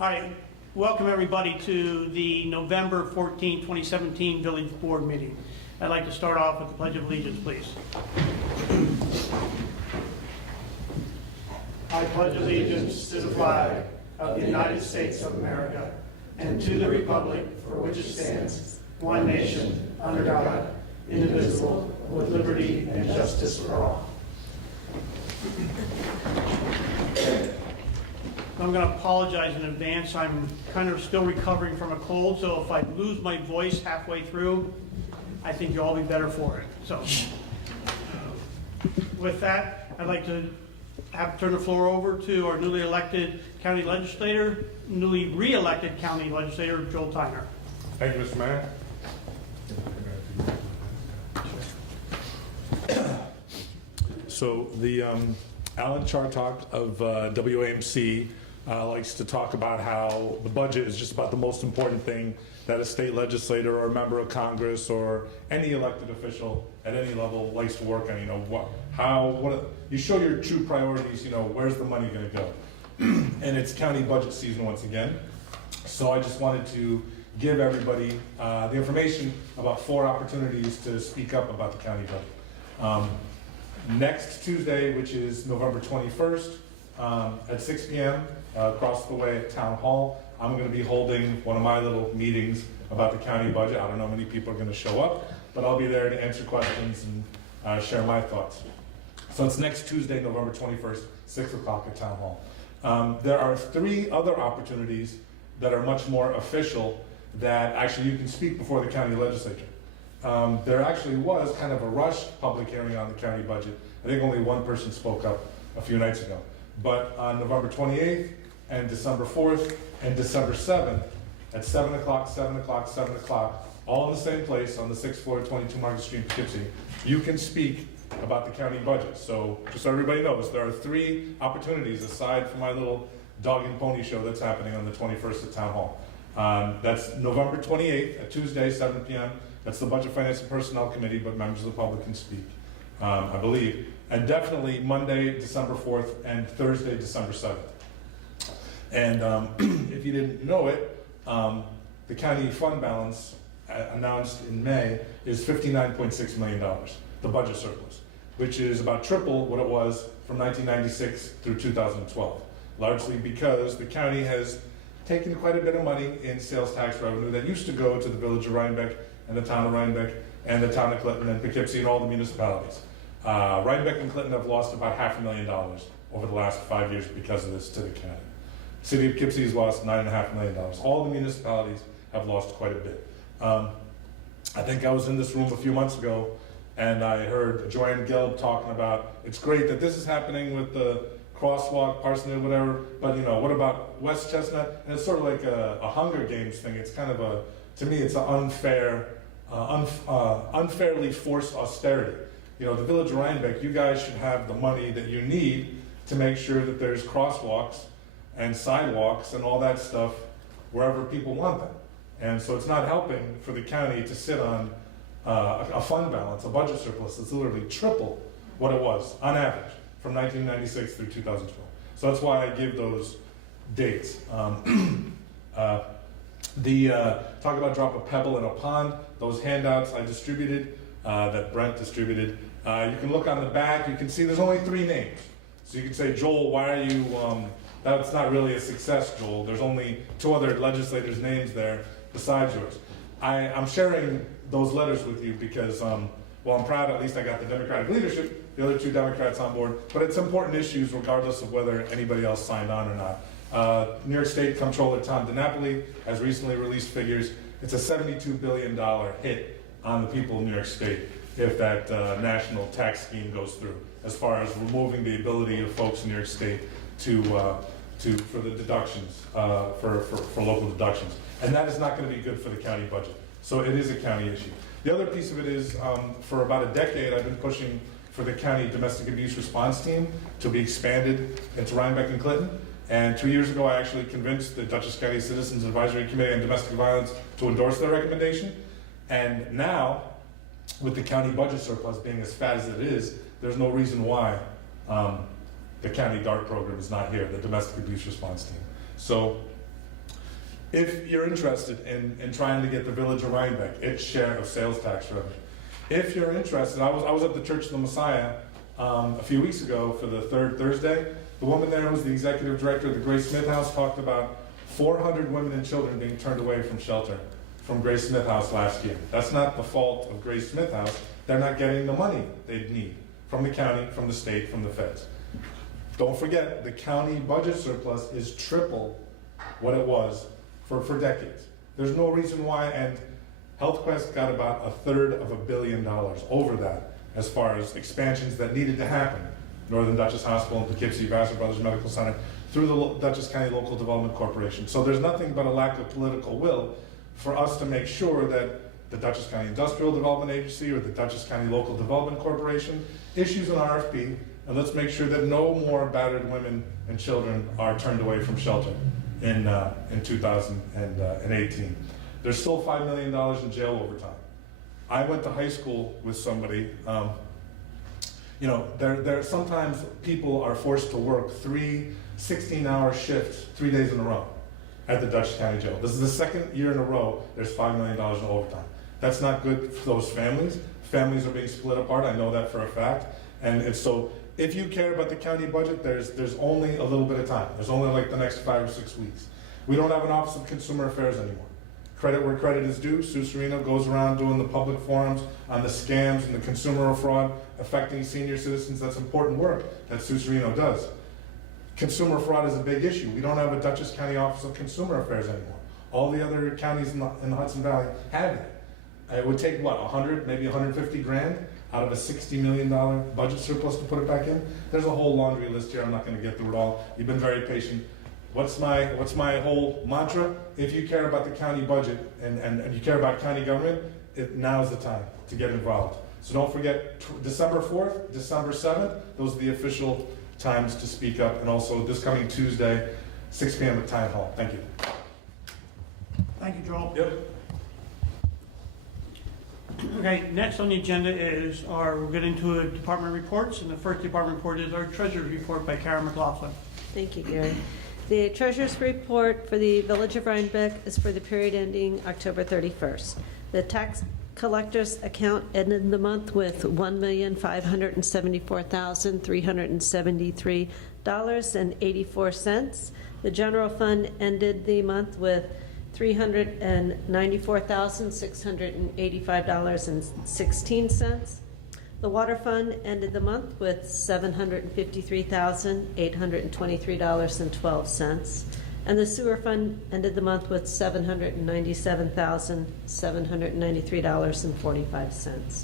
All right, welcome everybody to the November 14, 2017 Village Board meeting. I'd like to start off with the Pledge of Allegiance, please. I pledge allegiance to the flag of the United States of America and to the republic for which it stands, one nation, under God, indivisible, with liberty and justice for all. I'm going to apologize in advance. I'm kind of still recovering from a cold, so if I lose my voice halfway through, I think you'll all be better for it. So, with that, I'd like to turn the floor over to our newly re-elected county legislator, Joel Tyner. Thank you, Mr. Mayor. So the Alan Chartock of WAMC likes to talk about how the budget is just about the most important thing that a state legislator or a member of Congress or any elected official at any level likes to work on. You know, what you show your true priorities. You know, where's the money going to go? And it's county budget season once again. So I just wanted to give everybody the information about 4 opportunities to speak up about the county budget. Next Tuesday, which is November 21st, at 6 p.m. Across the way at Town Hall, I'm going to be holding one of my little meetings about the county budget. I don't know how many people are going to show up, but I'll be there to answer questions and share my thoughts. So it's next Tuesday, November 21st, 6 o'clock at Town Hall. There are 3 other opportunities that are much more official that actually you can speak before the county legislature. There actually was kind of a rushed public hearing on the county budget. I think only one person spoke up a few nights ago. But on November 28th and December 4th and December 7th at 7 o'clock, 7 o'clock, 7 o'clock, all in the same place on the 6th floor, 22 Market Street, Poughkeepsie, you can speak about the county budget. So just so everybody knows, there are 3 opportunities aside from my little dog and pony show that's happening on the 21st at Town Hall. That's November 28th at Tuesday, 7 p.m. That's the Budget, Finance, and Personnel Committee, but members of the public can speak, I believe. And definitely Monday, December 4th, and Thursday, December 7th. And if you didn't know it, the county fund balance announced in May is $59.6 million, the budget surplus, which is about triple what it was from 1996 through 2012, largely because the county has taken quite a bit of money in sales tax revenue that used to go to the village of Rhinebeck and the town of Rhinebeck and the town of Clinton and Poughkeepsie and all the municipalities. Rhinebeck and Clinton have lost about $500,000 over the last 5 years because of this to the county. City of Poughkeepsie has lost $9.5 million. All the municipalities have lost quite a bit. I think I was in this room a few months ago and I heard Joanne Gelb talking about, it's great that this is happening with the crosswalk, parsonage, whatever, but you know, what about West Chestnut? And it's sort of like a Hunger Games thing. It's kind of to me, it's an unfair, unfairly forced austerity. You know, the village of Rhinebeck, you guys should have the money that you need to make sure that there's crosswalks and sidewalks and all that stuff wherever people want them. And so it's not helping for the county to sit on a fund balance, a budget surplus that's literally triple what it was on average from 1996 through 2012. So that's why I give those dates. Talk about drop a pebble in a pond, those handouts I distributed, that Brent distributed. You can look on the back, you can see there's only 3 names. So you can say, Joel, why are you, that's not really a success, Joel. There's only 2 other legislators' names there besides yours. I'm sharing those letters with you because, well, I'm proud at least I got the Democratic leadership, the other 2 Democrats on board, but it's important issues regardless of whether anybody else signed on or not. New York State Comptroller Tom DiNapoli has recently released figures. It's a $72 billion hit on the people of New York State if that national tax scheme goes through, as far as removing the ability of folks in New York State for the deductions, for local deductions. And that is not going to be good for the county budget. So it is a county issue. The other piece of it is, for about a decade, I've been pushing for the county domestic abuse response team to be expanded into Rhinebeck and Clinton. And 2 years ago, I actually convinced the Dutchess County Citizens Advisory Committee on Domestic Violence to endorse their recommendation. And now, with the county budget surplus being as fat as it is, there's no reason why the county DART program is not here, the domestic abuse response team. So If you're interested in trying to get the Village of Rhinebeck its share of sales tax revenue, if you're interested, I was at the Church of the Messiah a few weeks ago for the third Thursday. The woman there was the executive director of the Grace Smith House, talked about 400 women and children being turned away from shelter from Grace Smith House last year. That's not the fault of Grace Smith House. They're not getting the money they need from the county, from the state, from the feds. Don't forget, the county budget surplus is triple what it was for decades. There's no reason why, and HealthQuest got about $333 million over that as far as expansions that needed to happen. Northern Dutchess Hospital in Poughkeepsie, Vassar Brothers Medical Center, through the Dutchess County Local Development Corporation. So there's nothing but a lack of political will for us to make sure that the Dutchess County Industrial Development Agency or the Dutchess County Local Development Corporation issues an RFP, and let's make sure that no more battered women and children are turned away from shelter in 2018. There's still $5 million in jail overtime. I went to high school with somebody, there sometimes people are forced to work 3 16-hour shifts 3 days in a row at the Dutchess County Jail. This is the second year in a row there's $5 million in overtime. That's not good for those families. Families are being split apart, I know that for a fact. And so if you care about the county budget, there's only a little bit of time. There's only like the next 5 or 6 weeks. We don't have an Office of Consumer Affairs anymore. Credit where credit is due. Sue Serino goes around doing the public forums on the scams and the consumer fraud affecting senior citizens. That's important work that Sue Serino does. Consumer fraud is a big issue. We don't have a Dutchess County Office of Consumer Affairs anymore. All the other counties in the Hudson Valley have it. It would take, what, 100, maybe 150 grand out of a $60 million budget surplus to put it back in? There's a whole laundry list here. I'm not going to get through it all. You've been very patient. What's my whole mantra? If you care about the county budget and you care about county government, now's the time to get involved. So don't forget, December 4th, December 7th, those are the official times to speak up. And also this coming Tuesday, 6 p.m. at Town Hall. Thank you. Thank you, Joel. Yep. Okay, next on the agenda we're getting to department reports, and the first department report is our treasurer's report by Karen McLaughlin. Thank you, Gary. The treasurer's report for the Village of Rhinebeck is for the period ending October 31st. The tax collector's account ended the month with $1,574,373.84. The general fund ended the month with $394,685.16. The water fund ended the month with $753,823.12. And the sewer fund ended the month with $797,793.45.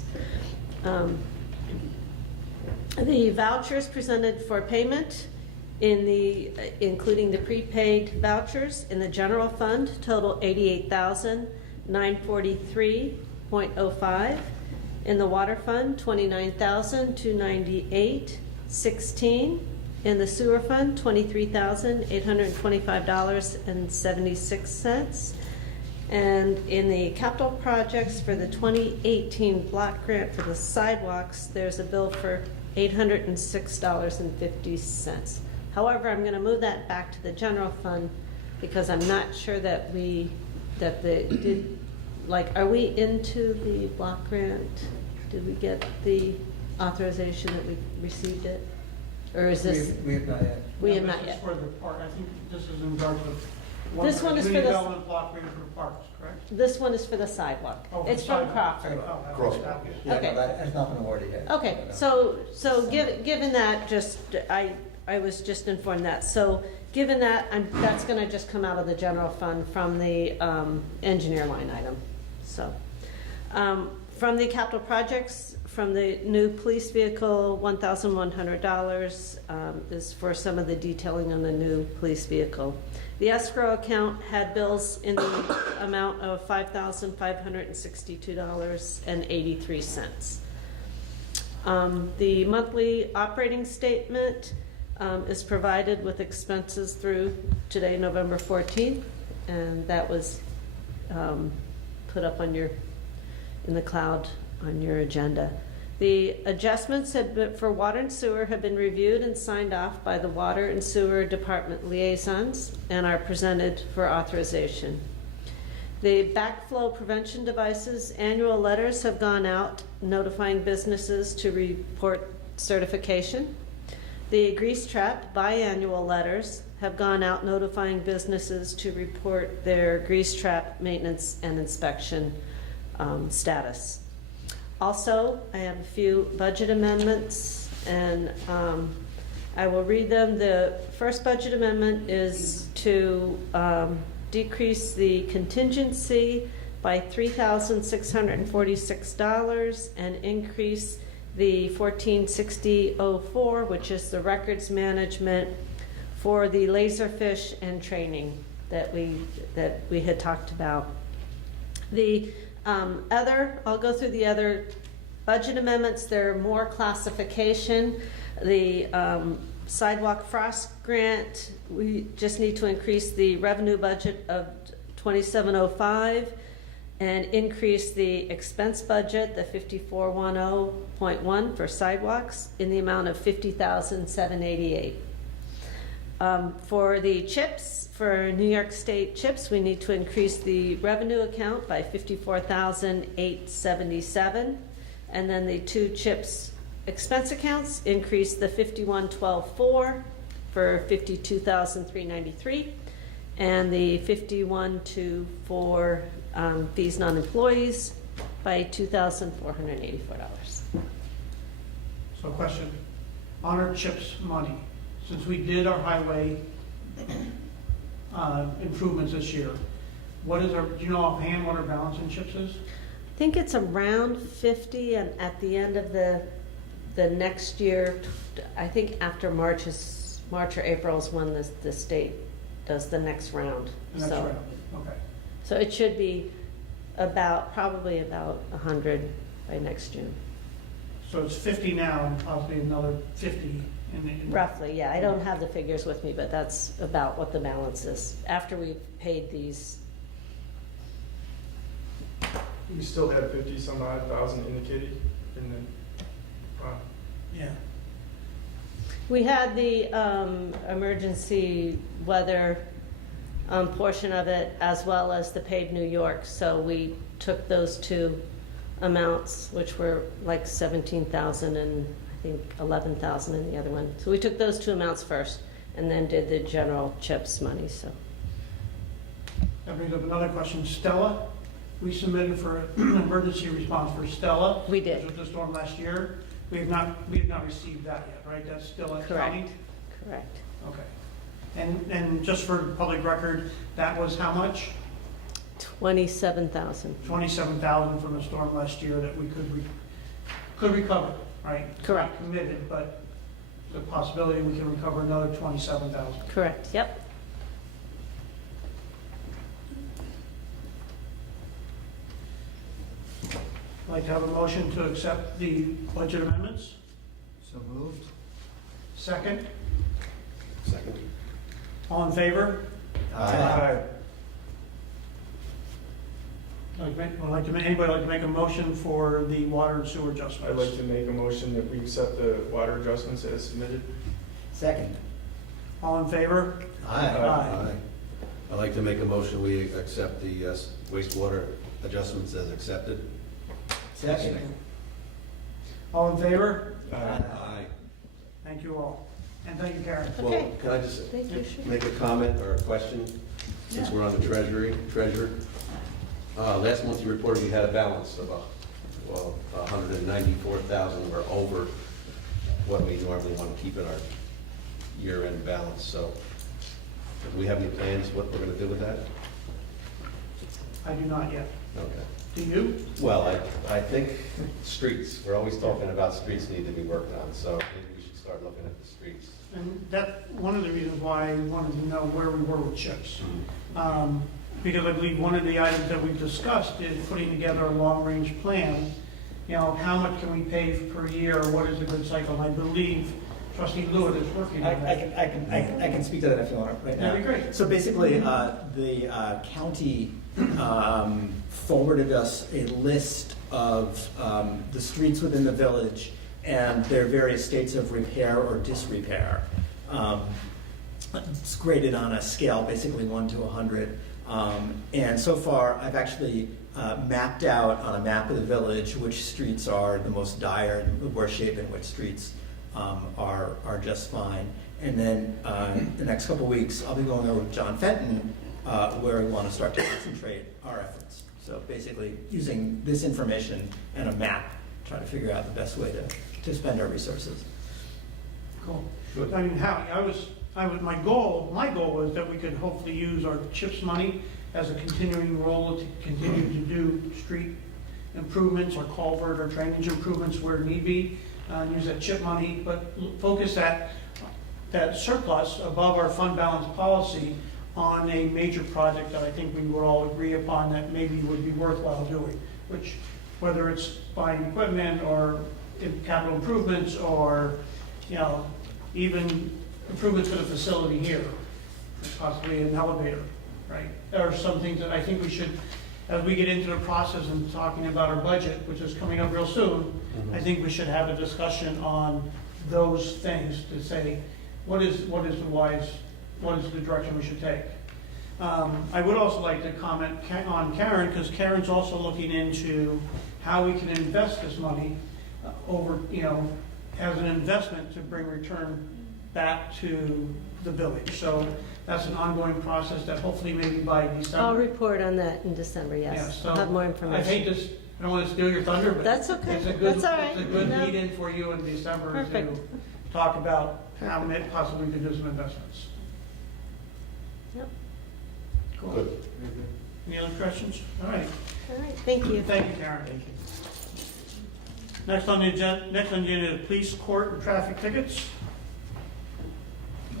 The vouchers presented for payment including the prepaid vouchers in the general fund total $88,943.05. In the water fund, $29,298.16. In the sewer fund, $23,825.76. And in the capital projects for the 2018 block grant for the sidewalks, there's a bill for $806.50. However, I'm going to move that back to the general fund because I'm not sure that are we into the block grant? Did we get the authorization that we received it? Or is this? We have not yet. We have No, not this yet. is for the park. I think this is in regards to This one is for the- development block grant for parks, correct? This one is for the sidewalk. Oh, It's the from sidewalk. Crawford. Oh, Yeah, Okay. no, that has not been awarded yet. Okay, so given that, I was just informed that. So given that, that's going to just come out of the general fund from the engineer line item. So from the capital projects, from the new police vehicle, $1,100 is for some of the detailing on the new police vehicle. The escrow account had bills in the amount of $5,562.83. The monthly operating statement is provided with expenses through today, November 14th, and that was put up on in the cloud on your agenda. The adjustments for water and sewer have been reviewed and signed off by the Water and Sewer Department liaisons and are presented for authorization. The backflow prevention devices annual letters have gone out notifying businesses to report certification. The grease trap biannual letters have gone out notifying businesses to report their grease trap maintenance and inspection status. Also, I have a few budget amendments, and I will read them. The first budget amendment is to decrease the contingency by $3,646 and increase the 146004, which is the records management for the laserfish and training that we had talked about. The I'll go through the other budget amendments. There are more classification. The Sidewalk Frost Grant, we just need to increase the revenue budget of 2705 and increase the expense budget, the 5410.1 for sidewalks, in the amount of $50,788. For the CHIPS, for New York State CHIPS, we need to increase the revenue account by $54,877, and then the two CHIPS expense accounts increase the 5112.4 for $52,393, and the 5124 fees non-employees by $2,484. So question, on our CHIPS money, since we did our highway improvements this year, what is our, do you know offhand what our balance in CHIPS is? I think it's around 50, and at the end of the next year, I think after March or April is when the state does the next round. The next round, okay. So it should be probably about 100 by next June. So it's 50 now and possibly another 50 in the... Roughly, yeah. I don't have the figures with me, but that's about what the balance is after we've paid these. You still have 50-some odd thousand indicated in the, Yeah. We had the emergency weather portion of it, as well as the paid New York. So we took those two amounts, which were like 17,000 and I think 11,000 in the other one. So we took those two amounts first, and then did the general CHIPS money. So That brings up another question. Stella, we submitted for an emergency response for Stella. We did. Which was the storm last year. We have not received that yet, right? That's still at Correct. county? correct. Okay. And just for public record, that was how much? 27,000. 27,000 from the storm last year that we could recover, right? Correct. Not committed, but the possibility we can recover another 27,000. Correct. Yep. I'd like to have a motion to accept the budget amendments. So moved. Second, Second. all in favor? Aye. Anybody like to make a motion for the water and sewer adjustments? I'd like to make a motion that we accept the water adjustments as submitted. Second. All in favor? Aye. I'd like to make a motion, we accept the wastewater adjustments as accepted. Second. All in favor? Aye. Thank you all. And thank you, Karen. Well, Okay. can I just Thank you. Sure. make a comment or a question, since Yeah. we're on the treasurer? Last month you reported you had a balance of, 194,000 or over what we normally want to keep in our year-end balance, so do we have any plans what we're going to do with that? I do not yet. Okay. Do you? Well, I think streets, we're always talking about streets need to be worked on, so maybe we should start looking at the streets. And that's one of the reasons why I wanted to know where we were with CHIPS. Because I believe one of the items that we've discussed is putting together a long-range plan. You know, how much can we pay per year? What is a good cycle? And I believe Trustee Lewitt is working on that. I can speak to that if you want right now. That'd be great. So basically, the county forwarded us a list of the streets within the village and their various states of repair or disrepair. It's graded on a scale, basically 1 to 100. And so far, I've actually mapped out on a map of the village which streets are the most dire and the worst shape and which streets are just fine. And then the next couple weeks, I'll be going over with John Fenton where we want to start to concentrate our efforts. So basically, using this information and a map, try to figure out the best way to spend our resources. Cool. I mean, Howie, my goal was that we could hopefully use our CHIPS money as a continuing role to continue to do street improvements or culvert or drainage improvements where need be, use that CHIP money, but focus that surplus above our fund balance policy on a major project that I think we would all agree upon that maybe would be worthwhile doing, which, whether it's buying equipment or capital improvements or, even improvements to the facility here, possibly an elevator, right? There are some things that I think we should, as we get into the process and talking about our budget, which is coming up real soon, I think we should have a discussion on those things to say, what is the direction we should take? I would also like to comment on Karen, because Karen's also looking into how we can invest this money as an investment to bring return back to the village. So that's an ongoing process that hopefully maybe by December. I'll report on that in December, yes. Yeah, so I'll have more I information. hate this, I don't want to steal your thunder, but That's okay. it's a good, That's all right. it's a good No. lead-in for you in December Perfect. to talk about how possibly we could do some investments. Yep. Cool. Good. Any other questions? All right. All right, thank you. Thank you, Karen. Thank you. Next on the agenda is police, court, and traffic tickets.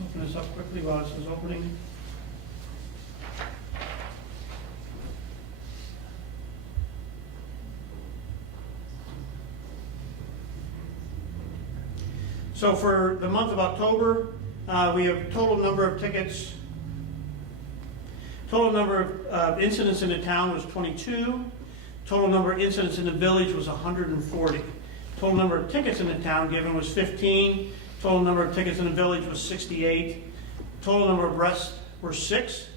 Open this up quickly while this is opening. So for the month of October, we have total number of tickets. Total number of incidents in the town was 22. Total number of incidents in the village was 140. Total number of tickets in the town given was 15. Total number of tickets in the village was 68. Total number of arrests were 6.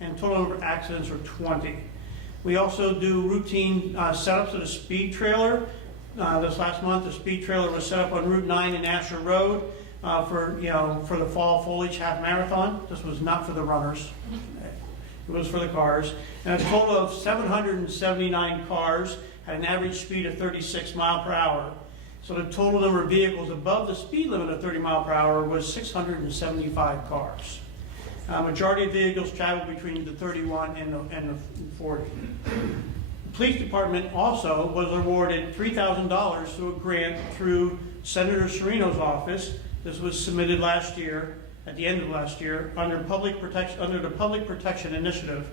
And total number of accidents were 20. We also do routine setups of the speed trailer. This last month, the speed trailer was set up on Route 9 in Asher Road for the fall foliage half marathon. This was not for the runners. It was for the cars. And a total of 779 cars at an average speed of 36 mile per hour. So the total number of vehicles above the speed limit of 30 mile per hour was 675 cars. Majority of vehicles traveled between the 31 and the 40. The police department also was awarded $3,000 through a grant through Senator Serino's office. This was submitted last year, at the end of last year, under the Public Protection Initiative.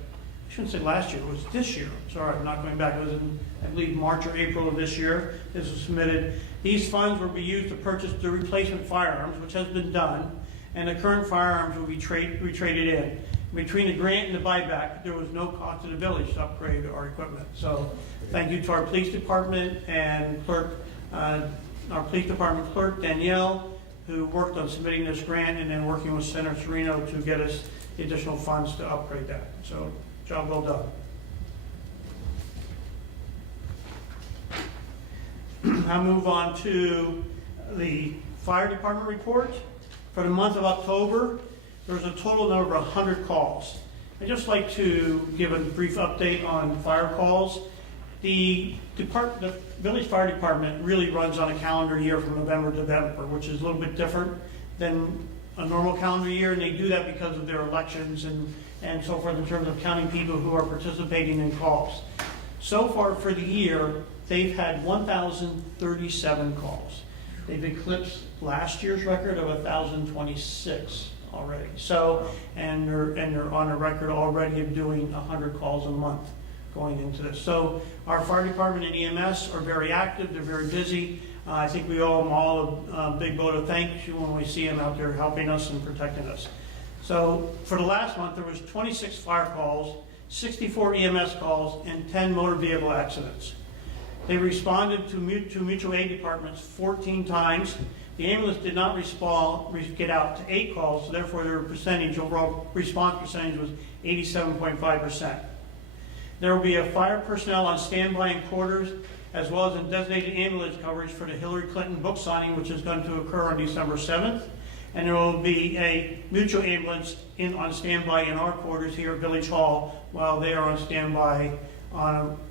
I shouldn't say last year, it was this year. Sorry, I'm not going back. It was in, I believe, March or April of this year. This was submitted. These funds will be used to purchase the replacement firearms, which has been done, and the current firearms will be traded in. Between the grant and the buyback, there was no cost to the village to upgrade our equipment. So thank you to our police department and clerk, our police department clerk, Danielle, who worked on submitting this grant and then working with Senator Serino to get us the additional funds to upgrade that. So job well done. I'll move on to the fire department report. For the month of October, there was a total number of 100 calls. I'd just like to give a brief update on fire calls. The village fire department really runs on a calendar year from November to November, which is a little bit different than a normal calendar year, and they do that because of their elections and so forth in terms of counting people who are participating in calls. So far for the year, they've had 1,037 calls. They've eclipsed last year's record of 1,026 already. So, and they're on a record already of doing 100 calls a month going into this. So our fire department and EMS are very active. They're very busy. I think we owe them all a big vote of thank you when we see them out there helping us and protecting us. So for the last month, there was 26 fire calls, 64 EMS calls, and 10 motor vehicle accidents. They responded to mutual aid departments 14 times. The ambulance did not get out to 8 calls, so therefore their overall response percentage was 87.5%. There will be a fire personnel on standby in quarters, as well as a designated ambulance coverage for the Hillary Clinton book signing, which is going to occur on December 7th. And there will be a mutual ambulance on standby in our quarters here at Village Hall while they are on standby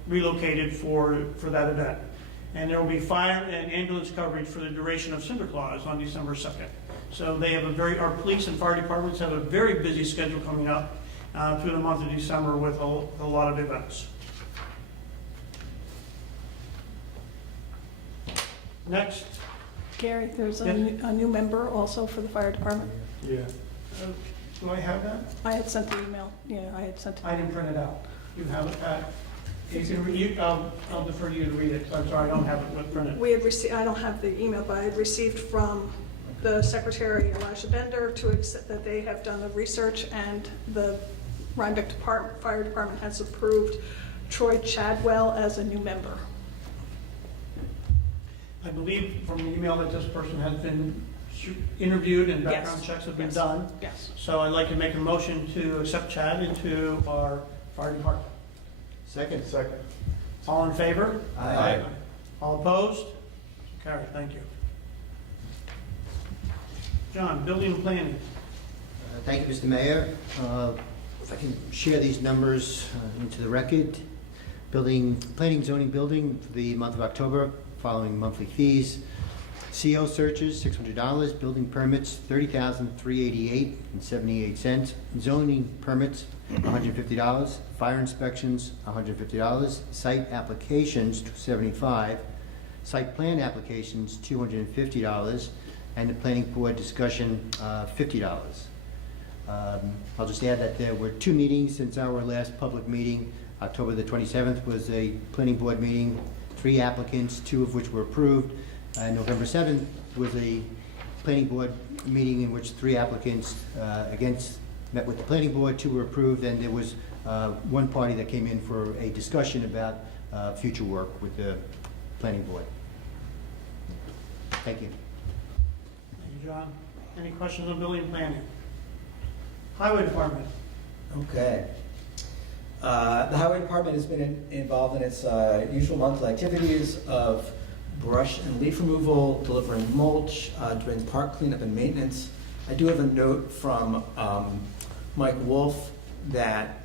relocated for that event. And there will be fire and ambulance coverage for the duration of Sinterklaas on December 2nd. So they have our police and fire departments have a very busy schedule coming up through the month of December with a lot of events. Next. Gary, there's Yes. a new member also for the fire department. Yeah. Do I have that? I had sent the email. Yeah, I had sent it. I didn't print it out. You have it, Pat? I'll defer to you to read it, 'cause I'm sorry, I don't have it printed. We had received, I don't have the email, but I had received from the secretary, Elijah Bender, to accept that they have done the research and the Rhinebeck Fire Department has approved Troy Chadwell as a new member. I believe from the email that this person has been interviewed and background Yes. checks have been Yes. done. Yes. So I'd like to make a motion to accept Chad into our fire department. Second. Second. All in favor? Aye. All opposed? Carried, thank you. John, building and planning. Thank you, Mr. Mayor. If I can share these numbers into the record. Planning zoning building for the month of October, following monthly fees. CO searches, $600. Building permits, $30,388.78. Zoning permits, $150. Fire inspections, $150. Site applications, $75. Site plan applications, $250. And the planning board discussion, $50. I'll just add that there were 2 meetings since our last public meeting. October the 27th was a planning board meeting, 3 applicants, 2 of which were approved. And November 7th was a planning board meeting in which 3 applicants met with the planning board, 2 were approved, and there was 1 party that came in for a discussion about future work with the planning board. Thank you. Thank you, John. Any questions on building and planning? Highway department. Okay. The highway department has been involved in its usual monthly activities of brush and leaf removal, delivering mulch, doing park cleanup and maintenance. I do have a note from Mike Wolf that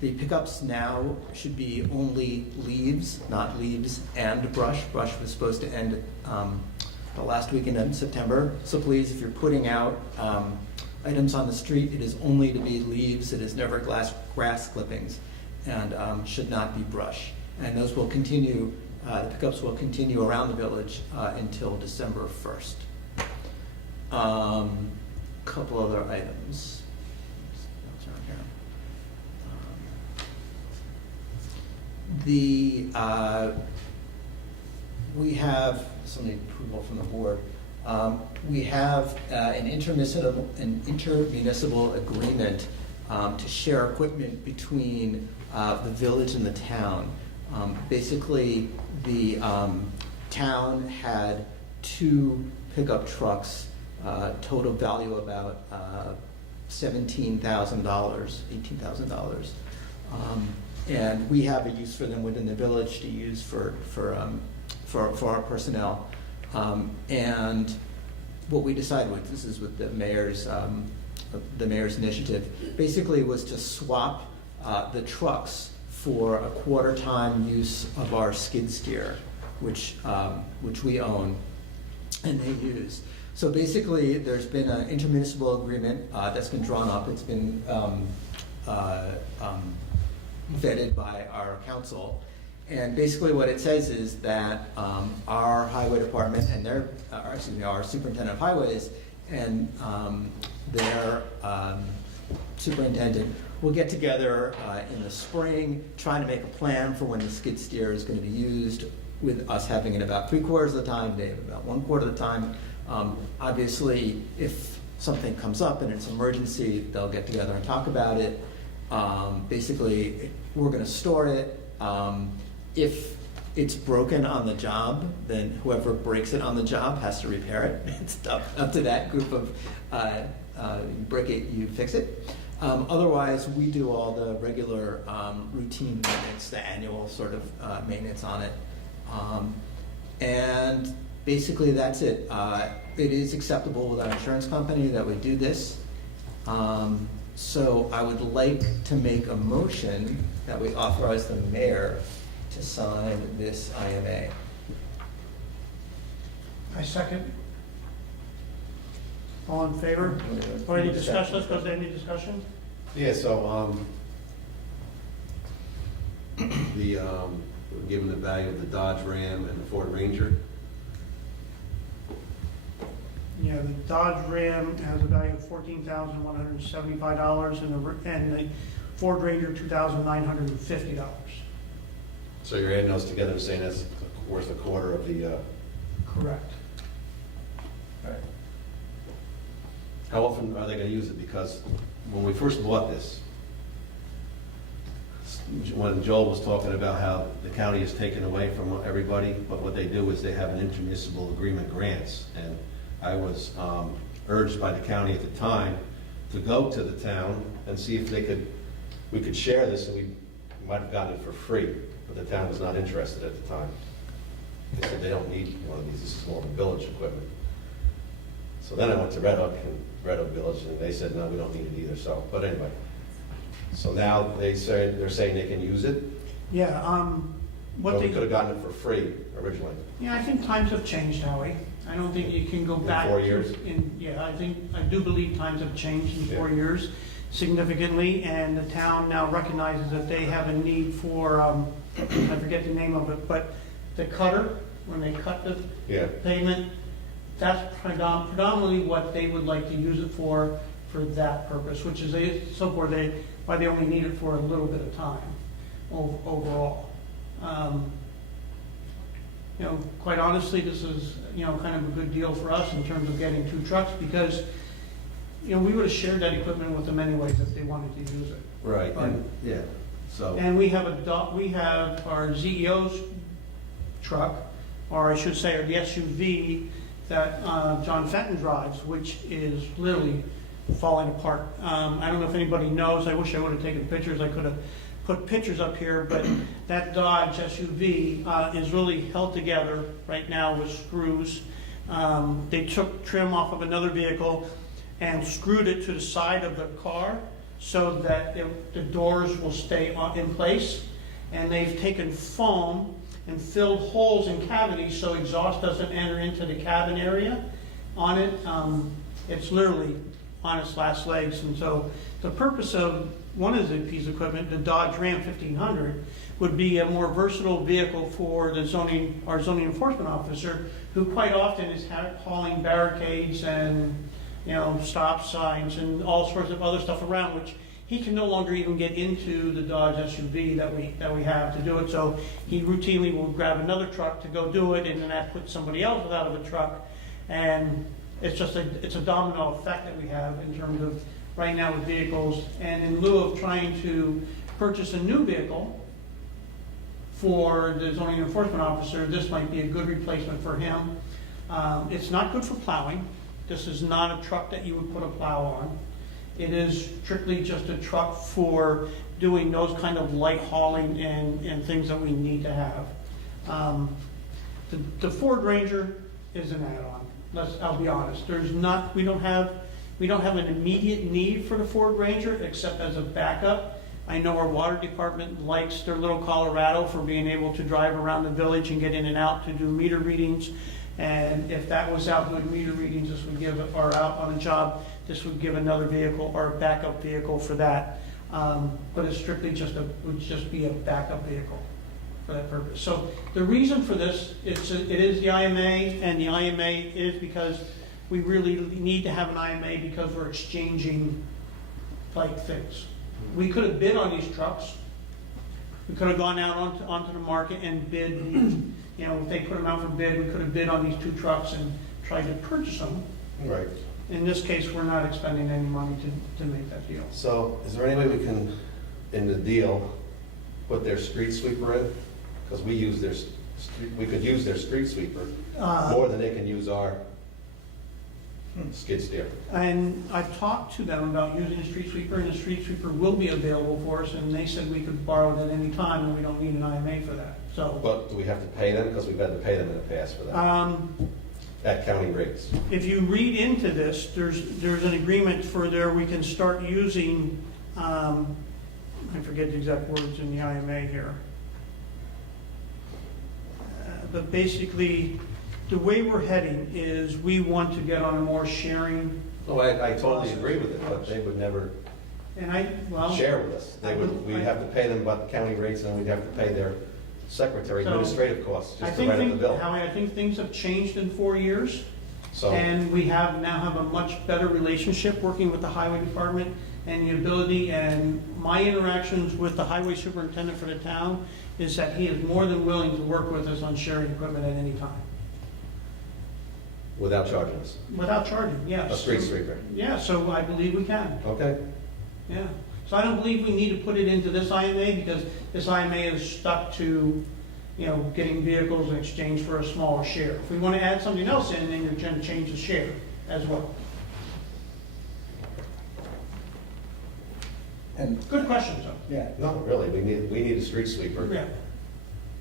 the pickups now should be only leaves, not leaves and brush. Brush was supposed to end the last weekend in September. So please, if you're putting out items on the street, it is only to be leaves. It is never grass clippings, and should not be brush. And those will continue. The pickups will continue around the village until December 1st. Couple other items. We have, this will need approval from the board. We have an intermunicipal agreement to share equipment between the village and the town. Basically, the town had 2 pickup trucks, total value about $17,000, $18,000. And we have a use for them within the village to use for our personnel. And what we decided with, this is with the mayor's initiative, basically was to swap the trucks for a quarter-time use of our skid steer, which we own and they use. So basically, there's been an intermunicipal agreement that's been drawn up. It's been vetted by our council. And basically what it says is that our highway department and our superintendent of highways and their superintendent will get together in the spring, trying to make a plan for when the skid steer is going to be used, with us having it about 3/4 of the time, they have about 1/4 of the time. Obviously, if something comes up and it's an emergency, they'll get together and talk about it. Basically, we're going to store it. If it's broken on the job, then whoever breaks it on the job has to repair it. It's up to that group of, you break it, you fix it. Otherwise, we do all the regular routine maintenance, the annual sort of maintenance on it. And basically, that's it. It is acceptable with our insurance company that we do this. So I would like to make a motion that we authorize the mayor to sign this IMA. I second. All in favor? Or any discussion? Let's go to any discussion. Yeah, so, given the value of the Dodge Ram and the Ford Ranger, Yeah, the Dodge Ram has a value of $14,175 and the Ford Ranger $2,950. so you're adding those together and saying that's worth a quarter of the, Correct. how often are they gonna use it? Because when we first bought this, when Joel was talking about how the county is taken away from everybody, but what they do is they have an intermunicipal agreement grants. And I was urged by the county at the time to go to the town and see if we could share this, and we might have gotten it for free, but the town was not interested at the time. They said they don't need one of these, this is more of a village equipment. So then I went to Red Hook Village, and they said, no, we don't need it either, so, but anyway. So now they're saying they can use it, Yeah, but we could have gotten it for free originally. Yeah, I think times have changed, Howie. I don't think you can go back. 4 years? I do believe times have changed in 4 years significantly, and the town now recognizes that they have a need for, I forget the name of it, but the cutter, when they cut the pavement, that's predominantly what they would like to use it for that purpose, which is why they only need it for a little bit of time overall. Quite honestly, this is, kind of a good deal for us in terms of getting 2 trucks, because, we would have shared that equipment with them anyways if they wanted to use it. Right, But- so. And we have our ZEO's truck, or I should say, the SUV that John Fenton drives, which is literally falling apart. I don't know if anybody knows, I wish I would have taken pictures, I could have put pictures up here, but that Dodge SUV is really held together right now with screws. They took trim off of another vehicle and screwed it to the side of the car so that the doors will stay in place. And they've taken foam and filled holes in cavities so exhaust doesn't enter into the cabin area on it. It's literally on its last legs. And so the purpose of one of the piece of equipment, the Dodge Ram 1500, would be a more versatile vehicle for our zoning enforcement officer, who quite often is hauling barricades and stop signs and all sorts of other stuff around, which he can no longer even get into the Dodge SUV that we have to do it. So he routinely will grab another truck to go do it, and then that puts somebody else out of a truck. And it's a domino effect that we have in terms of right now with vehicles. And in lieu of trying to purchase a new vehicle for the zoning enforcement officer, this might be a good replacement for him. It's not good for plowing. This is not a truck that you would put a plow on. It is strictly just a truck for doing those kind of light hauling and things that we need to have. The Ford Ranger is an add-on. I'll be honest. We don't have an immediate need for the Ford Ranger except as a backup. I know our water department likes their little Colorado for being able to drive around the village and get in and out to do meter readings. And if that was out doing meter readings, or out on a job, this would give another vehicle or a backup vehicle for that. But it's strictly would just be a backup vehicle for that purpose. So the reason for this, it is the IMA, and the IMA is because we really need to have an IMA because we're exchanging things. We could have bid on these trucks. We could have gone out onto the market and bid. If they put them out for bid, we could have bid on these 2 trucks and tried to purchase them. Right. In this case, we're not expending any money to make that deal. So is there any way we can, in the deal, put their street sweeper in? Because we use We could use their street sweeper Uh, more than they can use our skid steer. And I've talked to them about using a street sweeper, and the street sweeper will be available for us, and they said we could borrow it at any time, and we don't need an IMA for that, so. But do we have to pay them? Because we've had to pay them in the past for that, at county rates. If you read into this, there's an agreement for there, we can start using, I forget the exact words in the IMA here. But basically, the way we're heading is we want to get on a more sharing, Oh, I totally agree with it, but they would never and well. share with us. We'd have to pay them about the county rates, and then we'd have to pay their secretary So, administrative costs I just to think, write up the bill. Howie, I think things have changed in 4 years, So, and we now have a much better relationship working with the highway department, and the ability, and my interactions with the highway superintendent for the town is that he is more than willing to work with us on sharing equipment at any time, without charging us, without charging, yes. a street sweeper. Yeah, so I believe we can, Okay, yeah. So I don't believe we need to put it into this IMA, because this IMA is stuck to, getting vehicles in exchange for a smaller share. If we want to add something else in, then you're going to change the share as well. And, Good question, though. yeah, no, really, we need a street sweeper Yeah,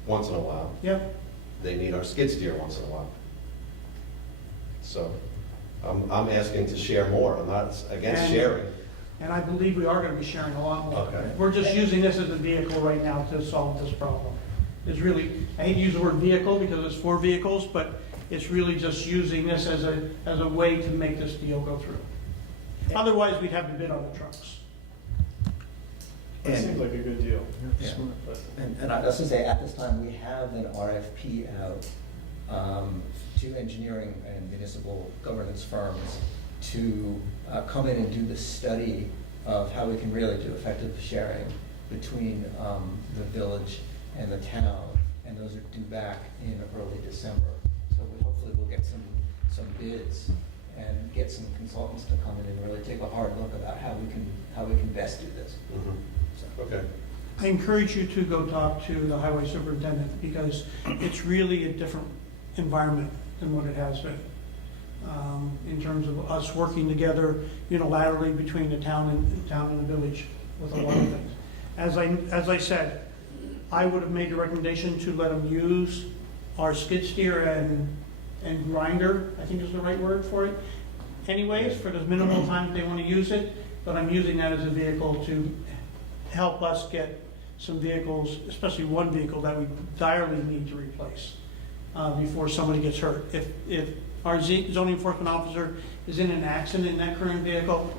once in a while. yep. They need our skid steer once in a while. So, I'm asking to share more, I'm not against And- sharing. And I believe we are going to be sharing a lot more. Okay. We're just using this as a vehicle right now to solve this problem. It's really, I hate to use the word vehicle because it's 4 vehicles, but it's really just using this as a way to make this deal go through. Otherwise, we'd have to bid on the trucks. It seems and, like a good deal. yeah. But And I was gonna say, at this time, we have an RFP out to engineering and municipal governance firms to come in and do the study of how we can really do effective sharing between the village and the town, and those are due back in early December. So we hopefully we'll get some bids and get some consultants to come in and really take a hard look about how we can best do this. Mhm. So, Okay, I encourage you to go talk to the highway superintendent because it's really a different environment than what it has been. In terms of us working together unilaterally between the town and the village with a lot of things. As I said, I would have made the recommendation to let them use our skid steer and grinder, I think is the right word for it, anyways, for the minimal time they want to use it, but I'm using that as a vehicle to help us get some vehicles, especially one vehicle that we direly need to replace before somebody gets hurt. If our zoning enforcement officer is in an accident in that current vehicle,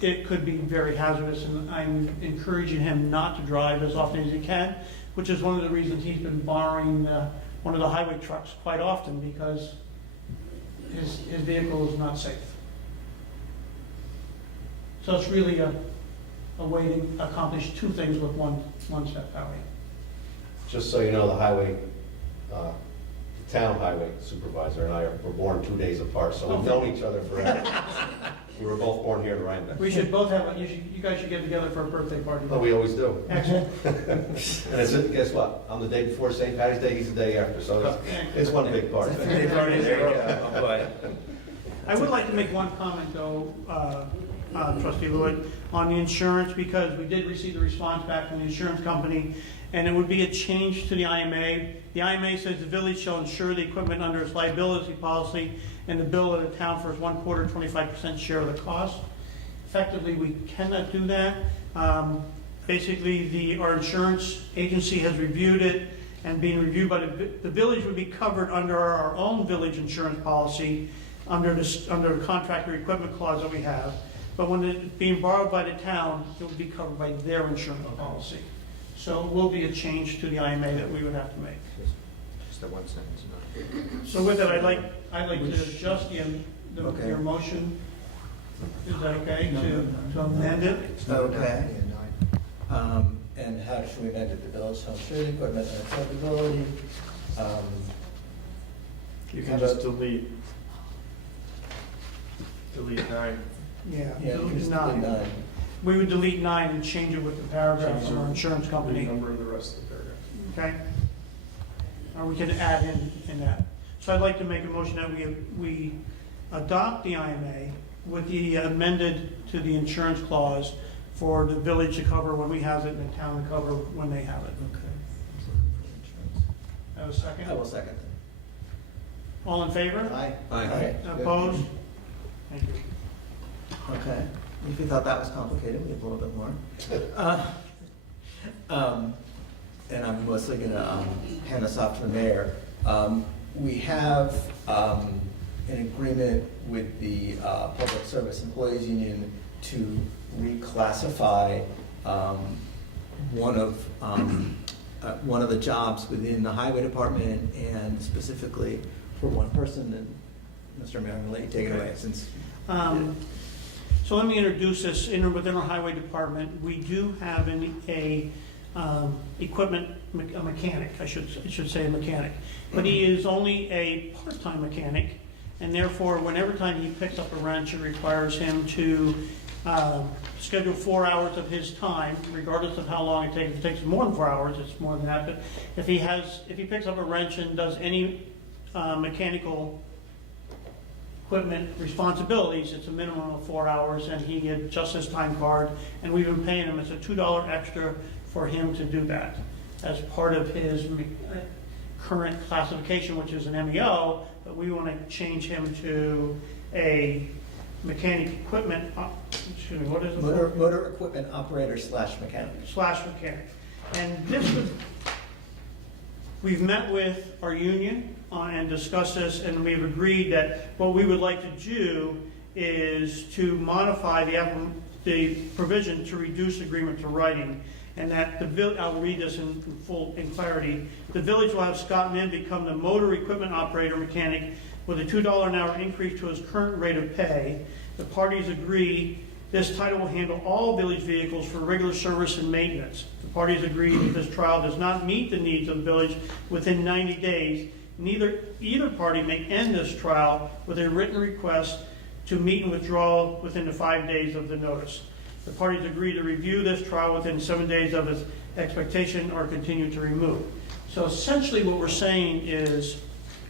it could be very hazardous, and I'm encouraging him not to drive as often as he can, which is one of the reasons he's been borrowing one of the highway trucks quite often, because his vehicle is not safe. So it's really a way to accomplish 2 things with one step that way. just so you know, the highway, the town highway supervisor and I were born 2 days apart, so we've known each other forever. We were both born here in Rhinebeck. We should both have, you guys should get together for a birthday party. Oh, we always do. Excellent. And guess what? I'm the day before St. Patty's Day, he's the day after, so it's one big party. There you go. But I would like to make one comment, though, Trustee Lewitt, on the insurance, because we did receive the response back from the insurance company, and it would be a change to the IMA. The IMA says the village shall insure the equipment under its liability policy and the bill of the town for its 1/4, 25% share of the cost. Effectively, we cannot do that. Basically, our insurance agency has reviewed it, and being reviewed by the village would be covered under our own village insurance policy, under the contractor equipment clause that we have. But when it's being borrowed by the town, it would be covered by their insurance policy. So it will be a change to the IMA that we would have to make. Just the one sentence. So with that, I'd like to adjust Okay. your motion. Is that okay, to amend it? Okay. And how should we amend it? The village shall insure the equipment and acceptability. You can just delete 9. Yeah, Yeah, delete just 9. 9. We would delete 9 and change it with the paragraph from our insurance company, Renumber the rest of the paragraph. okay? or we can add in that. So I'd like to make a motion that we adopt the IMA with the amended to the insurance clause for the village to cover when we have it and the town to cover when they have it. Okay. Have a second? I will second All in favor? Aye. that. Opposed? Thank you. Okay. If you thought that was complicated, we have a little bit more. And I'm mostly going to hand this off to the mayor. We have an agreement with the Public Service Employees Union to reclassify one of the jobs within the highway department, and specifically for one person. And Mr. Mayor, I'm going to let you take it away since. So let me introduce this. Within our highway department, we do have a mechanic, I should say a mechanic. But he is only a part-time mechanic, and therefore, whenever time he picks up a wrench, it requires him to schedule 4 hours of his time, regardless of how long it takes. If it takes more than 4 hours, it's more than that. But if he picks up a wrench and does any mechanical equipment responsibilities, it's a minimum of 4 hours, and he adjusts his time card, and we've been paying him. It's a $2 extra for him to do that as part of his current classification, which is an MEO, but we want to change him to a mechanic equipment, excuse me, what is it? Motor equipment operator / mechanic. /mechanic. And this was, we've met with our union and discussed this, and we've agreed that what we would like to do is to modify the provision to reduce agreement to writing, and that I'll read this in clarity. The village will have Scott Min become the motor equipment operator mechanic with a $2 an hour increase to his current rate of pay. The parties agree this title will handle all village vehicles for regular service and maintenance. The parties agree that this trial does not meet the needs of the village within 90 days. Either party may end this trial with a written request to meet and withdraw within the 5 days of the notice. The parties agree to review this trial within 7 days of its expectation or continue to remove. So essentially what we're saying is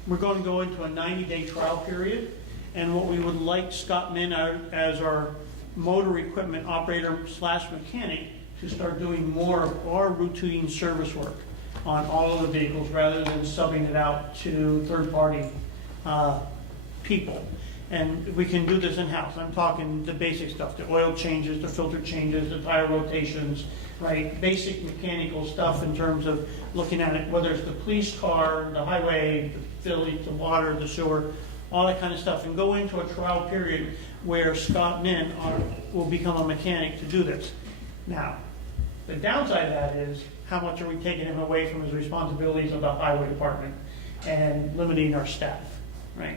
we're going to go into a 90-day trial period, and what we would like Scott Min as our motor equipment operator / mechanic to start doing more of our routine service work on all of the vehicles rather than subbing it out to third-party people. And we can do this in-house. I'm talking the basic stuff, the oil changes, the filter changes, the tire rotations, right? Basic mechanical stuff in terms of looking at it, whether it's the police car, the highway, the village, the water, the sewer, all that kind of stuff, and go into a trial period where Scott Min will become a mechanic to do this. Now, the downside of that is how much are we taking him away from his responsibilities of the highway department and limiting our staff, right?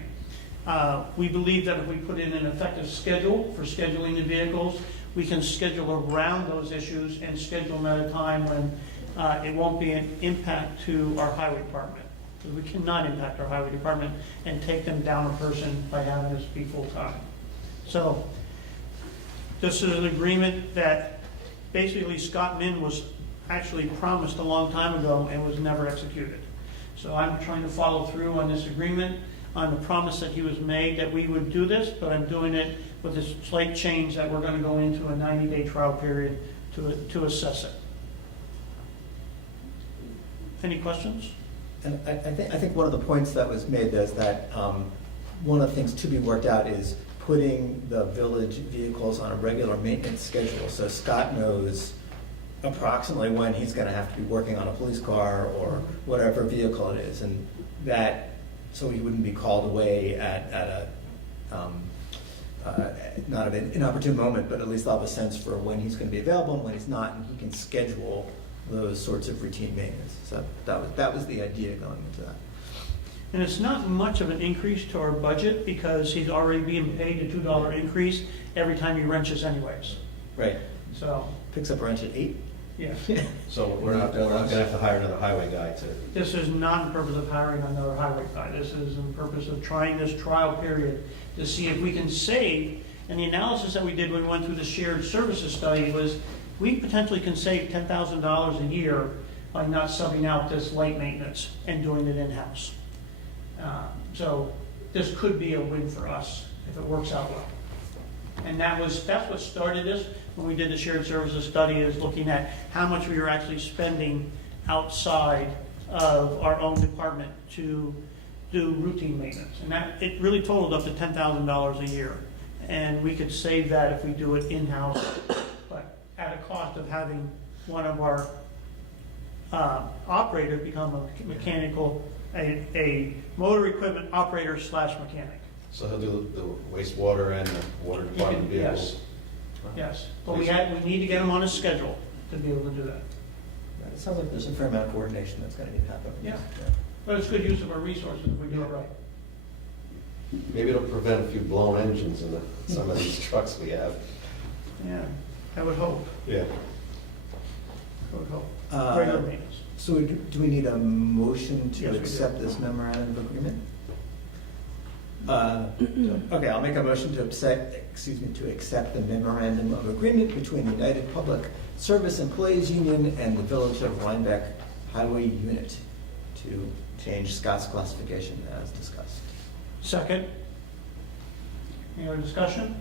We believe that if we put in an effective schedule for scheduling the vehicles, we can schedule around those issues and schedule them at a time when it won't be an impact to our highway department. Because we cannot impact our highway department and take them down a person by having this be full-time. So this is an agreement that basically Scott Min was actually promised a long time ago and was never executed. So I'm trying to follow through on this agreement, on the promise that he was made that we would do this, but I'm doing it with a slight change that we're going to go into a 90-day trial period to assess it. Any questions? And I think one of the points that was made is that one of the things to be worked out is putting the village vehicles on a regular maintenance schedule, so Scott knows approximately when he's going to have to be working on a police car or whatever vehicle it is, and that so he wouldn't be called away at a not at an inopportune moment, but at least I'll have a sense for when he's going to be available and when he's not, and he can schedule those sorts of routine maintenance. So that was the idea going into that. And it's not much of an increase to our budget because he's already being paid a $2 increase every time he wrenches anyways. Right. So, Picks up a wrench at 8. yeah. So we're not going to have to hire another highway guy to. This is not in purpose of hiring another highway guy. This is in purpose of trying this trial period to see if we can save. And the analysis that we did when we went through the shared services study was we potentially can save $10,000 a year by not subbing out this light maintenance and doing it in-house. So this could be a win for us if it works out well. And that's what started this, when we did the shared services study, is looking at how much we were actually spending outside of our own department to do routine maintenance. And that, it really totaled up to $10,000 a year. And we could save that if we do it in-house, but at a cost of having one of our operators become a mechanical, a motor equipment operator / mechanic. So he'll do the wastewater and the water department vehicles? Yes, but we need to get him on a schedule to be able to do that. It sounds like there's a fair amount of coordination that's gonna need to happen. Yeah. But it's good use of our resources if we do it right. Maybe it'll prevent a few blown engines in some of these trucks we have. Yeah, I would hope, Yeah. I would hope. Uh, Regular maintenance. So do we need a motion Yes, to we do. accept this memorandum of agreement? Okay, I'll make a motion to accept the memorandum of agreement between the United Public Service Employees Union and the Village of Rhinebeck Highway Unit to change Scott's classification as discussed. Second. Any other discussion?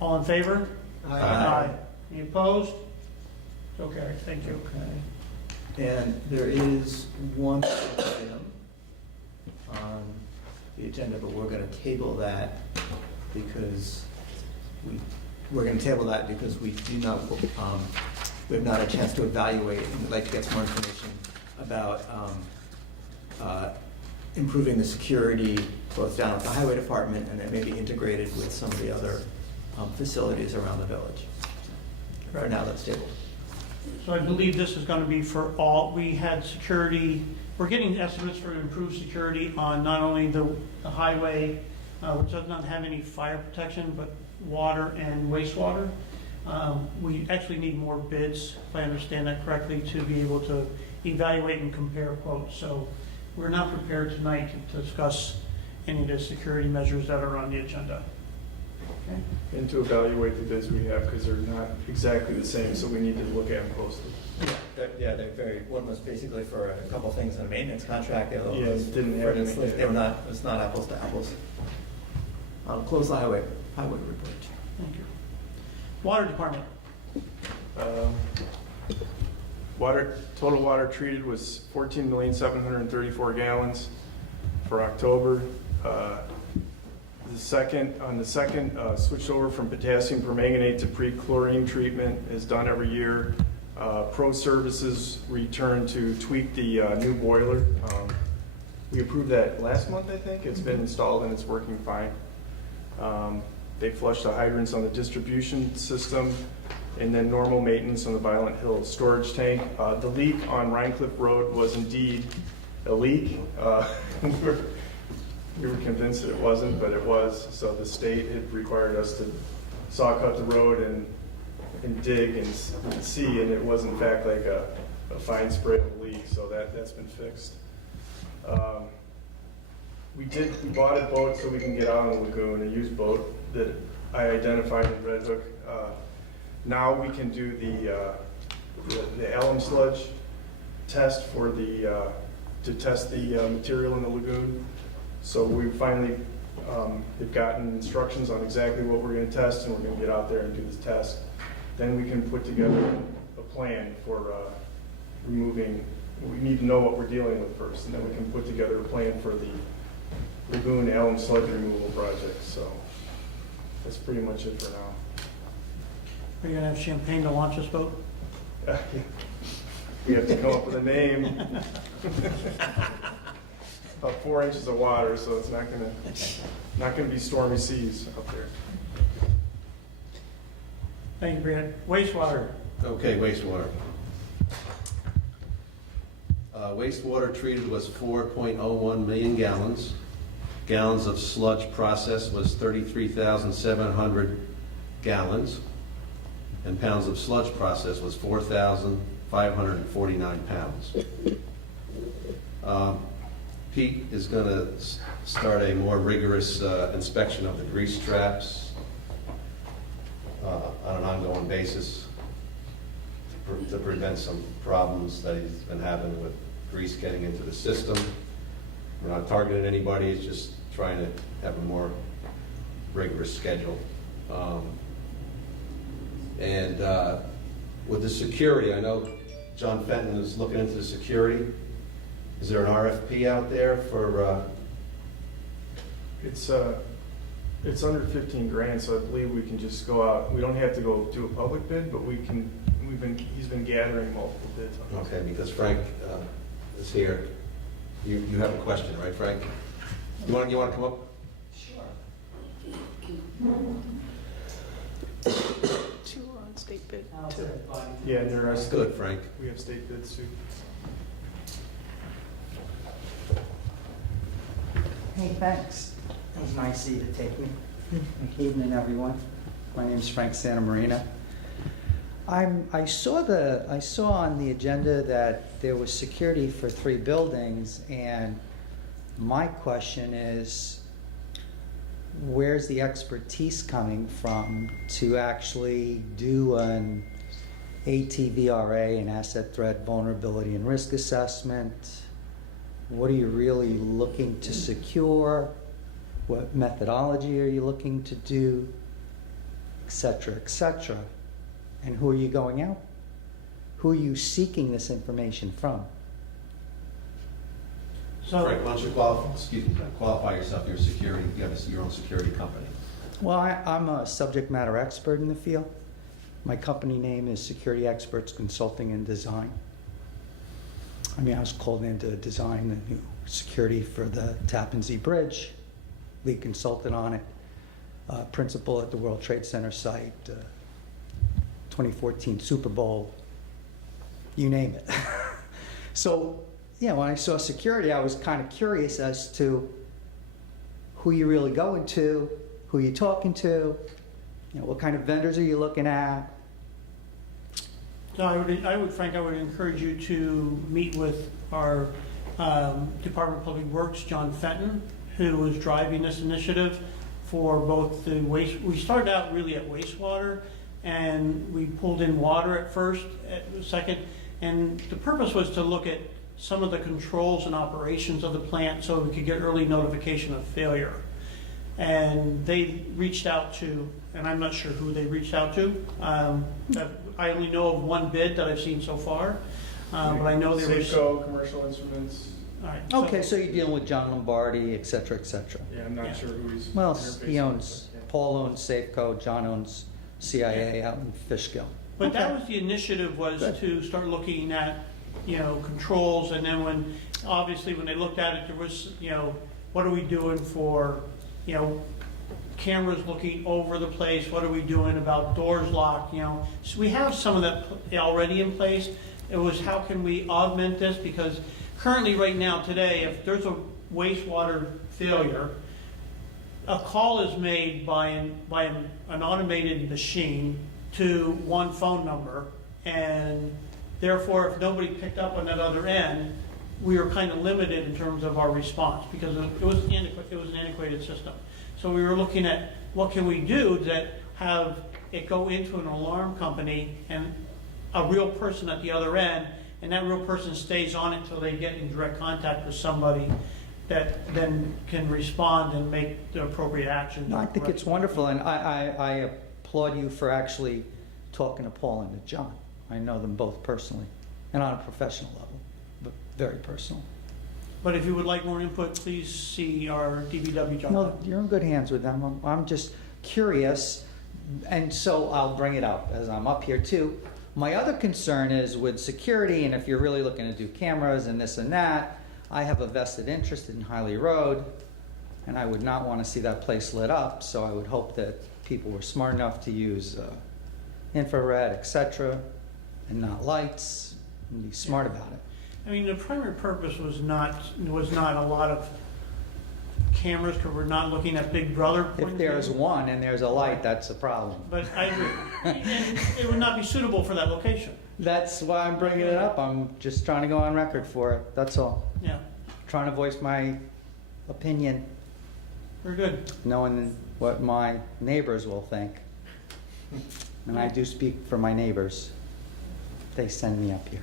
All in favor? Aye. Any opposed? So carried, thank you. Okay. And there is one item on the agenda, but we're gonna table that because we're gonna table that because we do not, we have not had a chance to evaluate, and we'd like to get some more information about improving the security both down at the highway department and then maybe integrated with some of the other facilities around the village. For now, that's tabled. So I believe this is going to be for all, we had security, we're getting estimates for improved security on not only the highway, which does not have any fire protection, but water and wastewater. We actually need more bids, if I understand that correctly, to be able to evaluate and compare quotes. So we're not prepared tonight to discuss any of the security measures that are on the agenda. Okay? And to evaluate the bids we have, because they're not exactly the same, so we need to look at them closely. They're very, one was basically for a couple things in a maintenance contract, the other one Yeah, was didn't for have an any- installation. They were not, it's not apples to apples. I'll close the highway report. Thank you. Water Department. Total water treated was 14,734 gallons for October. On the second, switched over from potassium permanganate to pre-chlorine treatment, is done every year. Pro Services returned to tweak the new boiler. We approved that last month, I think. It's been installed and it's working fine. They flushed the hydrants on the distribution system, and then normal maintenance on the Violent Hill storage tank. The leak on Rhinecliff Road was indeed a leak. We were convinced that it wasn't, but it was. So the state had required us to saw cut the road and dig and see, and it was in fact like a fine spray of a leak. So that's been fixed. We bought a boat so we can get out on the lagoon, a used boat that I identified in Red Hook. Now we can do the alum sludge test for to test the material in the lagoon. So we finally have gotten instructions on exactly what we're going to test, and we're going to get out there and do this test. Then we can put together a plan for removing. We need to know what we're dealing with first, and then we can put together a plan for the lagoon alum sludge removal project. So that's pretty much it for now. Are you going to have champagne to launch this boat? We have to come up with a name. About 4 inches of water, so it's not gonna be stormy seas up there. Thank you, Brad. Wastewater. Okay, wastewater. Wastewater treated was 4.01 million gallons. Gallons of sludge processed was 33,700 gallons. And pounds of sludge processed was 4,549 pounds. Pete is going to start a more rigorous inspection of the grease traps on an ongoing basis. to prevent some problems that he's been having with grease getting into the system. We're not targeting anybody, it's just trying to have a more rigorous schedule. And with the security, I know John Fenton is looking into the security. Is there an RFP out there for, It's under 15 grand, so I believe we can just go out. We don't have to go do a public bid, but he's been gathering multiple bids on this. okay, because Frank is here. You have a question, right, Frank? You want to come up? Two are on state bid, How's too. everybody? Yeah, and there are That's good, Frank. We have state bids too. Hey, thanks. It was nice of you to take me. Good evening, everyone. My name's Frank Santamarina. I saw on the agenda that there was security for 3 buildings, and my question is, where's the expertise coming from to actually do an ATVRA, an asset threat vulnerability and risk assessment? What are you really looking to secure? What methodology are you looking to do? Et cetera, et cetera. And who are you going out? Who are you seeking this information from? Frank, why don't you qualify yourself, your security, you have your own security company. Well, I'm a subject matter expert in the field. My company name is Security Experts Consulting and Design. I mean, I was called in to design the new security for the Tappan Zee Bridge, lead consultant on it, principal at the World Trade Center site, 2014 Super Bowl, you name it. So, yeah, when I saw security, I was kind of curious as to who you really going to, who you talking to, what kind of vendors are you looking at? So Frank, I would encourage you to meet with our Department of Public Works, John Fenton, who is driving this initiative for both the waste. We started out really at wastewater, and we pulled in water at first, at second, and the purpose was to look at some of the controls and operations of the plant so we could get early notification of failure. And they reached out to, and I'm not sure who they reached out to. I only know of one bid that I've seen so far, but I know there was. Safeco, Commercial Instruments. All right, Okay, so you're dealing with John Lombardi, et cetera, et cetera. Yeah, I'm not Yeah. sure who he's. Well, interfacing he with, owns, but, yeah. Paul owns Safeco, John owns CIA out in Fishkill. But that Okay. was the initiative, was Good. to start looking at, controls, and then when they looked at it, there was, what are we doing for, cameras looking over the place, what are we doing about doors locked, So we have some of that already in place. It was, how can we augment this? Because currently, right now, today, if there's a wastewater failure, a call is made by an automated machine to one phone number, and therefore, if nobody picked up on that other end, we were kind of limited in terms of our response because it was an antiquated system. So we were looking at what can we do that have it go into an alarm company and a real person at the other end, and that real person stays on it until they get in direct contact with somebody that then can respond and make the appropriate action. No, I think it's wonderful, and I applaud you for actually talking to Paul and to John. I know them both personally, and on a professional level, but very personal. But if you would like more input, please see our DBW job. No, you're in good hands with them. I'm just curious, and so I'll bring it up as I'm up here too. My other concern is with security, and if you're really looking to do cameras and this and that, I have a vested interest in Hiley Road, and I would not want to see that place lit up, so I would hope that people were smart enough to use infrared, etc., and not lights, and be smart about it. I mean, the primary purpose was not a lot of cameras, because we're not looking at Big Brother. If there's one and there's a light, that's a problem. But I agree. And it would not be suitable for that location. That's why I'm bringing it up. I'm just trying to go on record for it. That's all. Yeah, Trying to voice my opinion, very good. knowing what my neighbors will think. And I do speak for my neighbors. they send me up here.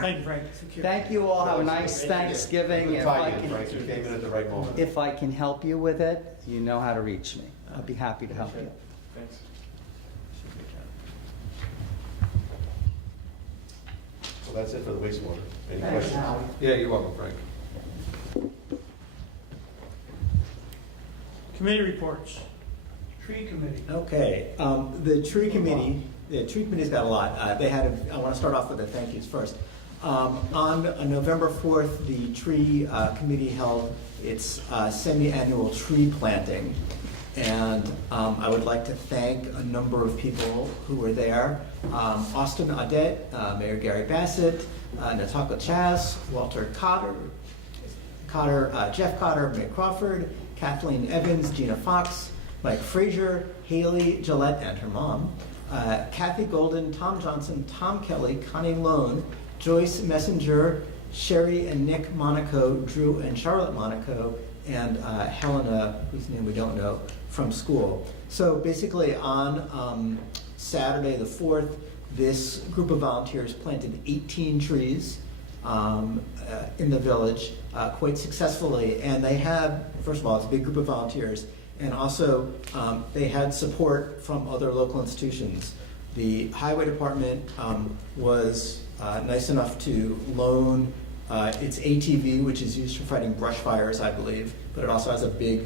Thank you, Frank. Thank you all, have a nice Thanksgiving. If I can- Frank, you came in at the right moment. If I can help you with it, you know how to reach me. I'll be happy to help you. Thanks. So that's it for the wastewater. Any questions? Yeah, you're welcome, Frank. Committee reports. Tree Committee. Okay, the tree committee's got a lot. I want to start off with the thank yous first. On November 4th, the tree committee held its semi-annual tree planting. And I would like to thank a number of people who were there. Austin Audette, Mayor Gary Bassett, Nataka Chas, Walter Cotter, Jeff Cotter, Mick Crawford, Kathleen Evans, Gina Fox, Mike Frazier, Haley Gillette and her mom, Kathy Golden, Tom Johnson, Tom Kelly, Connie Lone, Joyce Messenger, Sherry and Nick Monaco, Drew and Charlotte Monaco, and Helena, whose name we don't know, from school. So basically on Saturday the 4th, this group of volunteers planted 18 trees in the village quite successfully. And they had, first of all, it's a big group of volunteers, and also they had support from other local institutions. The highway department was nice enough to loan its ATV, which is used for fighting brush fires, I believe, but it also has a big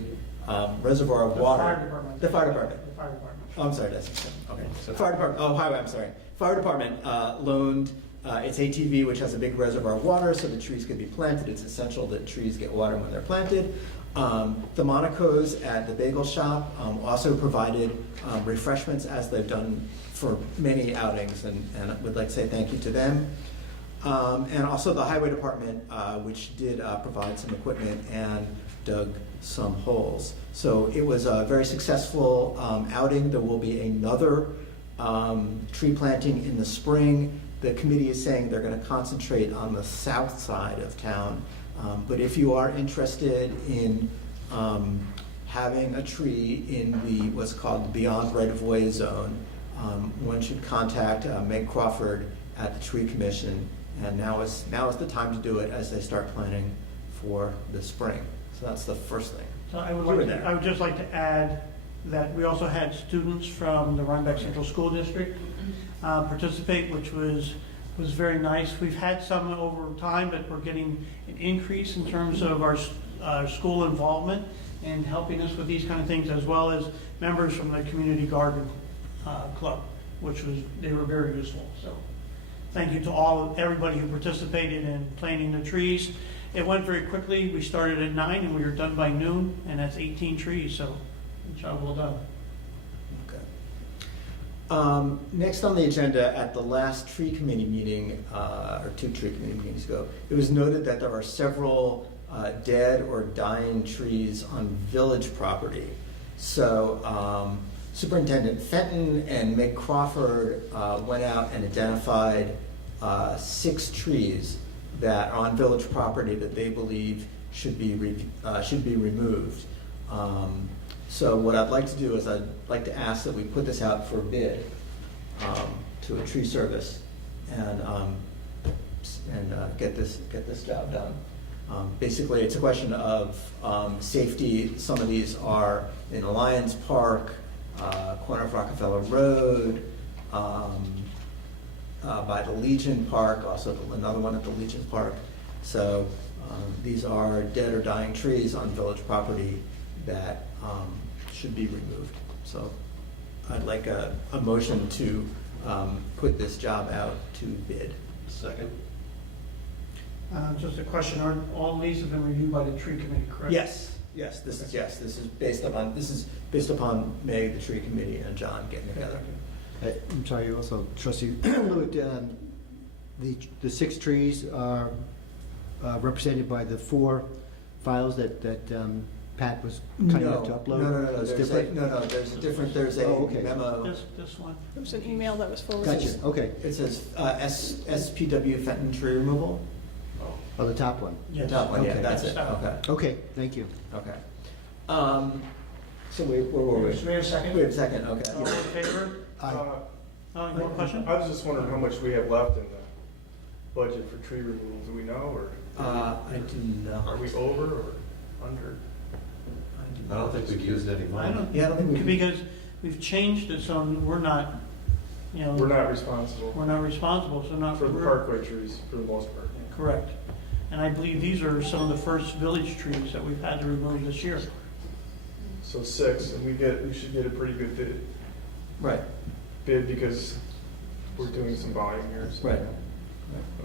reservoir of water. Fire department. The fire department. The fire department. Oh, I'm sorry, that's, okay. Fire department, oh, highway, I'm sorry. Fire department loaned its ATV, which has a big reservoir of water, so the trees could be planted. It's essential that trees get water when they're planted. The Monacos at the bagel shop also provided refreshments, as they've done for many outings, and I would like to say thank you to them. And also the highway department, which did provide some equipment and dug some holes. So it was a very successful outing. There will be another tree planting in the spring. The committee is saying they're going to concentrate on the south side of town. But if you are interested in having a tree in the what's called the Beyond Right-of-Way zone, one should contact Meg Crawford at the Tree Commission. And now is the time to do it as they start planning for the spring. So that's the first thing. So I You were would there. just like to add that we also had students from the Rhinebeck Central School District participate, which was very nice. We've had some over time, but we're getting an increase in terms of our school involvement and helping us with these kind of things, as well as members from the community garden club, they were very useful. So thank you to everybody who participated in planting the trees. It went very quickly. We started at 9 and we were done by noon, and that's 18 trees, so job well done. Okay. Next on the agenda, at the last tree committee meeting, or 2 tree committee meetings ago, it was noted that there are several dead or dying trees on village property. So Superintendent Fenton and Mick Crawford went out and identified 6 trees that are on village property that they believe should be removed. So what I'd like to do is I'd like to ask that we put this out for bid to a tree service and get this job done. Basically, it's a question of safety. Some of these are in Alliance Park, corner of Rockefeller Road, by the Legion Park, also another one at the Legion Park. So these are dead or dying trees on village property that should be removed. So I'd like a motion to put this job out to bid. Second? Just a question, are all these have been reviewed by the tree committee, correct? This is based upon Meg, the tree committee, and John getting together. I'm sorry, also, trustee Lewitt, the 6 trees are represented by the 4 files that Pat was kind enough to upload? No. It's There's different? there's a Oh, okay. memo. This one? There was an email that was forwarded. Gotcha, okay. It says SPW Fenton tree removal. Oh, the top one. The top one, yeah, Okay. that's it, That's okay, Okay, thank you. okay. So where were we? Do we have a second? We have a second, okay. All in favor? Aye. Any more questions? I was just wondering how much we have left in the budget for tree removal. Do we know, or I do not. are we over or under? I don't think we've used any I money. don't, Yeah, I don't think we. because we've changed it, so we're not, We're not responsible we're not responsible, so not. for the parkway trees for the most part. Correct. And I believe these are some of the first village trees that we've had to remove this year. So 6, and we should get a pretty good Right, bid because we're doing some volume here. So. right.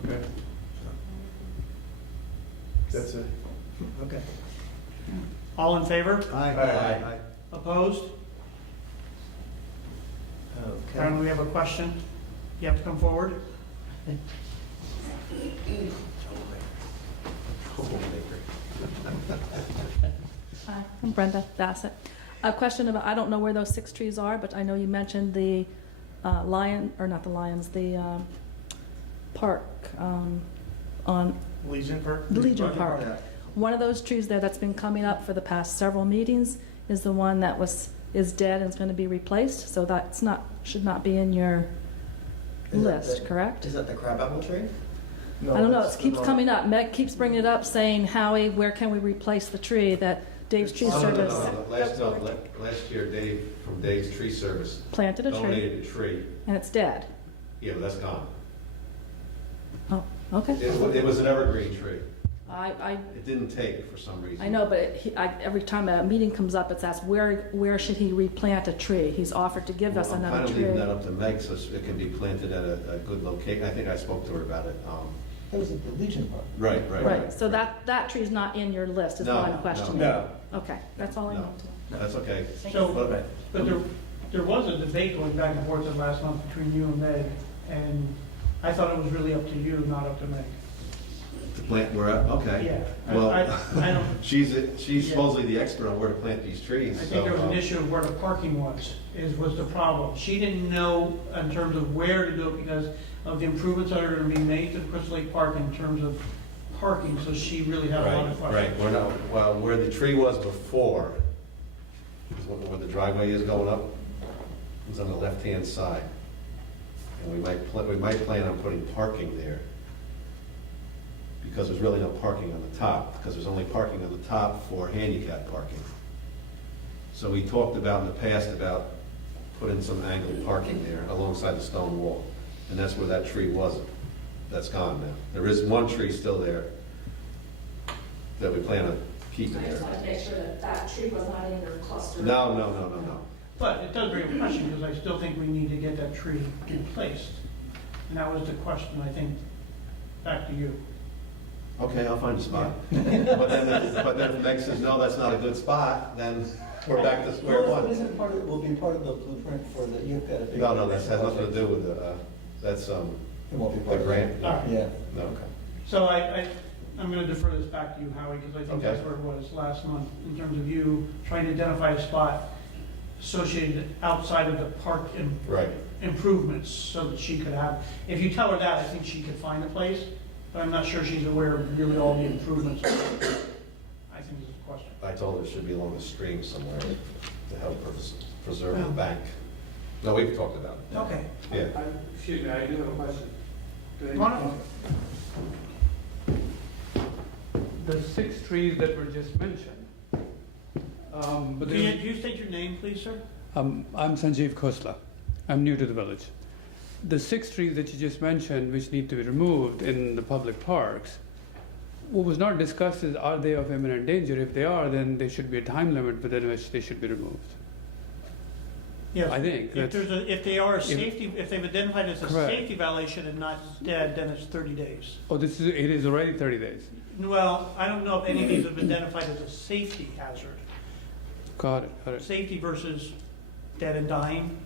Okay. That's it. Okay. All in favor? Aye. Opposed? Karen, Okay. we have a question. You have to come forward. Hi, I'm Brenda Bassett. A question about, I don't know where those 6 trees are, but I know you mentioned the lion, or not the lions, the park on Legion Park? the Legion Park. One of those trees there that's been coming up for the past several meetings is the one that is dead and is going to be replaced, so that's not, should not be in your Is that list, the- correct? Is that the crabapple tree? No, I don't know, that's it keeps the coming up. Meg keeps bringing it up, saying, Howie, where can we replace the tree that Dave's Tree Service Last year, Dave, from Dave's Tree Service, planted a tree, donated a tree. and it's dead? Yeah, but that's gone. Oh, okay. It was an evergreen tree. I It didn't take for some reason. I know, but every time a meeting comes up, it's asked, where should he replant a tree? He's offered to give us I'm another kind of leaving that tree. up to Meg, so it can be planted at a good location. I think I spoke to her about it. That was at the Legion Park. Right. Right, so that tree's not in your list, is No, what I'm questioning. no. Okay, that's all I No. need to know. That's okay. So, But- but there was a debate going back and forth the last month between you and Meg, and I thought it was really up to you, not up to Meg. The plant, we're at, okay. Yeah. Well, I don't, she's Yeah. supposedly the expert on where to plant these trees. I think there was so, an issue of where the parking was the problem. She didn't know in terms of where to do it because of the improvements that are gonna be made to Crystal Lake Park in terms of parking, so she really had a lot of questions. Right, we're not, well, where the tree was before, is where the driveway is going up, is on the left-hand side. And we might plan on putting parking there. Because there's really no parking on the top, because there's only parking on the top for handicap parking. So we talked about in the past about putting some angled parking there alongside the stone wall. And that's where that tree wasn't. That's gone now. There is one tree still there that we plan on keeping I just there. wanted to make sure that tree was not in your cluster. No. But it does bring a question, because I still think we need to get that tree replaced. And that was the question, I think, back to you. Okay, I'll find a spot. But then if Meg says, no, that's not a good spot, then we're back to square Well, one. isn't part of, will be part of the blueprint for the, you've got a big. No, that has nothing to do with that's, It won't be the part of grant. All right. Yeah. No. So I'm going to defer this back to you, Howie, because I think Okay. that's where it was last month, in terms of you trying to identify a spot associated outside of the park Right. improvements, so that she could have, if you tell her that, I think she could find a place, but I'm not sure she's aware of really all the improvements. I think this is a question. I told her it should be along the stream somewhere to help preserve the Well. bank. No, we've talked about it. Okay. Yeah. Excuse me, I do have a question. Come on up. The 6 trees that were just mentioned. But Do you state your name, please, sir? I'm Sanjeev Khosla. I'm new to the village. The 6 trees that you just mentioned, which need to be removed in the public parks, what was not discussed is, are they of imminent danger? If they are, then there should be a time limit within which they should be removed. Yes. I think If that's- if they are a safety, if they've identified as a Correct. safety violation and not dead, then it's 30 days. Oh, it is already 30 days. Well, I don't know if any of these have been identified as a safety hazard. Got it. Safety versus dead and dying.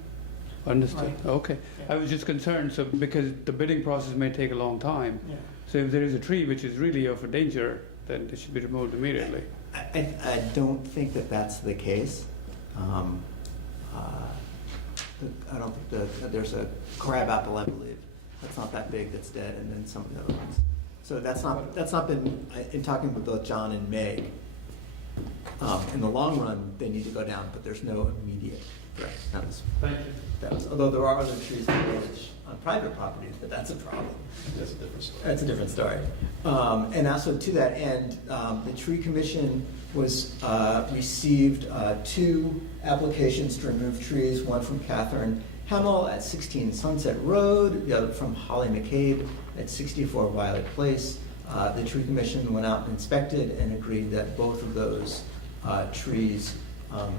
Understood. Right. Okay. Yeah. I was just concerned, so because the bidding process may take a long time. Yeah. So if there is a tree which is really of a danger, then it should be removed immediately. I don't think that that's the case. I don't think that there's a crabapple, I believe, that's not that big that's dead, and then some of the other ones. So that's not been, in talking with both John and Meg, In the long run, they need to go down, but there's no immediate threat. Thank you. Although there are other trees in the village on private property, but that's a problem. That's a different story. That's a different story. And also to that end, the tree commission received 2 applications to remove trees, one from Catherine Hemmel at 16 Sunset Road, the other from Holly McCabe at 64 Violet Place. The tree commission went out and inspected and agreed that both of those trees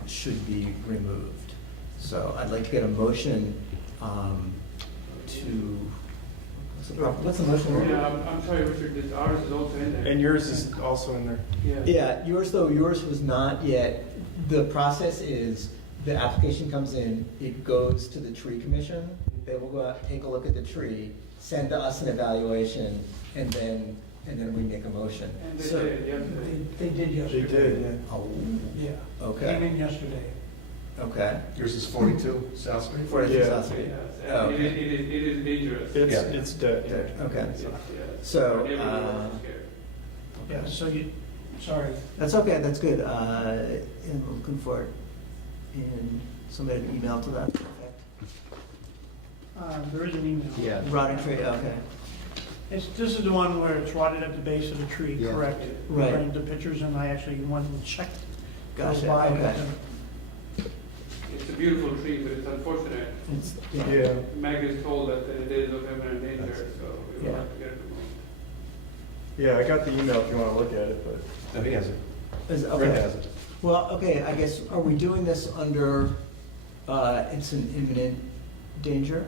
should be removed. So I'd like to get a motion to, what's the motion? Yeah, I'm sorry, Richard, ours is also in there. And yours is also in there. Yeah, yours was not yet. The process is, the application comes in, it goes to the tree commission, they will go out, take a look at the tree, send to us an evaluation, and then we make a motion. And So- They did They yesterday. did, yeah. Oh, Yeah. okay, Came in yesterday. okay. Yours is 42 South Street? 42 Yeah. South Street. Yes, Oh, and okay. it is dangerous. It's dead, yeah. Okay, Yes, yes. so, Everyone is scared. Yeah, so you, sorry. that's okay, that's good. And we're looking for it in, somebody an email to that effect. There is an email. Yeah. Rotting tree, okay. This is the one where it's rotted at the base of the tree, Yeah. correct? Right. According to the pictures, and I actually went and checked. Gotcha, Drove by okay. and- It's a beautiful tree, but it's unfortunate. It's, Yeah. Meg is told that it is of imminent danger, so we will Yeah. have to get it removed. Yeah, I got the email if you want to look at it, but No, he has it. Is, Red okay. has it. Well, okay, I guess, are we doing this under, it's an imminent danger?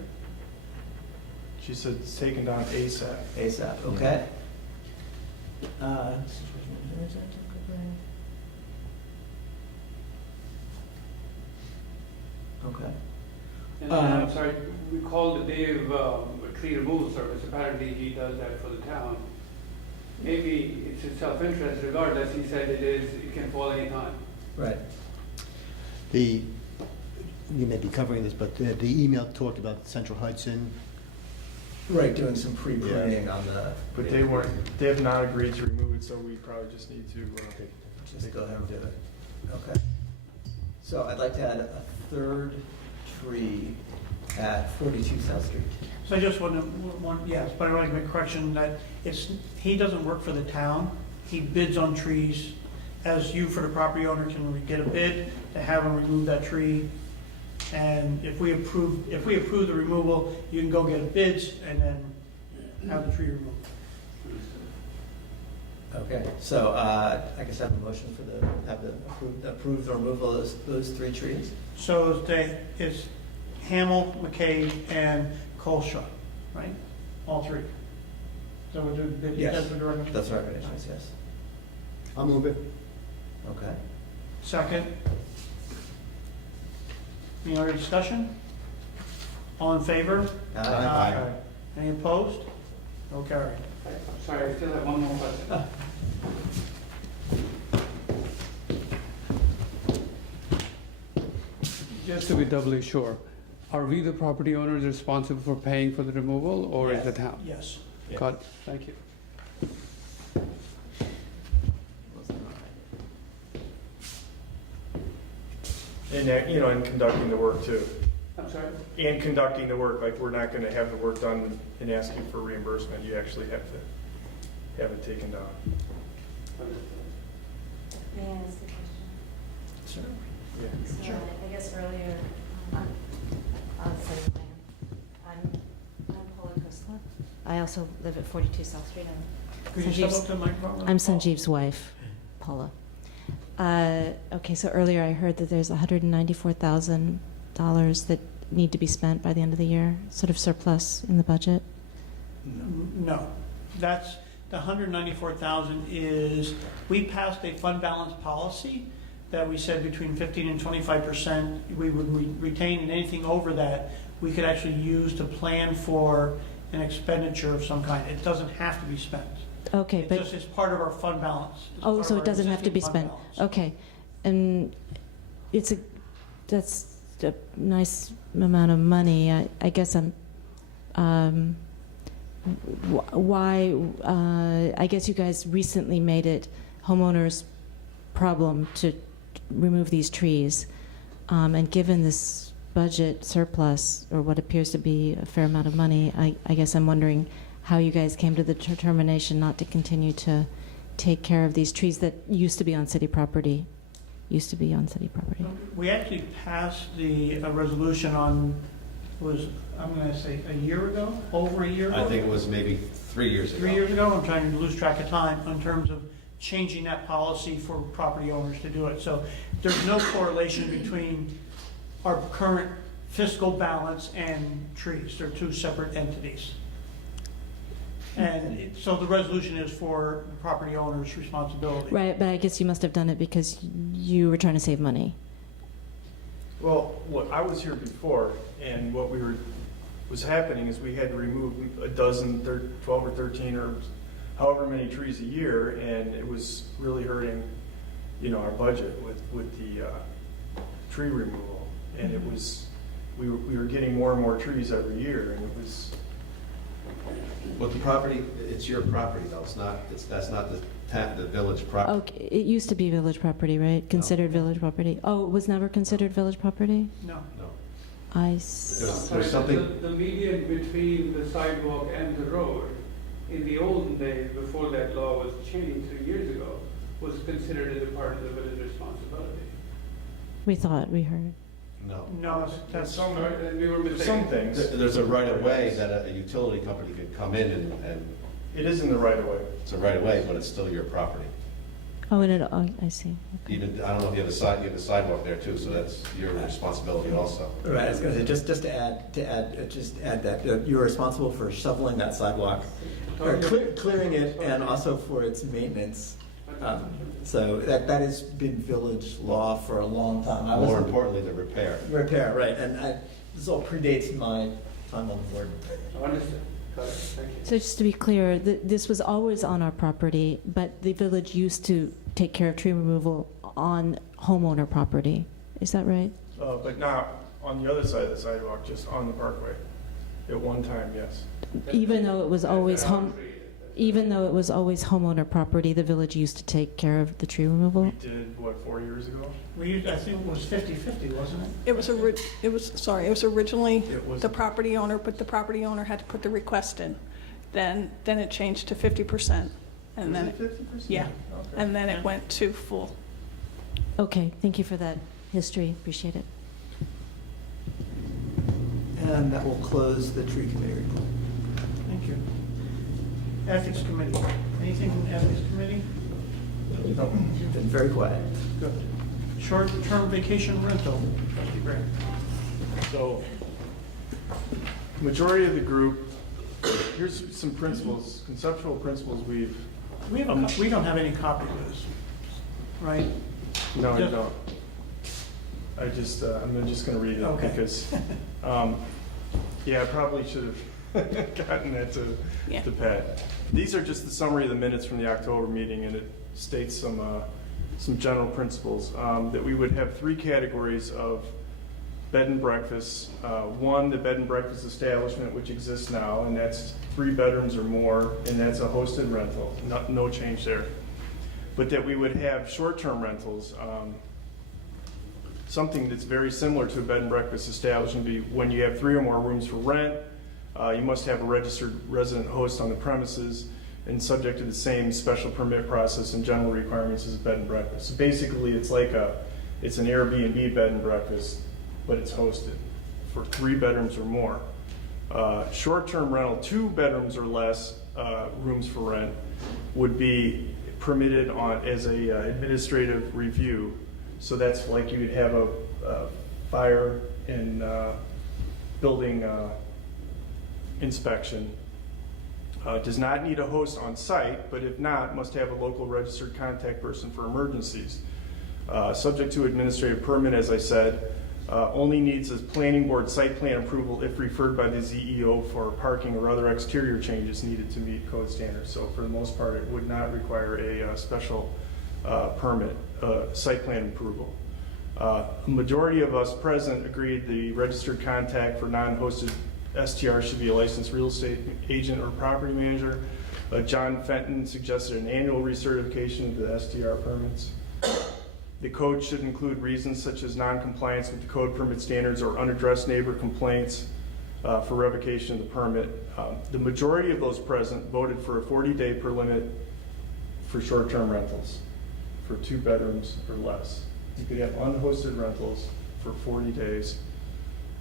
she said it's taken down ASAP. ASAP, okay? Okay. And Um, I'm sorry, we called Dave a tree removal service. Apparently he does that for the town. Maybe it's his self-interest. Regardless, he said it can fall anytime. Right. The, you may be covering this, but the email talked about Central Hudson. Right, doing some pre-pruning on the. But they have not agreed to remove it, so we probably just need to, Just go ahead and do it. Okay. So I'd like to add a third tree at 42 South Street. So I just yes, but I'd like to make a correction that he doesn't work for the town. He bids on trees, as you, for the property owner, can get a bid to have him remove that tree. And if we approve the removal, you can go get bids and then have the tree removed. Okay, so I guess I have a motion for approve the removal of those 3 trees. So it's Hamel, McCabe, and Coleshaw, right? All 3. So we'll do bid. Yes. That's what you're recommending? That's recommendations, yes. I'll move it. Okay. Second. Any other discussion? All in favor? Aye. Any opposed? No carried. I'm sorry, I still have one more question. Just to be doubly sure, are we the property owners responsible for paying for the removal, or is the town? Yes. Got it. Thank you. and, and conducting the work too. I'm sorry? And conducting the work, like, we're not gonna have the work done and ask you for reimbursement, you actually have to have it taken down. May I ask a question? Sure. Yeah. So I guess earlier, on site plan, I'm Paula Kosla. I also live at 42 South Street. Could you step up to the microphone? I'm Sanjeev's wife, Paula. Okay, so earlier I heard that there's $194,000 that need to be spent by the end of the year, sort of surplus in the budget. No. That's, the 194,000 is, we passed a fund balance policy that we said between 15 and 25% we would retain, and anything over that, we could actually use to plan for an expenditure of some kind. It doesn't have to be spent. Okay, It's but, just, it's part of our fund balance. It's oh, part so of it our doesn't have to be existing fund spent. balance. Okay, and that's a nice amount of money. I guess why, I guess you guys recently made it homeowners problem to remove these trees. And given this budget surplus, or what appears to be a fair amount of money, I guess I'm wondering how you guys came to the determination not to continue to take care of these trees that used to be on city property. We actually passed a resolution on, I'm going to say a year ago, over a year ago? I think it was maybe 3 years ago. 3 years ago. I'm trying to lose track of time in terms of changing that policy for property owners to do it. So there's no correlation between our current fiscal balance and trees. They're two separate entities. And so the resolution is for the property owner's responsibility. Right, but I guess you must have done it because you were trying to save money. Well, I was here before, and what was happening is we had to remove a dozen, 12 or 13 or however many trees a year, and it was really hurting, our budget with the tree removal. And it was, we were getting more and more trees every year, and it was. But the property, it's your property though, that's not the village property. Okay, it used to be village property, right? Considered village property? Oh, it was never considered village property? No. No. There's something. The median between the sidewalk and the road, in the olden days, before that law was changed 3 years ago, was considered as a part of the village responsibility. We heard. No, that's some things. things. There's a right of way that a utility company could come in and It is in the right of way. it's a right of way, but it's still your property. Oh, I see. Okay. Even, I don't know if you have a sidewalk there too, so that's your responsibility also. Right, I was going to say, just to add that you're responsible for shoveling that sidewalk, or clearing it, and also for its maintenance. So that has been village law for a long time. More importantly, the repair. Repair, right, and this all predates my time on the board. Understood. Got it. Thank you. So just to be clear, this was always on our property, but the village used to take care of tree removal on homeowner property. Is that right? But not on the other side of the sidewalk, just on the parkway. At one time, yes. Even though it was always homeowner property, the village used to take care of the tree removal? We did, 4 years ago? I think it was 50-50, wasn't it? It was originally It the property owner, but the property owner had to put the request in. Then it changed to 50%, and then, 50%? yeah, Okay. and then it went to full. Okay, thank you for that history. Appreciate it. And that will close the tree committee report. Thank you. Ethics Committee. Anything from the Ethics Committee? Been very quiet. Good. Short-term vacation rental. Trustee Gray. So, majority of the group, here's some principles, conceptual principles We don't have any copy of this, right? No, you Just- don't. I'm just gonna read it Okay. because, I probably should have gotten that Yeah. to Pat. These are just the summary of the minutes from the October meeting, and it states some general principles. That we would have 3 categories of bed and breakfast. One, the bed and breakfast establishment, which exists now, and that's 3 bedrooms or more, and that's a hosted rental. No change there. But that we would have short-term rentals. Something that's very similar to a bed and breakfast establishment would be when you have 3 or more rooms for rent, you must have a registered resident host on the premises and subject to the same special permit process and general requirements as a bed and breakfast. So basically, it's an Airbnb bed and breakfast, but it's hosted for 3 bedrooms or more. Short-term rental, 2 bedrooms or less rooms for rent would be permitted as a administrative review. So that's like you would have a fire and building inspection. Does not need a host on site, but if not, must have a local registered contact person for emergencies. Subject to administrative permit, as I said, only needs a planning board site plan approval if referred by the ZEO for parking or other exterior changes needed to meet code standards. So for the most part, it would not require a special permit, site plan approval. A majority of us present agreed the registered contact for non-hosted STR should be a licensed real estate agent or property manager. John Fenton suggested an annual recertification of the STR permits. The code should include reasons such as non-compliance with the code permit standards or unaddressed neighbor complaints for revocation of the permit. The majority of those present voted for a 40-day per limit for short-term rentals for 2 bedrooms or less. You could have unhosted rentals for 40 days.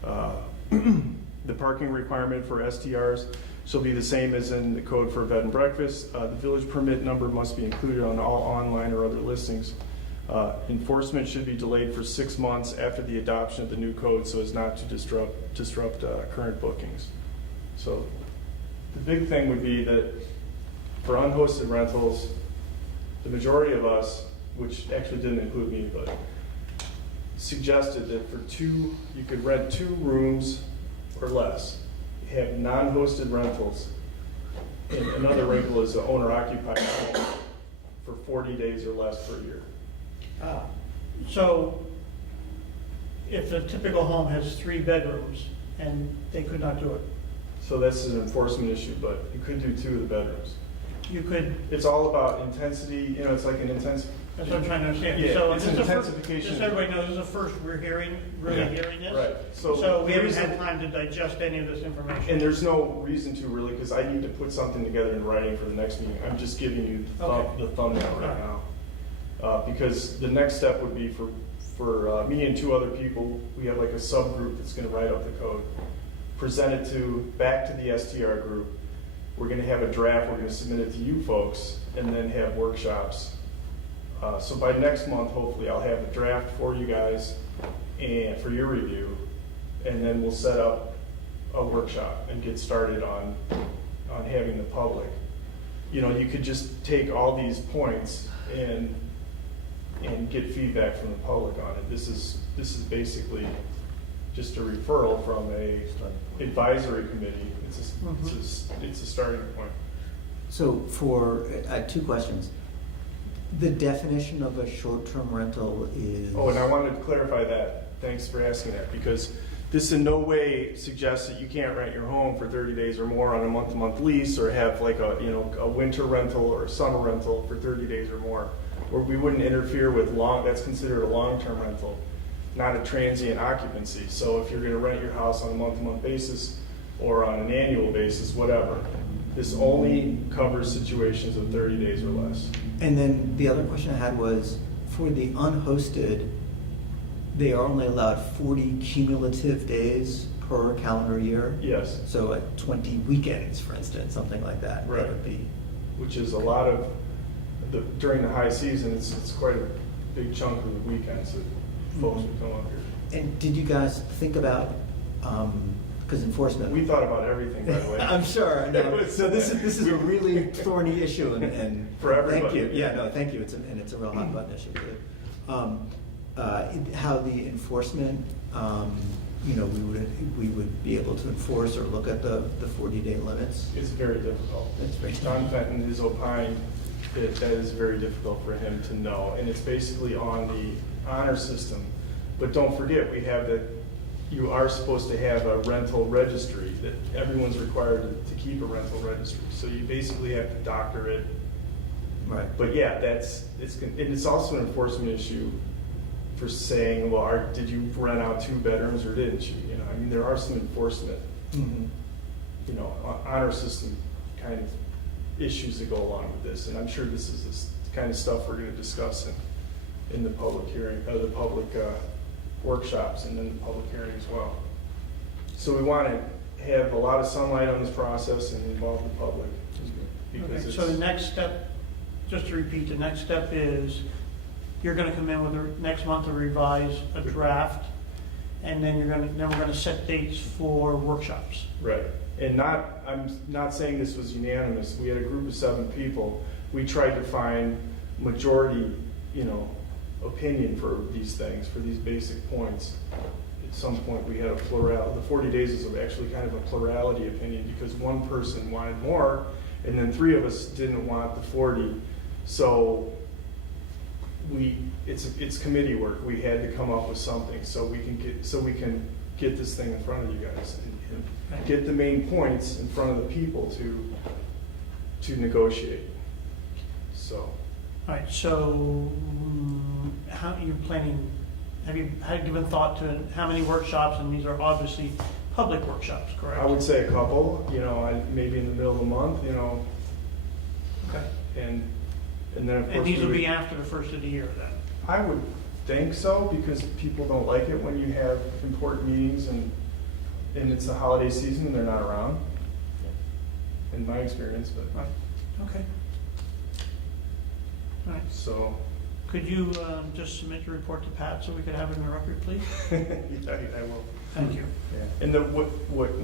The parking requirement for STRs shall be the same as in the code for a bed and breakfast. The village permit number must be included on all online or other listings. Enforcement should be delayed for 6 months after the adoption of the new code so as not to disrupt current bookings. So the big thing would be that for unhosted rentals, the majority of us, which actually didn't include me, but suggested that for 2, you could rent 2 rooms or less, have non-hosted rentals. And another wrinkle is the owner-occupied home for 40 days or less per year. So if the typical home has 3 bedrooms and they could not do it, So that's an enforcement issue, but you could do 2 of the bedrooms. you could, It's all about intensity, you know, it's like an intense. that's what I'm trying to understand. Yeah, So it's this an is the first- intensification. Just so everybody knows, this is the first we're hearing this. Right, So we the haven't reason- had time to digest any of this information. And there's no reason to really, because I need to put something together in writing for the next meeting. I'm just giving you the thumbnail right now. Because the next step would be for me and 2 other people, we have like a subgroup that's gonna write up the code, present it back to the STR group. We're gonna have a draft, we're gonna submit it to you folks, and then have workshops. So by next month, hopefully, I'll have a draft for you guys and for your review, and then we'll set up a workshop and get started on having the public. You know, you could just take all these points and get feedback from the public on it. This is basically just a referral from a advisory committee. It's a starting point. So for, 2 questions. The definition of a short-term rental is? Oh, and I wanted to clarify that. Thanks for asking that, because this in no way suggests that you can't rent your home for 30 days or more on a month-to-month lease, or have like a winter rental or a summer rental for 30 days or more. Or we wouldn't interfere with that's considered a long-term rental, not a transient occupancy. So if you're gonna rent your house on a month-to-month basis or on an annual basis, whatever, this only covers situations of 30 days or less. And then the other question I had was, for the unhosted, they are only allowed 40 cumulative days per calendar year? Yes. So at 20 weekends, for instance, something like that. Right. That would be. Which is a lot of, during the high season, it's quite a big chunk of the weekends that folks would come up here. And did you guys think about, because enforcement? We thought about everything, by the way. I'm sure. No. So this is a really thorny issue, and For everybody. Thank you. Yeah, no, thank you. It's a real hot button issue too. How the enforcement, we would be able to enforce or look at the 40-day limits. It's very difficult. It's very John Fenton is opined that is very difficult for him to know, and it's basically on the honor system. But don't forget, you are supposed to have a rental registry, that everyone's required to keep a rental registry. So you basically have to doctor it. Right. But yeah, it's also an enforcement issue for saying, well, did you rent out 2 bedrooms or didn't you? You know, I mean, there are some enforcement, honor system kind of issues that go along with this. And I'm sure this is the kind of stuff we're going to discuss in the public hearing, the public workshops, and then the public hearing as well. So we want to have a lot of sunlight on this process and involve the public. Okay, so the next step, just to repeat, the next step is you're gonna come in with next month to revise a draft, and then we're gonna set dates for workshops. Right. And I'm not saying this was unanimous. We had a group of 7 people. We tried to find majority, opinion for these things, for these basic points. At some point, we had a plurality. The 40 days is actually kind of a plurality opinion, because one person wanted more, and then 3 of us didn't want the 40. So it's committee work. We had to come up with something so we can get this thing in front of you guys and get the main points in front of the people to negotiate. So. All right, so how you're planning, have you had given thought to how many workshops, and these are obviously public workshops, correct? I would say a couple, maybe in the middle of the month, Okay. and then of course. And these we will be would- after the first of the year then? I would think so, because people don't like it when you have important meetings and it's the holiday season and they're not around, in my experience, but, Right, okay. All right, so. could you just submit your report to Pat so we could have it in the record, please? Yeah, I will. Thank you. Yeah. And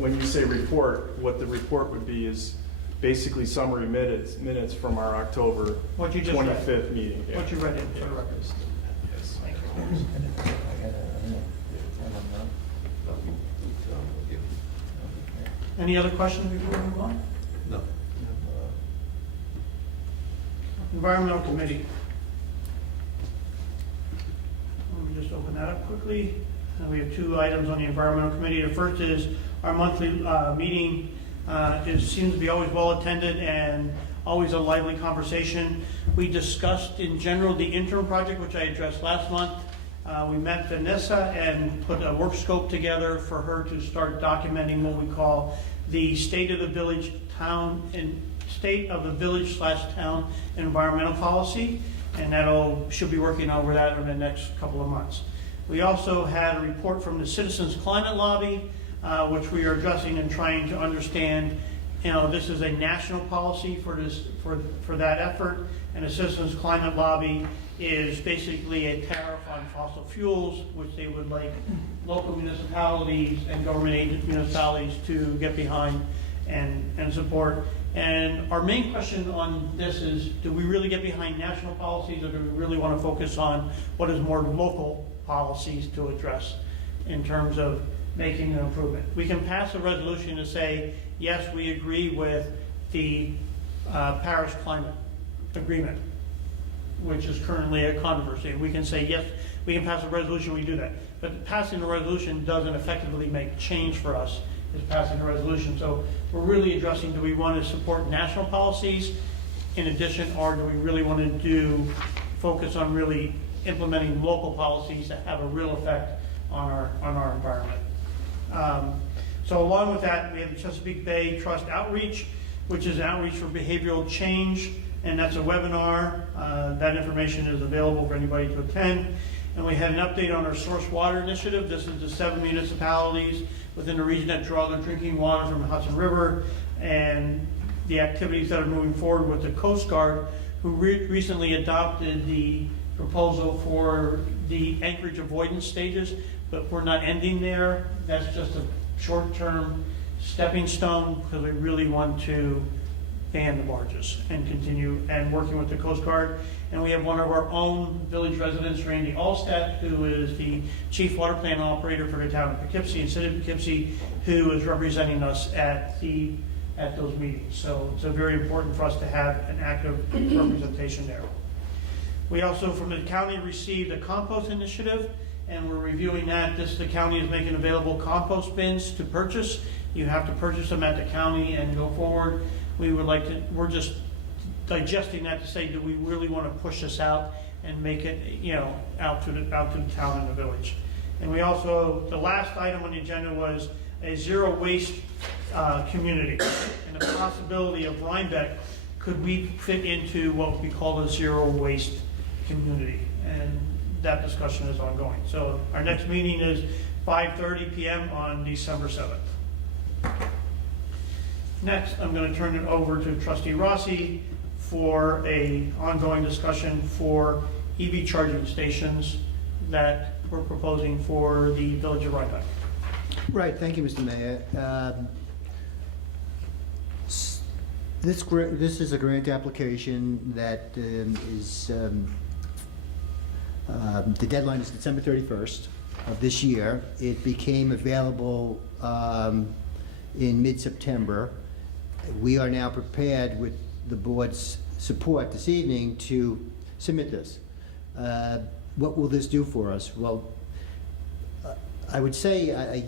when you say report, what the report would be is basically summary minutes from our October What you just read. 25th meeting. Yeah. What you read in for the record. Yes. Thank you. Any other questions before we move on? No. Environmental Committee. Let me just open that up quickly. We have 2 items on the Environmental Committee. The first is our monthly meeting. It seems to be always well attended and always a lively conversation. We discussed in general the interim project, which I addressed last month. We met Vanessa and put a work scope together for her to start documenting what we call the state of the village, town, and state of the village/town environmental policy, and she'll be working over that in the next couple of months. We also had a report from the Citizens Climate Lobby, which we are addressing and trying to understand. This is a national policy for that effort, and the Citizens Climate Lobby is basically a tariff on fossil fuels, which they would like local municipalities and government agent municipalities to get behind and support. And our main question on this is, do we really get behind national policies, or do we really want to focus on what is more local policies to address in terms of making an improvement? We can pass a resolution to say, yes, we agree with the Paris Climate Agreement, which is currently a controversy. We can say, yes, we can pass a resolution, we do that. But passing the resolution doesn't effectively make change for us, it's passing a resolution. So we're really addressing, do we want to support national policies in addition, or do we really want to focus on really implementing local policies that have a real effect on our environment? So along with that, we have the Chesapeake Bay Trust Outreach, which is outreach for behavioral change, and that's a webinar. That information is available for anybody to attend. And we had an update on our source water initiative. This is the 7 municipalities within the region that draw their drinking water from the Hudson River, and the activities that are moving forward with the Coast Guard, who recently adopted the proposal for the anchorage avoidance stages, but we're not ending there. That's just a short-term stepping stone, because we really want to ban the barges and continue and working with the Coast Guard. And we have one of our own village residents, Randy Allstat, who is the chief water plant operator for the town of Poughkeepsie and city of Poughkeepsie, who is representing us at those meetings. So it's very important for us to have an active representation there. We also, from the county, received a Compost Initiative, and we're reviewing that. The county is making available compost bins to purchase. You have to purchase them at the county and go forward. We're just digesting that to say, do we really want to push this out and make it, out to the town and the village? And we also, the last item on the agenda was a zero waste community, and the possibility of Rhinebeck, could we fit into what we call a zero waste community? And that discussion is ongoing. So our next meeting is 5:30 p.m. on December 7th. Next, I'm going to turn it over to Trustee Rossi for a ongoing discussion for EV charging stations that we're proposing for the Village of Rhinebeck. Right, thank you, Mr. Mayor. This is a grant application that is, the deadline is December 31st of this year. It became available in mid-September. We are now prepared, with the board's support this evening, to submit this. What will this do for us? Well, I would say I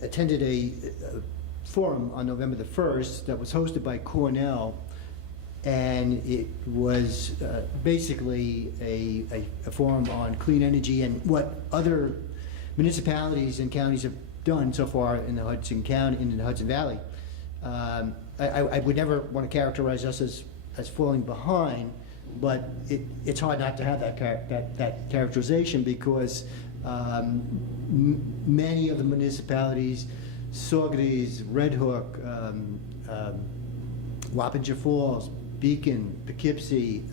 attended a forum on November the 1st that was hosted by Cornell and it was basically a forum on clean energy and what other municipalities and counties have done so far in the Hudson County, in the Hudson Valley. I would never want to characterize us as falling behind, but it's hard not to have that characterization because many of the municipalities, Saugerties, Red Hook, Wappinger Falls, Beacon, Poughkeepsie,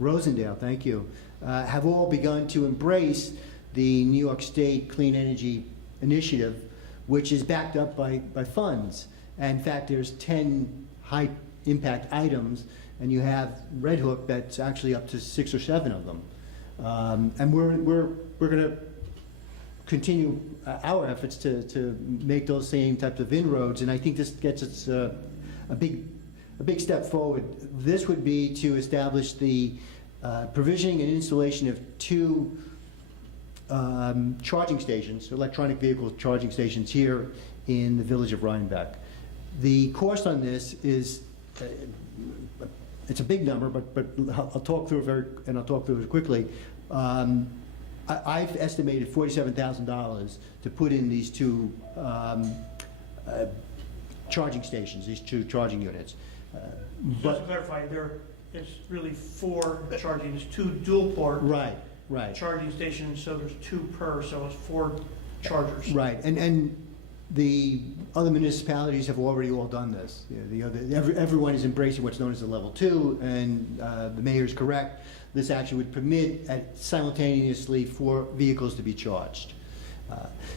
Rosendale, thank you, have all begun to embrace the New York State Clean Energy Initiative, which is backed up by funds. And in fact, there's 10 high-impact items, and you have Red Hook that's actually up to 6 or 7 of them. And we're going to continue our efforts to make those same types of inroads, and I think this gets us a big step forward. This would be to establish the provisioning and installation of 2 charging stations, electronic vehicle charging stations here in the village of Rhinebeck. The cost on this is, it's a big number, but I'll talk through it quickly. I've estimated $47,000 to put in these 2 charging stations, these 2 charging units. Just to clarify, it's really 4 charging, it's 2 dual port. Right. Charging stations, so there's 2 per, so it's 4 chargers. Right, and the other municipalities have already all done this. Everyone is embracing what's known as a level 2, and the mayor is correct. This actually would permit simultaneously 4 vehicles to be charged.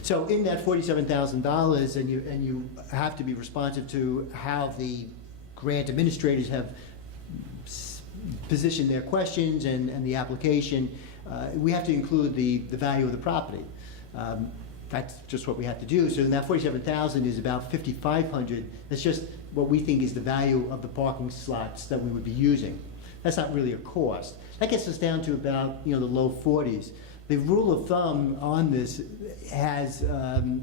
So in that $47,000, and you have to be responsive to how the grant administrators have positioned their questions and the application, we have to include the value of the property. That's just what we have to do. So in that $47,000 is about $5,500. That's just what we think is the value of the parking slots that we would be using. That's not really a cost. That gets us down to about the low 40s. The rule of thumb on this has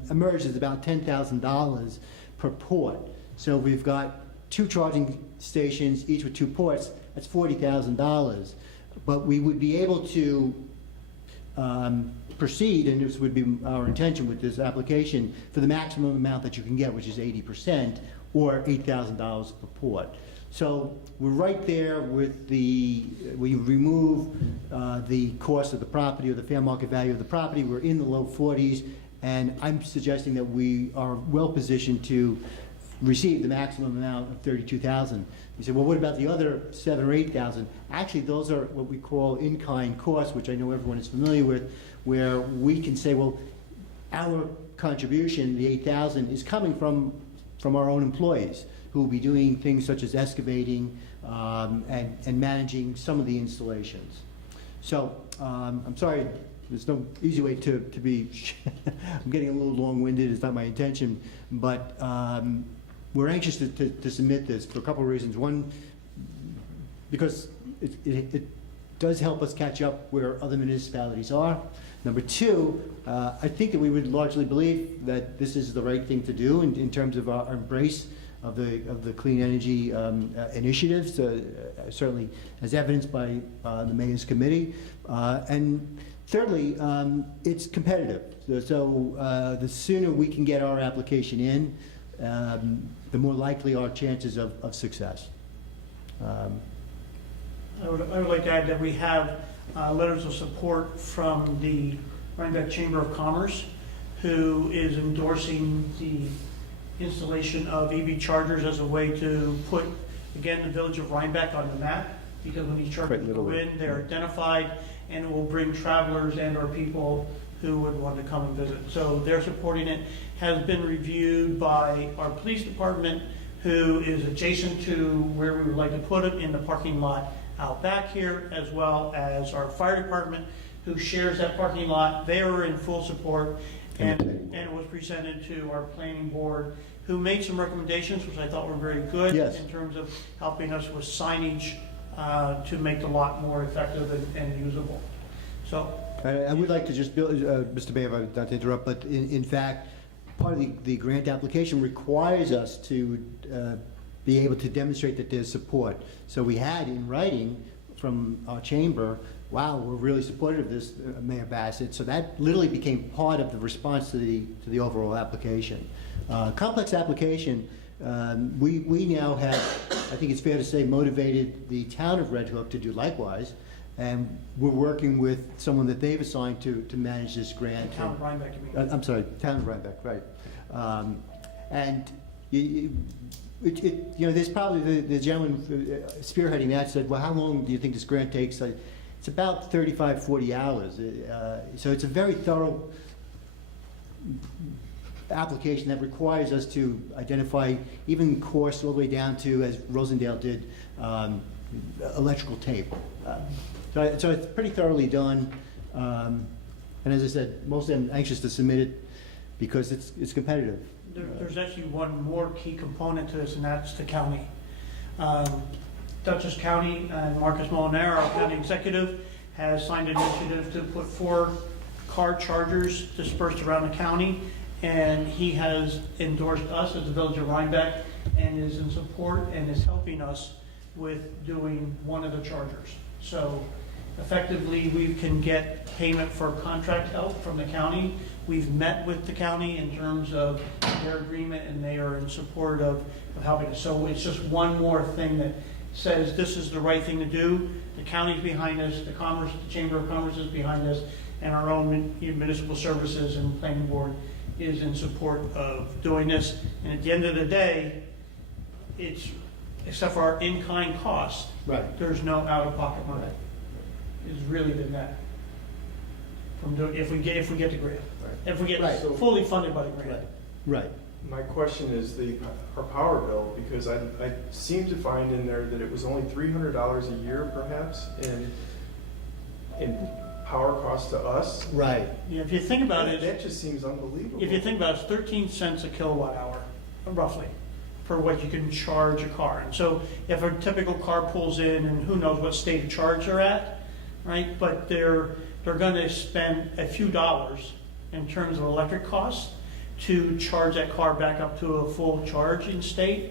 emerged as about $10,000 per port. So we've got 2 charging stations, each with 2 ports. That's $40,000. But we would be able to proceed, and this would be our intention with this application, for the maximum amount that you can get, which is 80%, or $8,000 per port. So we're right there with we remove the cost of the property or the fair market value of the property. We're in the low 40s, and I'm suggesting that we are well positioned to receive the maximum amount of $32,000. You say, well, what about the other $7,000 or $8,000? Actually, those are what we call in-kind costs, which I know everyone is familiar with, where we can say, well, our contribution, the $8,000, is coming from our own employees, who will be doing things such as excavating and managing some of the installations. So I'm sorry, there's no easy way to be, I'm getting a little long-winded, it's not my intention, but we're anxious to submit this for a couple of reasons. One, because it does help us catch up where other municipalities are. Number 2, I think that we would largely believe that this is the right thing to do in terms of our embrace of the clean energy initiatives, certainly as evidenced by the mayor's committee. And thirdly, it's competitive. So the sooner we can get our application in, the more likely our chances of success. I would like to add that we have letters of support from the Rhinebeck Chamber of Commerce, who is endorsing the installation of EV chargers as a way to put, again, the village of Rhinebeck on the map, because when these chargers go in, they're identified, and it will bring travelers and or people who would want to come and visit. So they're supporting it. Has been reviewed by our police department, who is adjacent to where we would like to put it in the parking lot out back here, as well as our fire department, who shares that parking lot. They are in full support, and it was presented to our planning board, who made some recommendations, which I thought were very good. Yes. In terms of helping us with signage to make the lot more effective and usable. So I would like to just build, Mr. Mayor, not to interrupt, but in fact, part of the grant application requires us to be able to demonstrate that there's support. So we had in writing from our chamber, wow, we're really supportive of this, Mayor Bassett. So that literally became part of the response to the overall application. Complex application, we now have, I think it's fair to say, motivated the town of Red Hook to do likewise. And we're working with someone that they've assigned to manage this grant. Town of Rhinebeck, you mean? I'm sorry, town of Rhinebeck, right. And there's probably the gentleman spearheading that said, well, how long do you think this grant takes? It's about 35, 40 hours. So it's a very thorough application that requires us to identify even costs all the way down to, as Rosendale did, electrical tape. So it's pretty thoroughly done. And as I said, most of them are anxious to submit it because it's competitive. There's actually one more key component to this, and that's the county. Dutchess County and Marcus Molinaro, our county executive, has signed an initiative to put 4 car chargers dispersed around the county, and he has endorsed us as the Village of Rhinebeck and is in support and is helping us with doing one of the chargers. So effectively, we can get payment for contract help from the county. We've met with the county in terms of their agreement, and they are in support of helping us. So it's just one more thing that says this is the right thing to do. The county's behind us, the Chamber of Commerce is behind us, and our own municipal services and planning board is in support of doing this. And at the end of the day, it's, except for our in-kind cost, Right. there's no out-of-pocket money. It's really the net. From doing, if we get the grant, if we get Right. fully funded by the grant. Right. My question is our power bill, because I seem to find in there that it was only $300 a year perhaps in power cost to us. Right. Yeah, if you think about it, That just seems unbelievable. if you think about it, it's 13 cents a kilowatt hour, roughly, for what you can charge a car. And so if a typical car pulls in, and who knows what state of charge they're at, right? But they're going to spend a few dollars in terms of electric costs to charge that car back up to a full charging state.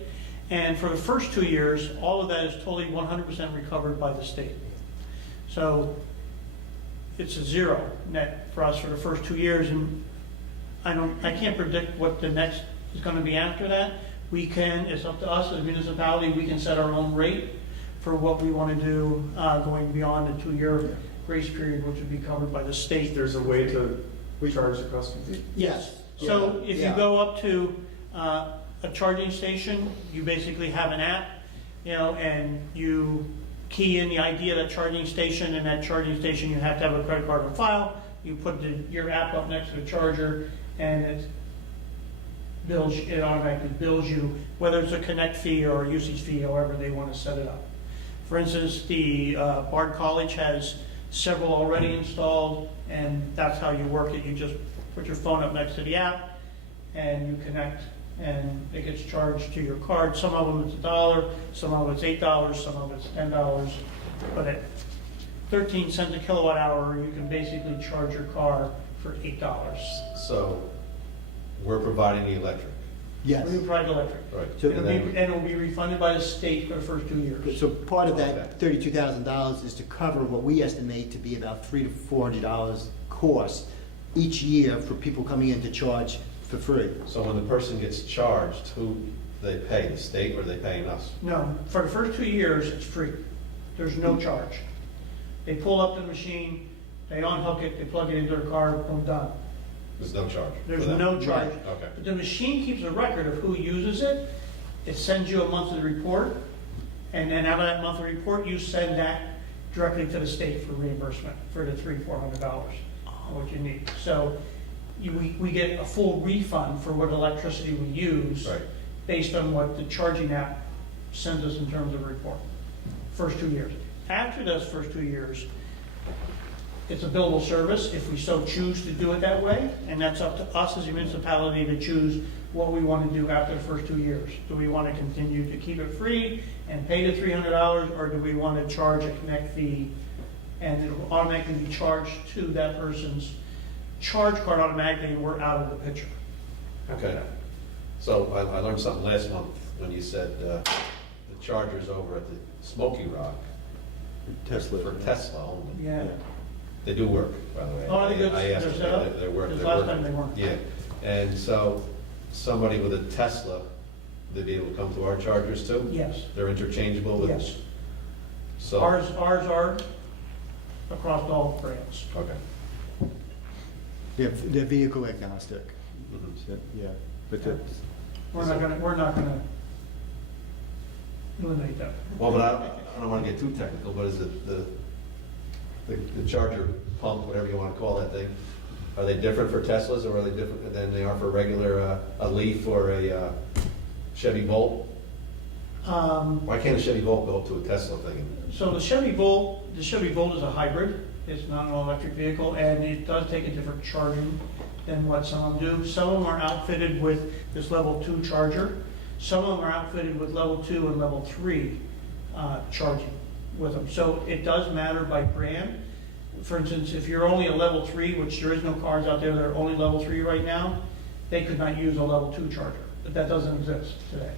And for the first 2 years, all of that is totally 100% recovered by the state. So it's a zero net for us for the first 2 years, and I can't predict what the next is going to be after that. It's up to us as a municipality, we can set our own rate for what we want to do going beyond the 2-year grace period, which would be covered by the state. There's a way to charge the customer. Yes. So if you go up to a charging station, you basically have an app, and you key in the ID of that charging station, and that charging station you have to have a credit card on file. You put your app up next to the charger, and it automatically bills you, whether it's a connect fee or a usage fee, however they want to set it up. For instance, the Bard College has several already installed, and that's how you work it. You just put your phone up next to the app, and you connect, and it gets charged to your card. Some of them it's $1, some of them it's $8, some of them it's $10. But at 13 cents a kilowatt hour, you can basically charge your car for $8. So we're providing the electric. Yes. We provide electric. Right. So- And it'll be refunded by the state for the first 2 years. So part of that $32,000 is to cover what we estimate to be about $300 to $400 cost each year for people coming in to charge for free. So when the person gets charged, who they pay, the state, or are they paying us? No, for the first 2 years, it's free. There's no charge. They pull up the machine, they unhook it, they plug it into their car, boom, done. There's no charge? There's for them? no charge. Okay. But the machine keeps a record of who uses it. It sends you a monthly report, and then out of that monthly report, you send that directly to the state for reimbursement for the $300-400 what you need. So we get a full refund for what electricity we use based on what the charging app sends us in terms of a report. First 2 years. After those first 2 years, it's a billable service if we so choose to do it that way, and that's up to us as a municipality to choose what we want to do after the first 2 years. Do we want to continue to keep it free and pay the $300, or do we want to charge a connect fee and it will automatically be charged to that person's charge card automatically, and we're out of the picture. Okay. So I learned something last month when you said the chargers over at the Smoky Rock Tesla. for Tesla only. Yeah. They do work, by the way. Oh, I think I asked they're them, set up? They work. Because They last work. time they weren't. Yeah, and so somebody with a Tesla, they'd be able to come to our chargers too? Yes, They're interchangeable with? yes. So. Ours are across all brands. Okay. They're vehicle agnostic. Mhm. So, yeah, but that's, We're not gonna eliminate that. Well, but I don't want to get too technical, but is it the charger pump, whatever you want to call that thing, are they different for Teslas or are they different than they are for regular, a Leaf or a Chevy Volt? Why can't a Chevy Volt go to a Tesla thing? So the Chevy Volt is a hybrid. It's not an electric vehicle, and it does take a different charging than what some of them do. Some of them are outfitted with this level 2 charger. Some of them are outfitted with level 2 and level 3 charging with them. So it does matter by brand. For instance, if you're only a level 3, which there is no cars out there that are only level 3 right now, they could not use a level 2 charger. But that doesn't exist today.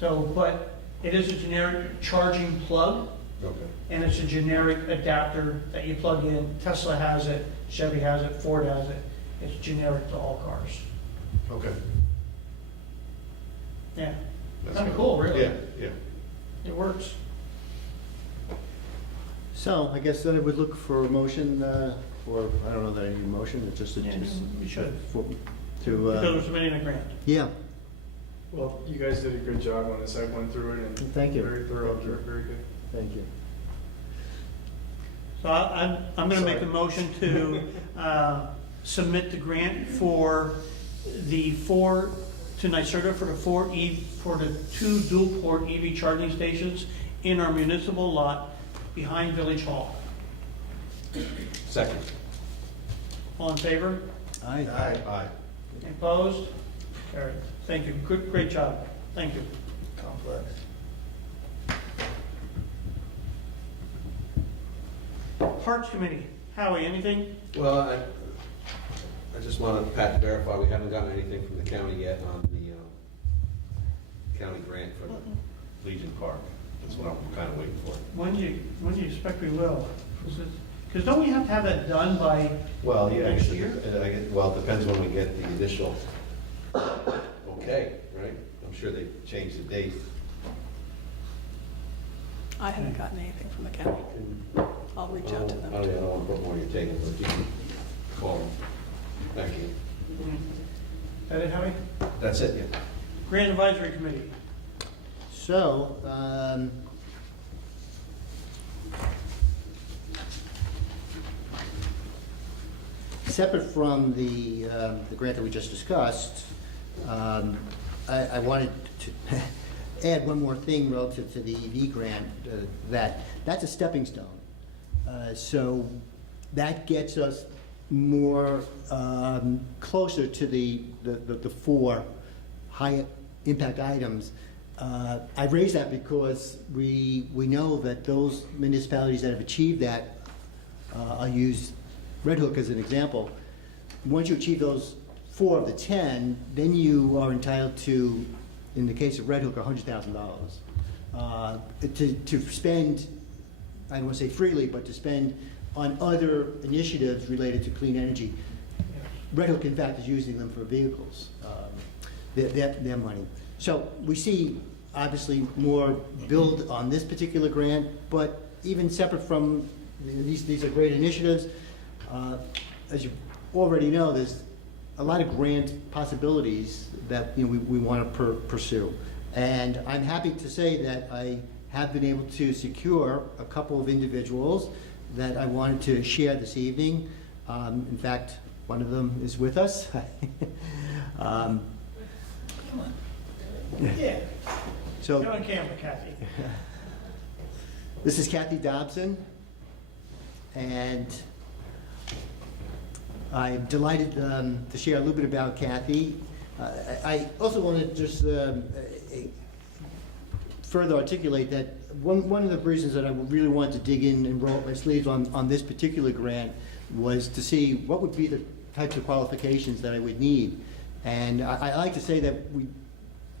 But it is a generic charging plug, Okay. and it's a generic adapter that you plug in. Tesla has it, Chevy has it, Ford has it. It's generic to all cars. Okay. Yeah, That's kind of good. cool, really. Yeah, yeah. It works. so I guess then I would look for a motion, or, I don't know that I need a motion, it's just a. Yeah, we should. To, Because we're submitting a grant. yeah, Well, you guys did a good job on this. I went through it and Thank you. very thorough, Thank you. very good. thank you. So I'm going to make a motion to submit the grant for the 4 to NYSERDA for the 2 dual port EV charging stations in our municipal lot behind Village Hall. Second. All in favor? Aye. Aye. Opposed? Carried. Thank you. Good, great job. Thank you. Complex. Parks Committee. Howie, anything? Well, I just want to, Pat, to verify, we haven't gotten anything from the county yet on the county grant for the Legion Park. That's what I'm kind of waiting for. When do you expect we will? Because don't we have to have that done by Well, yeah, next year? Well, it depends when we get the initial okay, right? I'm sure they changed the date. I haven't gotten anything from the county. I'll reach out to them. I don't want to put more on your table, but you can call them. Thank you. Is that it, Howie? That's it, yeah. Grant Advisory Committee. So, separate from the grant that we just discussed, I wanted to add one more thing relative to the EV grant, that's a stepping stone. So that gets us more closer to the 4 high impact items. I raise that because we know that those municipalities that have achieved that, I'll use Red Hook as an example. Once you achieve those 4 of the 10, then you are entitled to, in the case of Red Hook, $100,000 to spend. I don't want to say freely, but to spend on other initiatives related to clean energy. Red Hook, in fact, is using them for vehicles, their money. So we see, obviously, more build on this particular grant, but even separate from, these are great initiatives. As you already know, there's a lot of grant possibilities that we want to pursue. And I'm happy to say that I have been able to secure a couple of individuals that I wanted to share this evening. In fact, one of them is with us. Yeah. So Get on camera, Kathy. this is Kathy Dobson, and I'm delighted to share a little bit about Kathy. I also want to just further articulate that one of the reasons that I really wanted to dig in and roll up my sleeves on this particular grant was to see what would be the types of qualifications that I would need. And I like to say that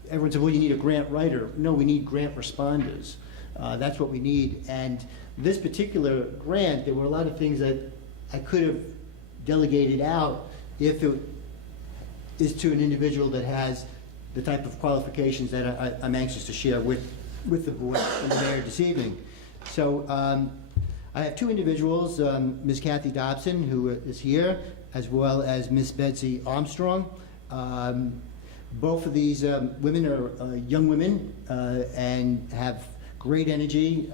everyone said, well, you need a grant writer. No, we need grant responders. That's what we need. And this particular grant, there were a lot of things that I could have delegated out if it is to an individual that has the type of qualifications that I'm anxious to share with the board and the mayor this evening. So I have two individuals, Ms. Kathy Dobson, who is here, as well as Ms. Betsy Armstrong. Both of these women are young women and have great energy,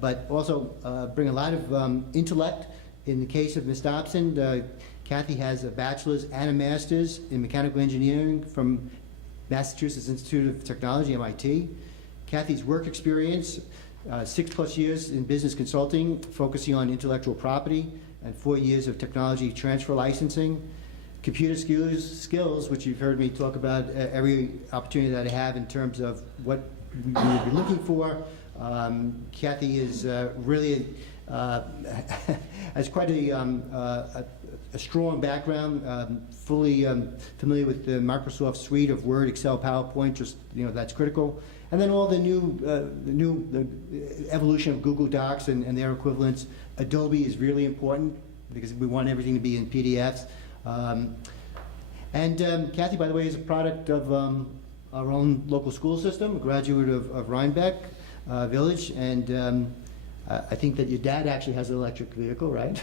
but also bring a lot of intellect. In the case of Ms. Dobson, Kathy has a bachelor's and a master's in mechanical engineering from Massachusetts Institute of Technology, MIT. Kathy's work experience, 6+ years in business consulting, focusing on intellectual property, and 4 years of technology transfer licensing. Computer skills, which you've heard me talk about every opportunity that I have in terms of what we would be looking for. Kathy is really has quite a strong background, fully familiar with the Microsoft suite of Word, Excel, PowerPoint. Just that's critical. And then all the new evolution of Google Docs and their equivalents. Adobe is really important because we want everything to be in PDFs. Kathy, by the way, is a product of our own local school system, a graduate of Rhinebeck Village, and I think that your dad actually has an electric vehicle, right?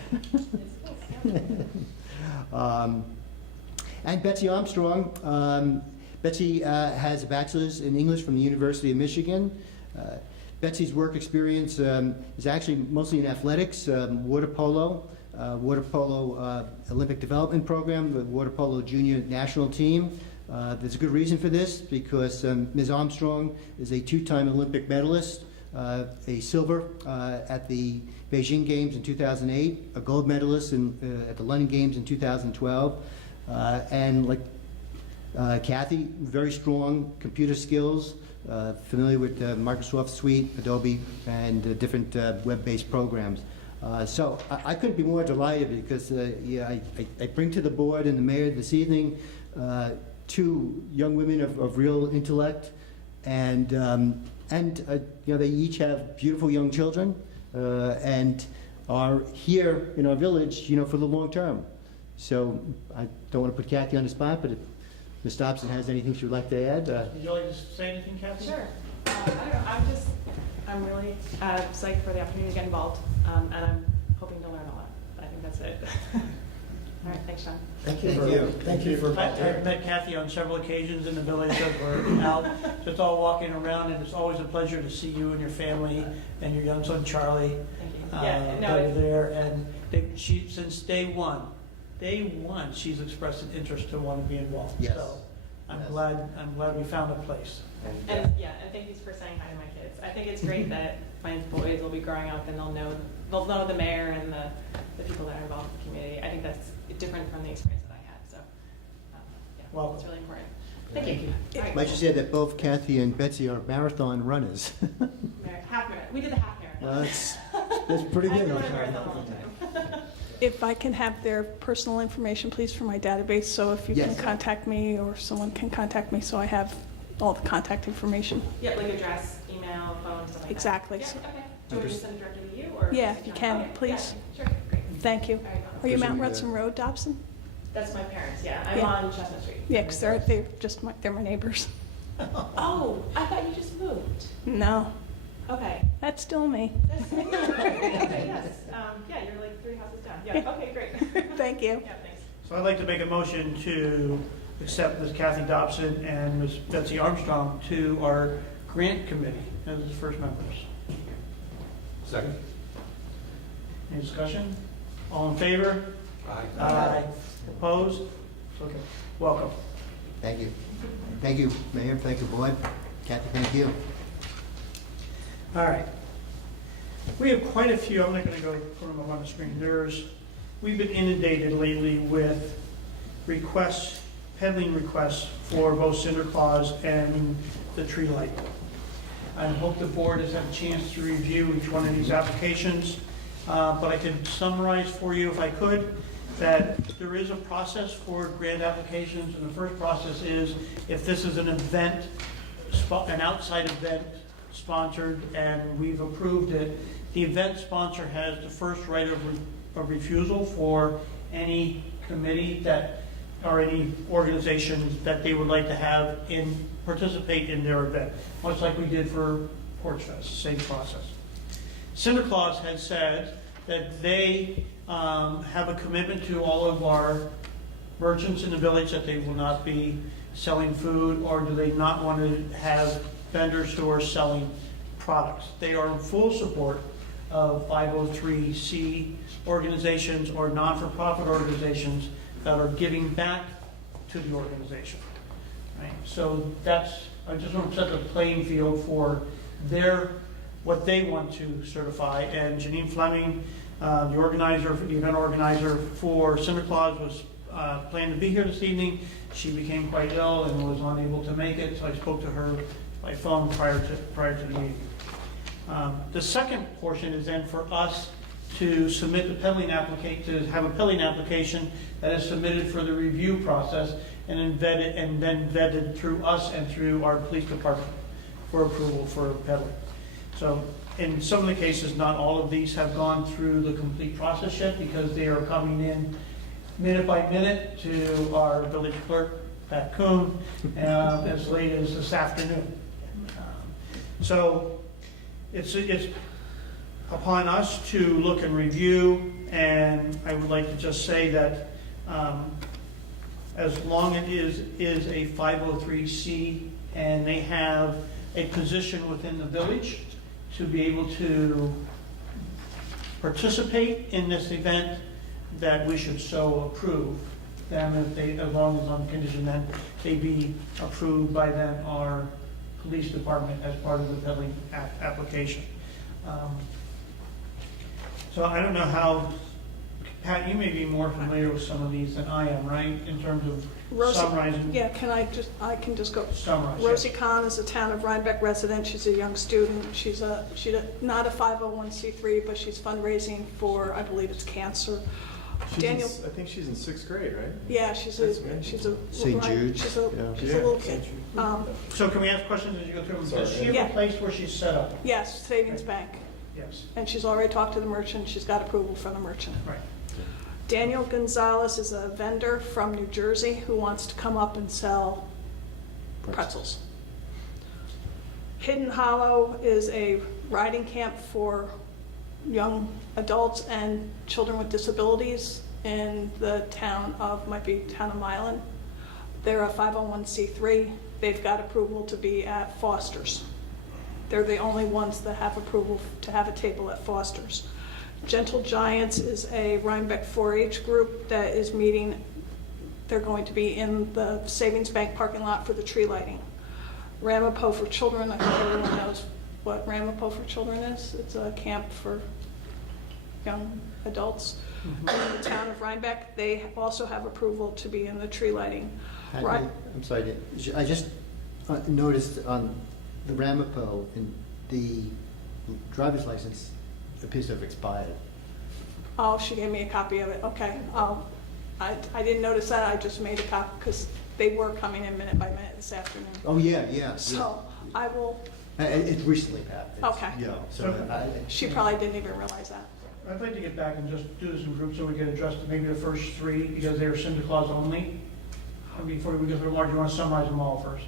And Betsy Armstrong. Betsy has a bachelor's in English from the University of Michigan. Betsy's work experience is actually mostly in athletics, water polo Olympic Development Program, the water polo junior national team. There's a good reason for this because Ms. Armstrong is a 2-time Olympic medalist, a silver at the Beijing Games in 2008, a gold medalist at the London Games in 2012, and like Kathy, very strong computer skills, familiar with Microsoft Suite, Adobe, and different web-based programs. So I couldn't be more delighted because I bring to the board and the mayor this evening 2 young women of real intellect, and they each have beautiful young children and are here in our village, for the long term. So I don't want to put Kathy on the spot, but if Ms. Dobson has anything she would like to add. Would you like to say anything, Kathy? Sure. I don't know. I'm really psyched for the opportunity to get involved, and I'm hoping to learn a lot. I think that's it. All right, thanks, John. Thank you for I've met Kathy on several occasions in the village of we're out, just all walking around, and it's always a pleasure to see you and your family and your young son Charlie. Thank you. That are there, and she since day one, she's expressed an interest to want to be involved. Yes. So I'm glad we found a place. And thank you for saying hi to my kids. I think it's great that my boys will be growing up and they'll know the mayor and the people that are involved in the community. I think that's different from the experience that I had. So Well, it's really important. Thank you. All right. Might you say that both Kathy and Betsy are marathon runners? Half marathon. We did the half marathon. That's pretty I've good. been on a marathon a long time. If I can have their personal information, please, for my database, so if you can Yes. contact me or someone can contact me, so I have all the contact information. Yep, like address, email, phone, stuff like Exactly. that. Yeah, okay. Do you want me to send it directly to you? Or Yeah, if you can, okay. please. Yeah, sure, great. Thank you. All right, Are you Mount Appreciate Rutson Road, Dobson? that's my parents, yeah. I'm Yeah. on Chestnut Street. Yeah, because they're my neighbors. Oh, I thought you just moved. No, Okay. that's still me. That's okay, yes. Yeah, you're like 3 houses down. Yeah, okay, great. Thank you. Yeah, thanks. So I'd like to make a motion to accept Ms. Kathy Dobson and Ms. Betsy Armstrong to our grant committee as the first members. Second? Any discussion? All in favor? Aye. Opposed? Okay. Welcome. Thank you. Thank you, Mayor. Thank you, board. Kathy, thank you. All right. We have quite a few, I'm not going to go put them up on the screen. We've been inundated lately with requests, peddling requests for both Cinder Claus and the tree light. I hope the board has had a chance to review each one of these applications, but I could summarize for you if I could. that there is a process for grant applications, and the first process is if this is an event, an outside event sponsored, and we've approved it, the event sponsor has the first right of refusal for any committee that, or any organizations that they would like to have participate in their event, much like we did for Porch Fest, same process. Santa Claus has said that they have a commitment to all of our merchants in the village that they will not be selling food, or do they not want to have vendors who are selling products. They are in full support of 503c organizations or non-for-profit organizations that are giving back to the organization. Right? So I just want to set the playing field for what they want to certify. And Janine Fleming, the event organizer for Santa Claus, was planning to be here this evening. She became quite ill and was unable to make it, so I spoke to her by phone prior to the meeting. The second portion is then for us to submit the peddling application, to have a peddling application that is submitted for the review process and then vetted through us and through our police department for approval for peddling. So in some of the cases, not all of these have gone through the complete process yet because they are coming in minute by minute to our village clerk, Pat Kuhn, as late as this afternoon. So it's upon us to look and review, and I would like to just say that as long as it is a 503c and they have a position within the village to be able to participate in this event, that we should so approve them as long as on condition that they be approved by then our police department as part of the peddling application. So I don't know how, Pat, you may be more familiar with some of these than I am, right? In terms of summarizing. Yeah, I can just go. Summarize. Rosie Kahn is a town of Rhinebeck resident. She's a young student. She's not a 501c3, but she's fundraising for, I believe it's cancer. Daniel, I think she's in 6th grade, right? yeah, she's a St. She's Jude's, a little kid. So can we ask questions as you go through? Sorry. Does she have Yeah. a place where she's set up? Yes, Savings Bank. Yes. And she's already talked to the merchant. She's got approval from the merchant. Right. Daniel Gonzalez is a vendor from New Jersey who wants to come up and sell pretzels. Hidden Hollow is a riding camp for young adults and children with disabilities in the town of Milan. They're a 501c3. They've got approval to be at Foster's. They're the only ones that have approval to have a table at Foster's. Gentle Giants is a Rhinebeck 4-H group that is meeting. They're going to be in the Savings Bank parking lot for the tree lighting. Ramapo for Children, I think everyone knows what Ramapo for Children is. It's a camp for young adults in the town of Rhinebeck. They also have approval to be in the tree lighting. Right. I'm sorry, I just noticed on the Ramapo, in the driver's license appears to have expired. Oh, she gave me a copy of it. Okay. I didn't notice that. I just made a copy because they were coming in minute by minute this afternoon. Oh, yeah. So I will. It recently passed. Okay. Yeah, She probably didn't even realize that. I'd like to get back and just do this in groups so we can address maybe the first three because they are Santa Claus only. Before we go through more, do you want to summarize them all first?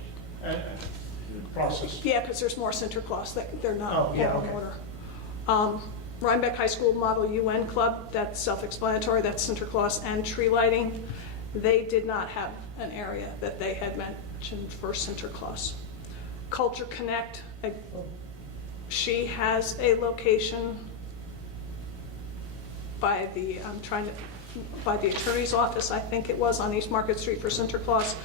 Process. Yeah, because there's more Santa Claus. They're not all in okay. order. Rhinebeck High School Model UN Club, that's self-explanatory. That's Santa Claus and tree lighting. They did not have an area that they had mentioned for Santa Claus. Culture Connect, she has a location by the attorney's office, I think it was, on East Market Street for Santa Claus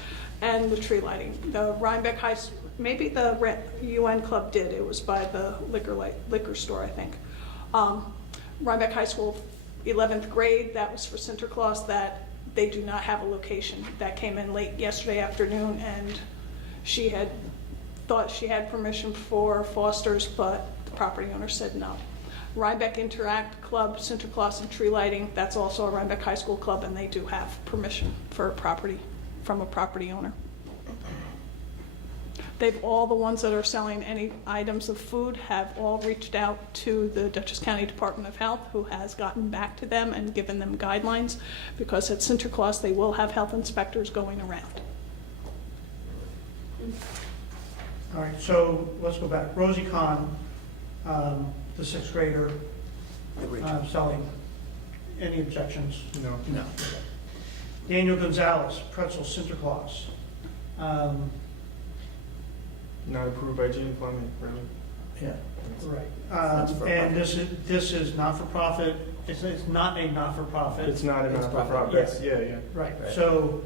and the tree lighting. The Rhinebeck High, maybe the UN Club did. It was by the liquor store, I think. Rhinebeck High School, 11th grade, that was for Santa Claus. That they do not have a location. That came in late yesterday afternoon, and she had thought she had permission for Foster's, but the property owner said no. Rhinebeck Interact Club, Santa Claus and Tree Lighting, that's also a Rhinebeck High School club, and they do have permission for a property, from a property owner. All the ones that are selling any items of food have all reached out to the Dutchess County Department of Health, who has gotten back to them and given them guidelines, because at Santa Claus, they will have health inspectors going around. All right, so let's go back. Rosie Kahn, the sixth grader, selling. Any objections? No. No. Daniel Gonzalez, pretzel Sinterklaas. Not approved by Gene Fleming, really? Yeah. Right. That's for And profit. this is not for profit. It's not a not-for-profit. It's not a It's not-for-profit, profit. yeah. Right. Right. So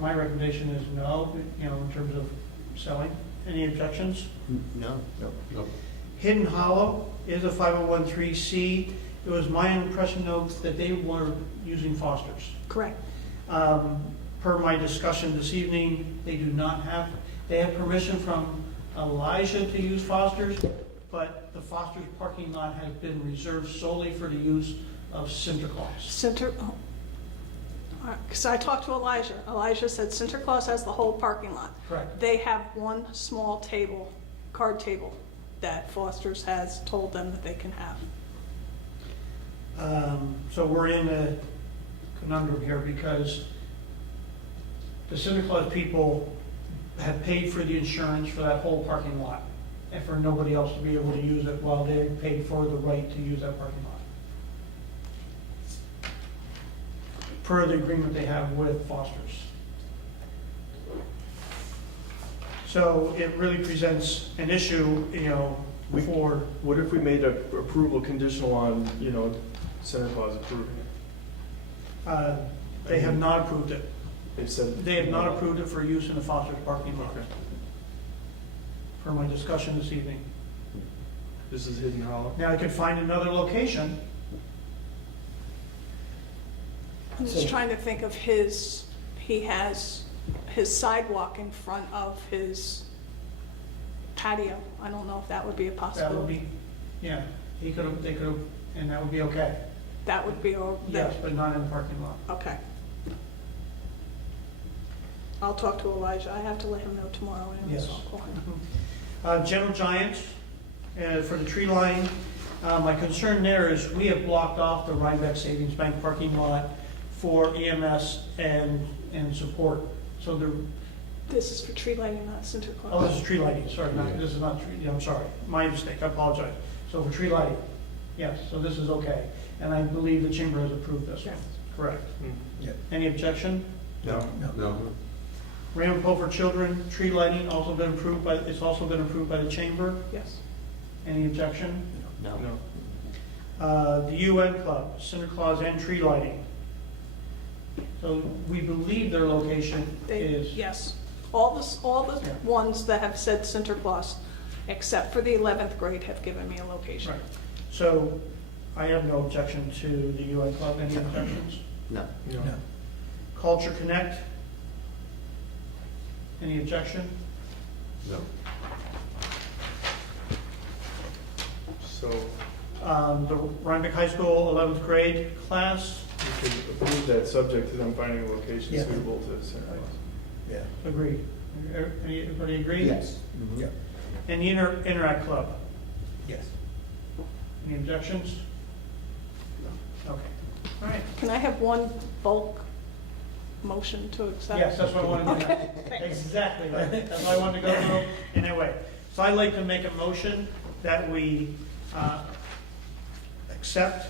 my recommendation is no, in terms of selling. Any objections? No. Nope. Hidden Hollow is a 501(c). It was my impression, though, that they were using fosters. Correct. Per my discussion this evening, they have permission from Elijah to use fosters, but the fosters parking lot has been reserved solely for the use of Sinterklaas. Because I talked to Elijah. Elijah said Sinterklaas has the whole parking lot. Correct. They have one small table, card table, that Foster's has told them that they can have. So we're in a conundrum here because the Sinterklaas people have paid for the insurance for that whole parking lot and for nobody else to be able to use it while they paid for the right to use that parking lot. Per the agreement they have with Foster's. So it really presents an issue, for. What if we made a approval conditional on, Santa Claus approving it? They have not approved it. They've said. They have not approved it for use in the Foster's parking lot. Okay. Per my discussion this evening. This is Hidden Hollow? Now I could find another location. I'm just trying to think of he has his sidewalk in front of his patio. I don't know if that would be a That would possibility. be, yeah, they could have, and that would be okay. That would be, Yes, but not in the parking lot. okay. I'll talk to Elijah. I have to let him know tomorrow anyway, Yes. so I'll call him. Gentle Giant, for the tree line. My concern there is we have blocked off the Rhinebeck Savings Bank parking lot for EMS and support. So This is for tree lighting, not Sinterklaas. oh, this is tree lighting, sorry, this is not tree, I'm sorry, my mistake, I apologize. So for tree lighting, yes, so this is okay. And I believe the chamber has approved this one, correct? Yeah. Any objection? No. No. Rainbow for children, tree lighting, it's also been approved by the chamber. Yes. Any objection? No. No. The UN Club, Sinterklaas and tree lighting. So we believe their location is. Yes. All the Yeah. ones that have said Sinterklaas, except for the 11th grade, have given me a location. Right. So I have no objection to the UN Club. Any objections? No. No. Culture Connect. Any objection? No. So The Rhinebeck High School 11th grade class, we can approve that subject to them finding a location Yeah. suitable to Santa Claus. Yeah. agreed. Everybody agree? Yes. Yeah. And the Interact Club, Yes. any objections? Okay, all right. Can I have one bulk motion to accept? Yes, that's what I wanted to do. Exactly right. That's what I wanted to go through in that way. So I'd like to make a motion that we accept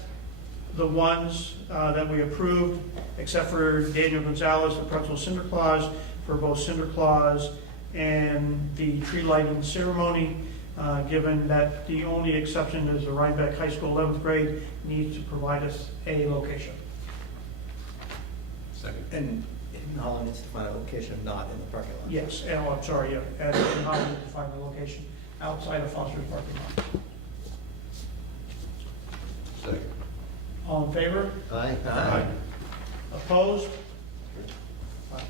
the ones that we approved, except for Daniel Gonzalez, the pretzel Sinterklaas, for both Sinterklaas and the tree lighting ceremony, given that the only exception is the Rhinebeck High School 11th grade needs to provide us a location. Second. And Hidden Hollow needs to find a location not in the parking lot. Yes, I'm sorry, yeah, and how we find the location outside of Foster's parking lot. Second. All in favor? Aye. Aye. Opposed?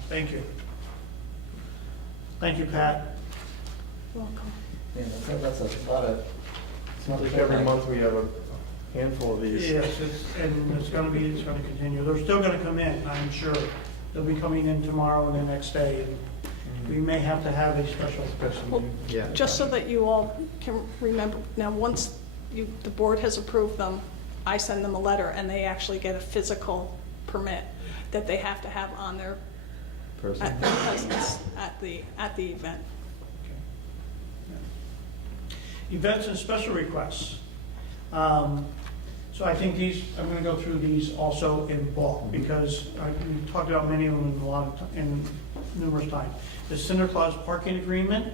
Thank you. Thank you, Pat. Welcome. Yeah, that's a lot of Seems like every month we have a handful of these. Yes, it's gonna continue. They're still gonna come in, I'm sure. They'll be coming in tomorrow and the next day, and we may have to have a special Well, Yeah. just so that you all can remember, now, once the board has approved them, I send them a letter, and they actually get a physical permit that they have to have on their presence at the event. Events and special requests. So I think I'm gonna go through these also in bulk, because we talked about many of them in numerous times. The Santa Claus parking agreement,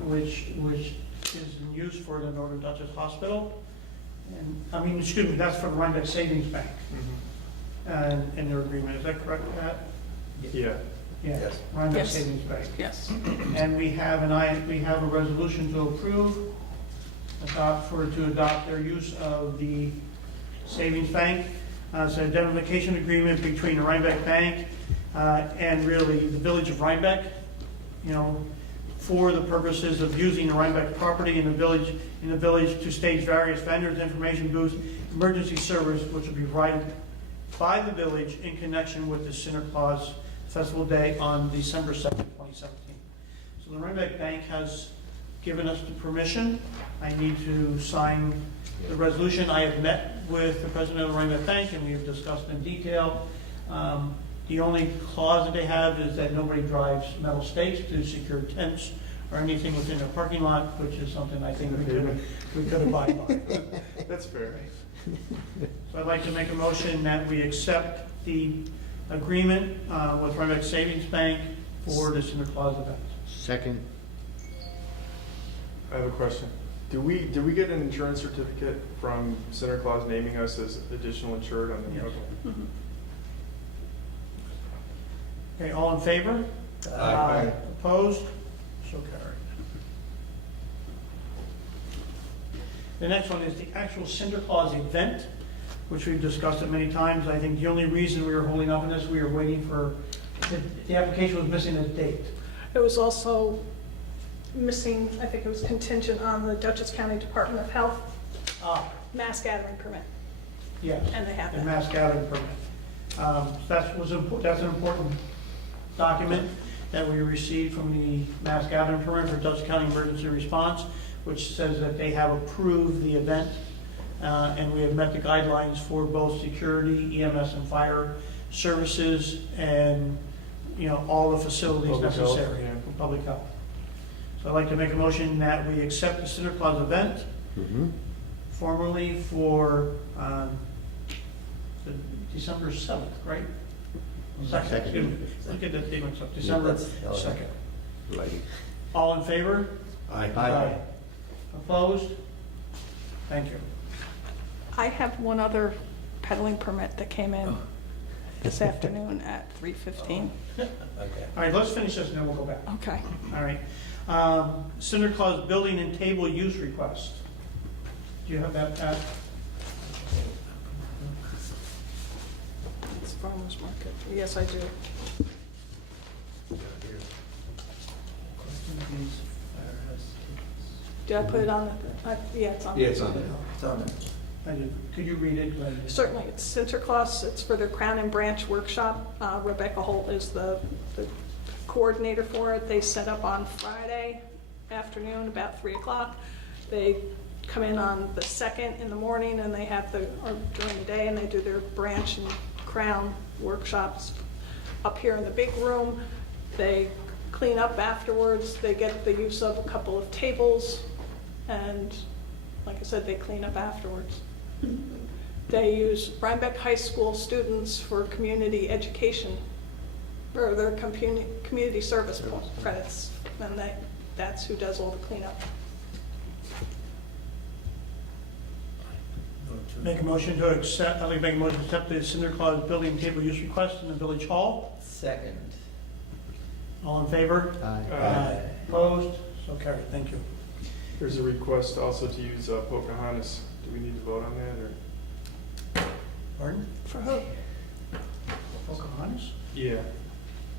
which is in use for the Northern Dutchess Hospital. And, excuse me, that's for the Rhinebeck Savings Bank, in their agreement. Is that correct, Pat? Yeah. Yeah, Yes. Rhinebeck Yes. Savings Bank. Yes. And we have a resolution to approve, to adopt their use of the savings bank. It's an identification agreement between the Rhinebeck Bank and really the village of Rhinebeck, for the purposes of using the Rhinebeck property in the village to stage various vendors, information booths, emergency service, which will be provided by the village in connection with the Santa Claus Festival Day on December 2nd, 2017. So the Rhinebeck Bank has given us the permission. I need to sign the resolution. I have met with the president of the Rhinebeck Bank, and we have discussed in detail. The only clause that they have is that nobody drives metal stakes to secure tents or anything within their parking lot, which is something I think we could abide by. That's fair. So I'd like to make a motion that we accept the agreement with Rhinebeck Savings Bank for the Santa Claus event. Second. I have a question. Did we get an insurance certificate from Santa Claus naming us as additional insured on the? Yes. Okay. Okay, all in favor? Aye. Opposed? So carried. The next one is the actual Santa Claus event, which we've discussed it many times. I think the only reason we were holding up on this, we were waiting for, the application was missing a date. It was also missing, I think it was contingent on the Dutchess County Department of Health mass gathering permit, Yes. and they have The that. mass gathering permit. That's an important document that we received from the mass gathering permit for Dutchess County Emergency Response, which says that they have approved the event, and we have met the guidelines for both security, EMS and fire services, and, all the facilities Public health, necessary yeah. for public health. So I'd like to make a motion that we accept the Santa Claus event formally for the December 7th, right? Second, excuse me. Look at the date, mixed up. December 2nd. All in favor? Aye. Opposed? Thank you. I have one other peddling permit that came in this afternoon at 3:15. Okay. All right, let's finish this and then we'll go back. Okay. All right. Santa Claus building and table use request. Do you have that, Pat? It's farmer's market. Yes, I do. Did I put it on? Yeah, it's on. Yeah, it's on there. It's on there. I did. Could you read it? Certainly, it's Santa Claus, it's for their Crown and Branch workshop. Rebecca Holt is the coordinator for it. They set up on Friday afternoon, about 3 o'clock. They come in on the 2nd in the morning, and they have or during the day, and they do their branch and crown workshops up here in the big room. They clean up afterwards. They get the use of a couple of tables, and like I said, they clean up afterwards. They use Rhinebeck High School students for community education, or their community service credits, and that's who does all the cleanup. Make a motion to accept, I'd like to make a motion to accept the Santa Claus building and table use request in the Village Hall. Second. All in favor? Aye. Opposed? So carried. Thank you. There's a request also to use Pocahontas. Do we need to vote on that, or? Pardon? For who? Pocahontas? Yeah.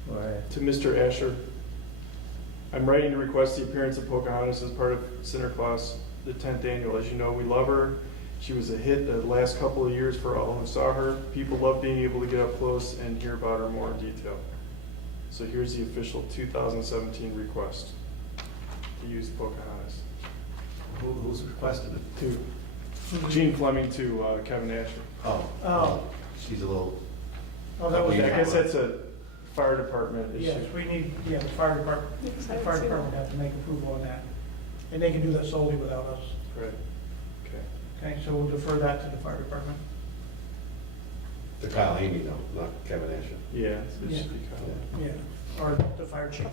Right. To Mr. Asher. I'm writing to request the appearance of Pocahontas as part of Santa Claus the 10th annual. As you know, we love her. She was a hit the last couple of years for all who saw her. People love being able to get up close and hear about her more in detail. So here's the official 2017 request to use Pocahontas. Who's requested it? To Gene Fleming to Kevin Asher. Oh, she's a little, Oh, that was, I guess that's a fire department issue. yes, we need, the fire department, the fire department have to make approval on that. And they can do that solely without us. Right. Okay. Okay, so we'll defer that to the fire department. to Kyle Haney though, not Kevin Asher. Yeah, it should be kind of. Yeah, or the fire chief.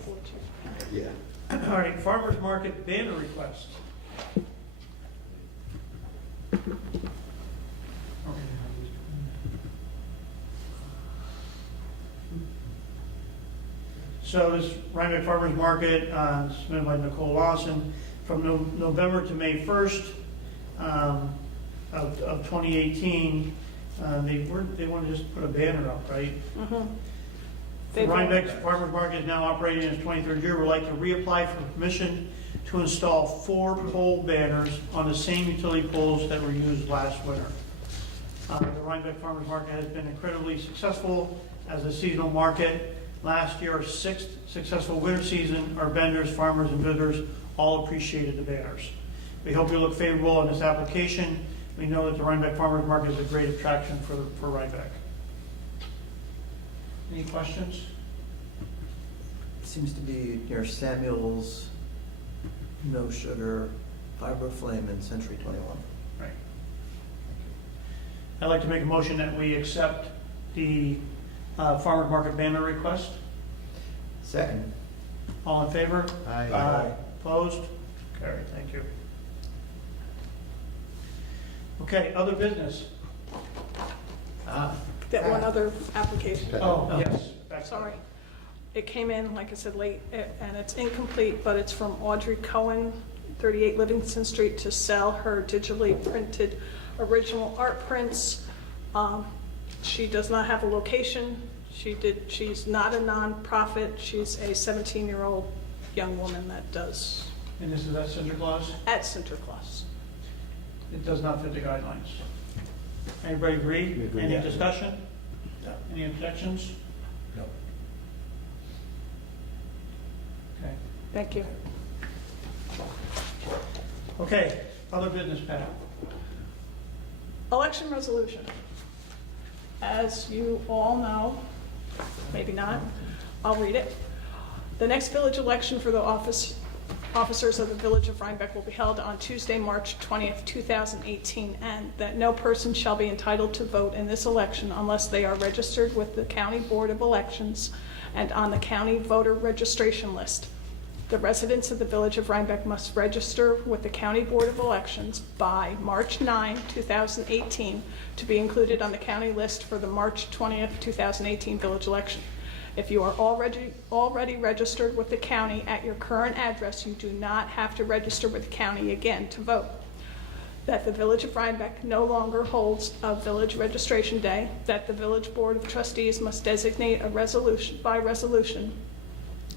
Yeah. All right, farmer's market banner request. So this Rhinebeck Farmers Market, submitted by Nicole Lawson, from November to May 1st of 2018. They want to just put a banner up, right? The Rhinebeck Farmers Market is now operating in its 23rd year. We'd like to reapply for permission to install 4 pole banners on the same utility poles that were used last winter. The Rhinebeck Farmers Market has been incredibly successful as a seasonal market. Last year, our 6th successful winter season, our vendors, farmers, and visitors all appreciated the banners. We hope you look favorable on this application. We know that the Rhinebeck Farmers Market is a great attraction for Rhinebeck. Any questions? Seems to be near Samuel's, No Sugar, Fiber Flame, and Century 21. Right. I'd like to make a motion that we accept the farmers market banner request. Second. All in favor? Aye. Opposed? Carried, thank you. Okay, other business. That one other application. Oh, yes. Back. Sorry. It came in, like I said, late, and it's incomplete, but it's from Audrey Cohen, 38 Livingston Street, to sell her digitally printed original art prints. She does not have a location. She's not a nonprofit. She's a 17-year-old young woman that does. And this is at Sinterklaas? At Sinterklaas. It does not fit the guidelines. Anybody agree? We agree. Any Yeah. discussion? Any objections? No. Okay. Thank you. Okay, other business, Pat. Election resolution. As you all know, maybe not, I'll read it. The next village election for the officers of the Village of Rhinebeck will be held on Tuesday, March 20th, 2018, and that no person shall be entitled to vote in this election unless they are registered with the County Board of Elections and on the county voter registration list. The residents of the Village of Rhinebeck must register with the County Board of Elections by March 9, 2018, to be included on the county list for the March 20th, 2018 village election. If you are already registered with the county at your current address, you do not have to register with the county again to vote. That the Village of Rhinebeck no longer holds a village registration day, that the Village Board of Trustees must designate a resolution by resolution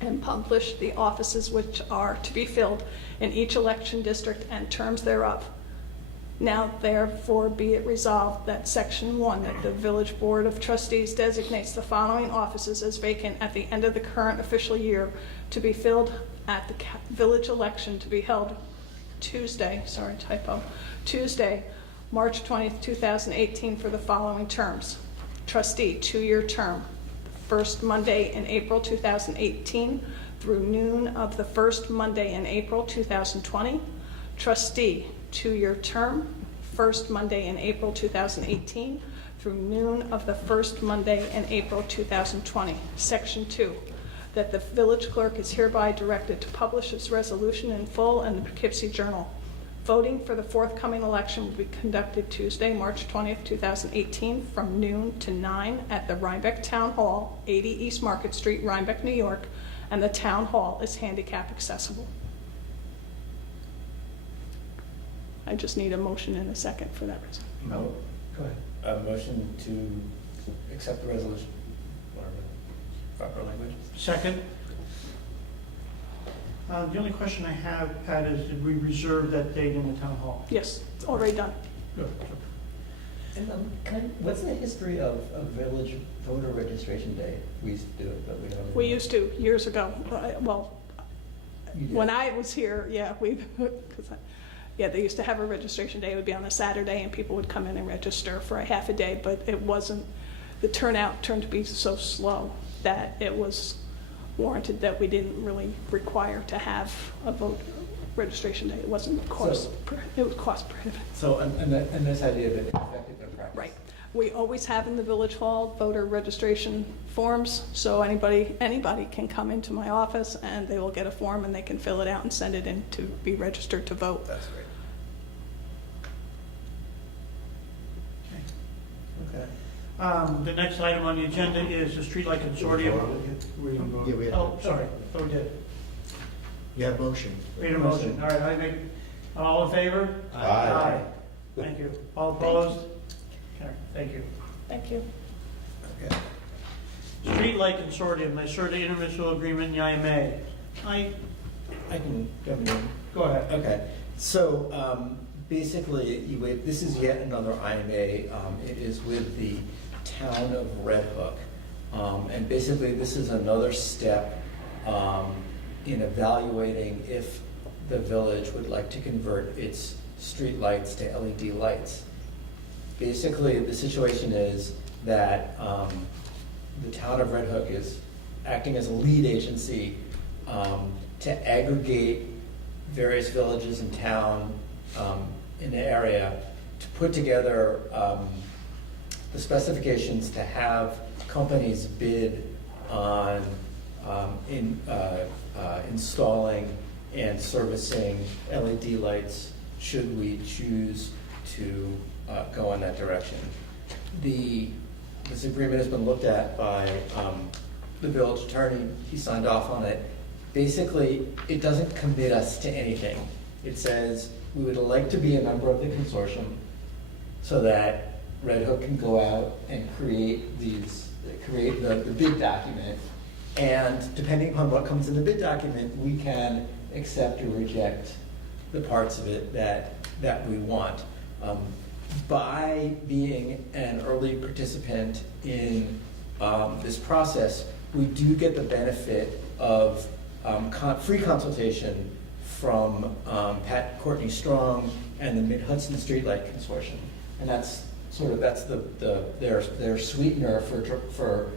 and publish the offices which are to be filled in each election district and terms thereof. Now therefore be it resolved that Section 1, that the Village Board of Trustees designates the following offices as vacant at the end of the current official year to be filled at the village election to be held Tuesday, March 20th, 2018 for the following terms. Trustee, 2-year term, first Monday in April 2018 through noon of the first Monday in April 2020. Trustee, 2-year term, first Monday in April 2018 through noon of the first Monday in April 2020. Section 2, that the village clerk is hereby directed to publish this resolution in full in the Poughkeepsie Journal. Voting for the forthcoming election will be conducted Tuesday, March 20th, 2018 from noon to 9 at the Rhinebeck Town Hall, 80 East Market Street, Rhinebeck, New York, and the town hall is handicap accessible. I just need a motion and a second for that reason. No. Go ahead. A motion to accept the resolution. Whatever proper language. Second? The only question I have, Pat, is did we reserve that date in the town hall? Yes, it's already done. Good. And what's the history of Village Voter Registration Day? We used to do it, but we don't. We used to, years ago. Well, You did. when I was here, yeah, they used to have a registration day. It would be on a Saturday, and people would come in and register for a half a day, but it wasn't, the turnout turned to be so slow that it was warranted that we didn't really require to have a vote registration day. It wasn't it was cost prohibitive. So, and this idea of it effective in practice. Right. We always have in the Village Hall voter registration forms, so anybody can come into my office and they will get a form and they can fill it out and send it in to be registered to vote. That's great. Okay. The next item on the agenda is the Streetlight Consortium. Yeah, we had- Oh, sorry, oh, we did. You have motion. We had a motion, all right, I make, all in favor? Aye. Thank you. All opposed? Okay, thank you. Thank you. Okay. Streetlight Consortium, they served the intermunicipal agreement in the IMA. I can jump in. Go ahead. Okay, so basically, this is yet another IMA. It is with the town of Red Hook. And basically, this is another step in evaluating if the village would like to convert its street lights to LED lights. Basically, the situation is that the town of Red Hook is acting as a lead agency to aggregate various villages and town in the area to put together the specifications to have companies bid on installing and servicing LED lights should we choose to go in that direction. This agreement has been looked at by the village attorney. He signed off on it. Basically, it doesn't commit us to anything. It says we would like to be a member of the consortium so that Red Hook can go out and create the bid document. And depending upon what comes in the bid document, we can accept or reject the parts of it that we want. By being an early participant in this process, we do get the benefit of free consultation from Pat Courtney Strong and the Mid-Hudson Streetlight Consortium. And that's their sweetener for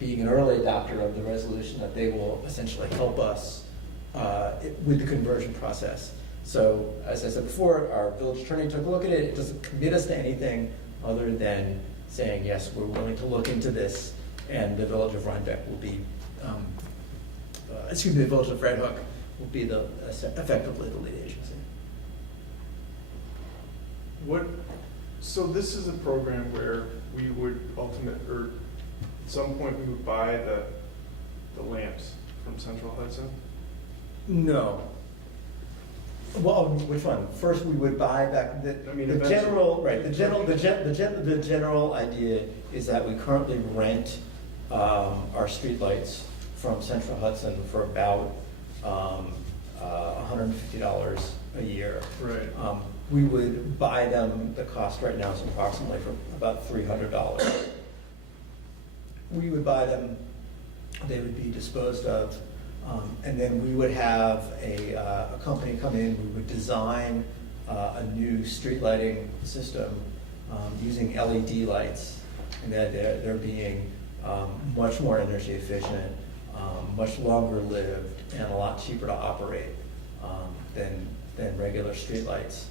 being an early adopter of the resolution, that they will essentially help us with the conversion process. So, as I said before, our village attorney took a look at it. It doesn't commit us to anything other than saying, yes, we're willing to look into this, and the village of Rhinebeck will be, the village of Red Hook will be effectively the lead agency. So this is a program where we would at some point we would buy the lamps from Central Hudson? No. Well, which one? First, we would buy back the general idea is that we currently rent our streetlights from Central Hudson for about $150 a year. Right. We would buy them. The cost right now is approximately for about $300. We would buy them. They would be disposed of. And then we would have a company come in. We would design a new street lighting system using LED lights, and that they're being much more energy efficient, much longer lived, and a lot cheaper to operate than regular street lights.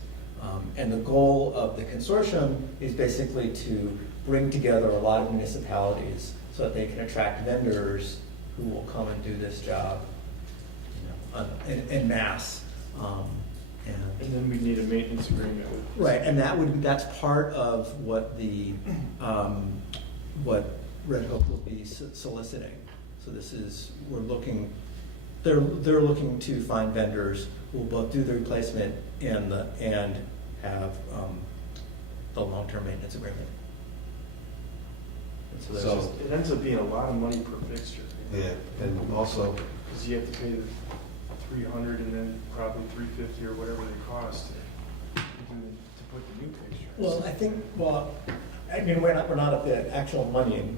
And the goal of the consortium is basically to bring together a lot of municipalities so that they can attract vendors who will come and do this job, en masse. And then we need a maintenance agreement with. Right, and that's part of what what Red Hook will be soliciting. So they're looking to find vendors who will both do the replacement and have the long-term maintenance agreement. So it ends up being a lot of money per fixture. Yeah, and also, because you have to pay the 300 and then probably 350 or whatever they cost to put the new fixture. Well, I think, I mean, we're not at the actual money,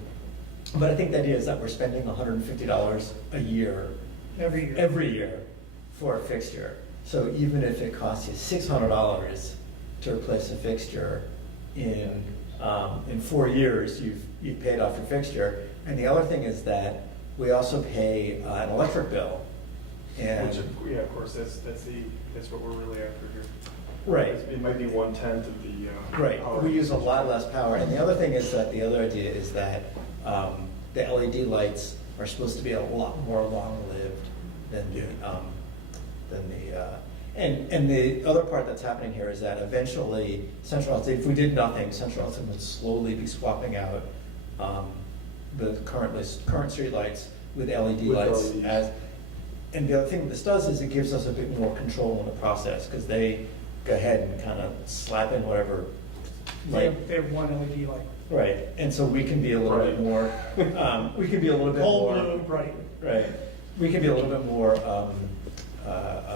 but I think the idea is that we're spending $150 a year. Every year for a fixture. So even if it costs you $600 to replace a fixture, in 4 years, you've paid off your fixture. And the other thing is that we also pay an electric bill. And Which, yeah, of course, that's what we're really after here. right. It might be 1/10 of the. Right, power. we use a lot less power. And the other thing is that, the other idea is that the LED lights are supposed to be a lot more long-lived than and the other part that's happening here is that eventually Central Hudson, if we did nothing, Central Hudson would slowly be swapping out the current street lights with LED With lights. LEDs. And the other thing this does is it gives us a bit more control in the process, because they go ahead and kind of slap in whatever light. They have one LED light. Right, and so we can be a little bit more, we can be a little bit Cold more. blue, bright. Right, we can be a little bit more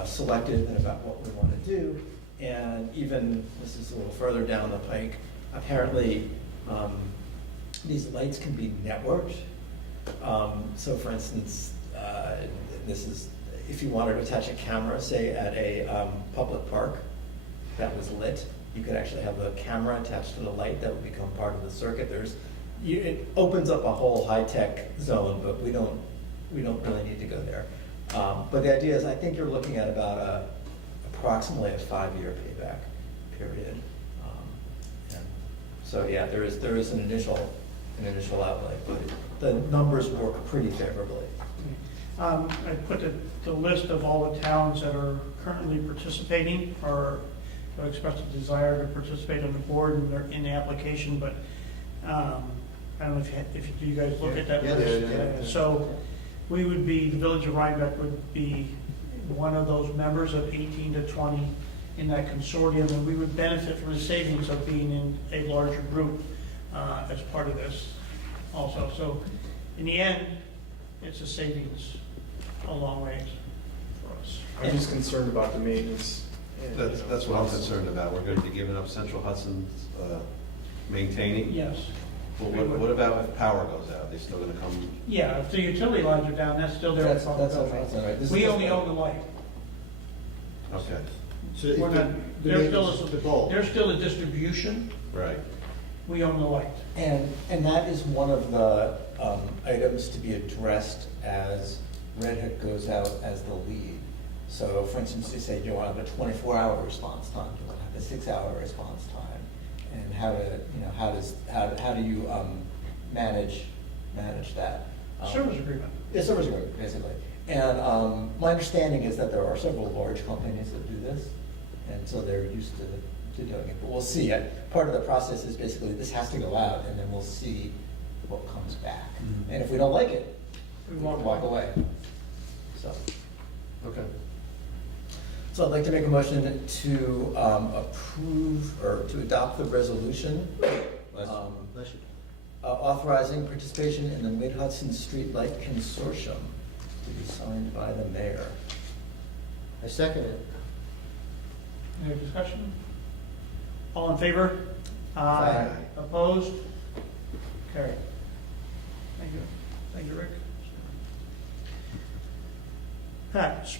selective about what we want to do. And even, this is a little further down the pike, apparently these lights can be networked. So for instance, this is, if you wanted to attach a camera, say at a public park that was lit, you could actually have a camera attached to the light that would become part of the circuit. It opens up a whole high-tech zone, but we don't really need to go there. But the idea is, I think you're looking at about approximately a 5-year payback period. And so yeah, there is an initial outlay, but the numbers work pretty favorably. I put the list of all the towns that are currently participating or have expressed a desire to participate on the board, and they're in the application, but I don't know if you guys look at that list. Yeah. So we would be, the Village of Rhinebeck would be one of those members of 18 to 20 in that consortium, and we would benefit from the savings of being in a larger group as part of this also. So in the end, it's a savings a long ways for us. I'm just concerned about the maintenance. That's what I'm concerned about. We're going to be giving up Central Hudson's maintaining. Yes. Well, what about if power goes out? Are they still going to come? Yeah, if the utility lines are down, that's still their That's responsibility. right. This is We just only a- own the light. Okay, So We're not, there's still a distribution, right. we own the light. And that is one of the items to be addressed as Red Hook goes out as the lead. So for instance, you say you want to have a 24-hour response time, you want to have a 6-hour response time, and how do you manage that? Service agreement. Yeah, service agreement, basically. And my understanding is that there are several large companies that do this, and so they're used to doing it. But we'll see. Part of the process is basically this has to go out, and then we'll see what comes back. Mhm. And if we don't like it, We we walk walk away. So, Okay. so I'd like to make a motion to approve or to adopt the resolution authorizing participation in the Mid-Hudson Streetlight Consortium to be signed by the mayor. I second it. Any discussion? All in favor? Aye. Opposed? Carried. Thank you. Thank you, Rick. Pat,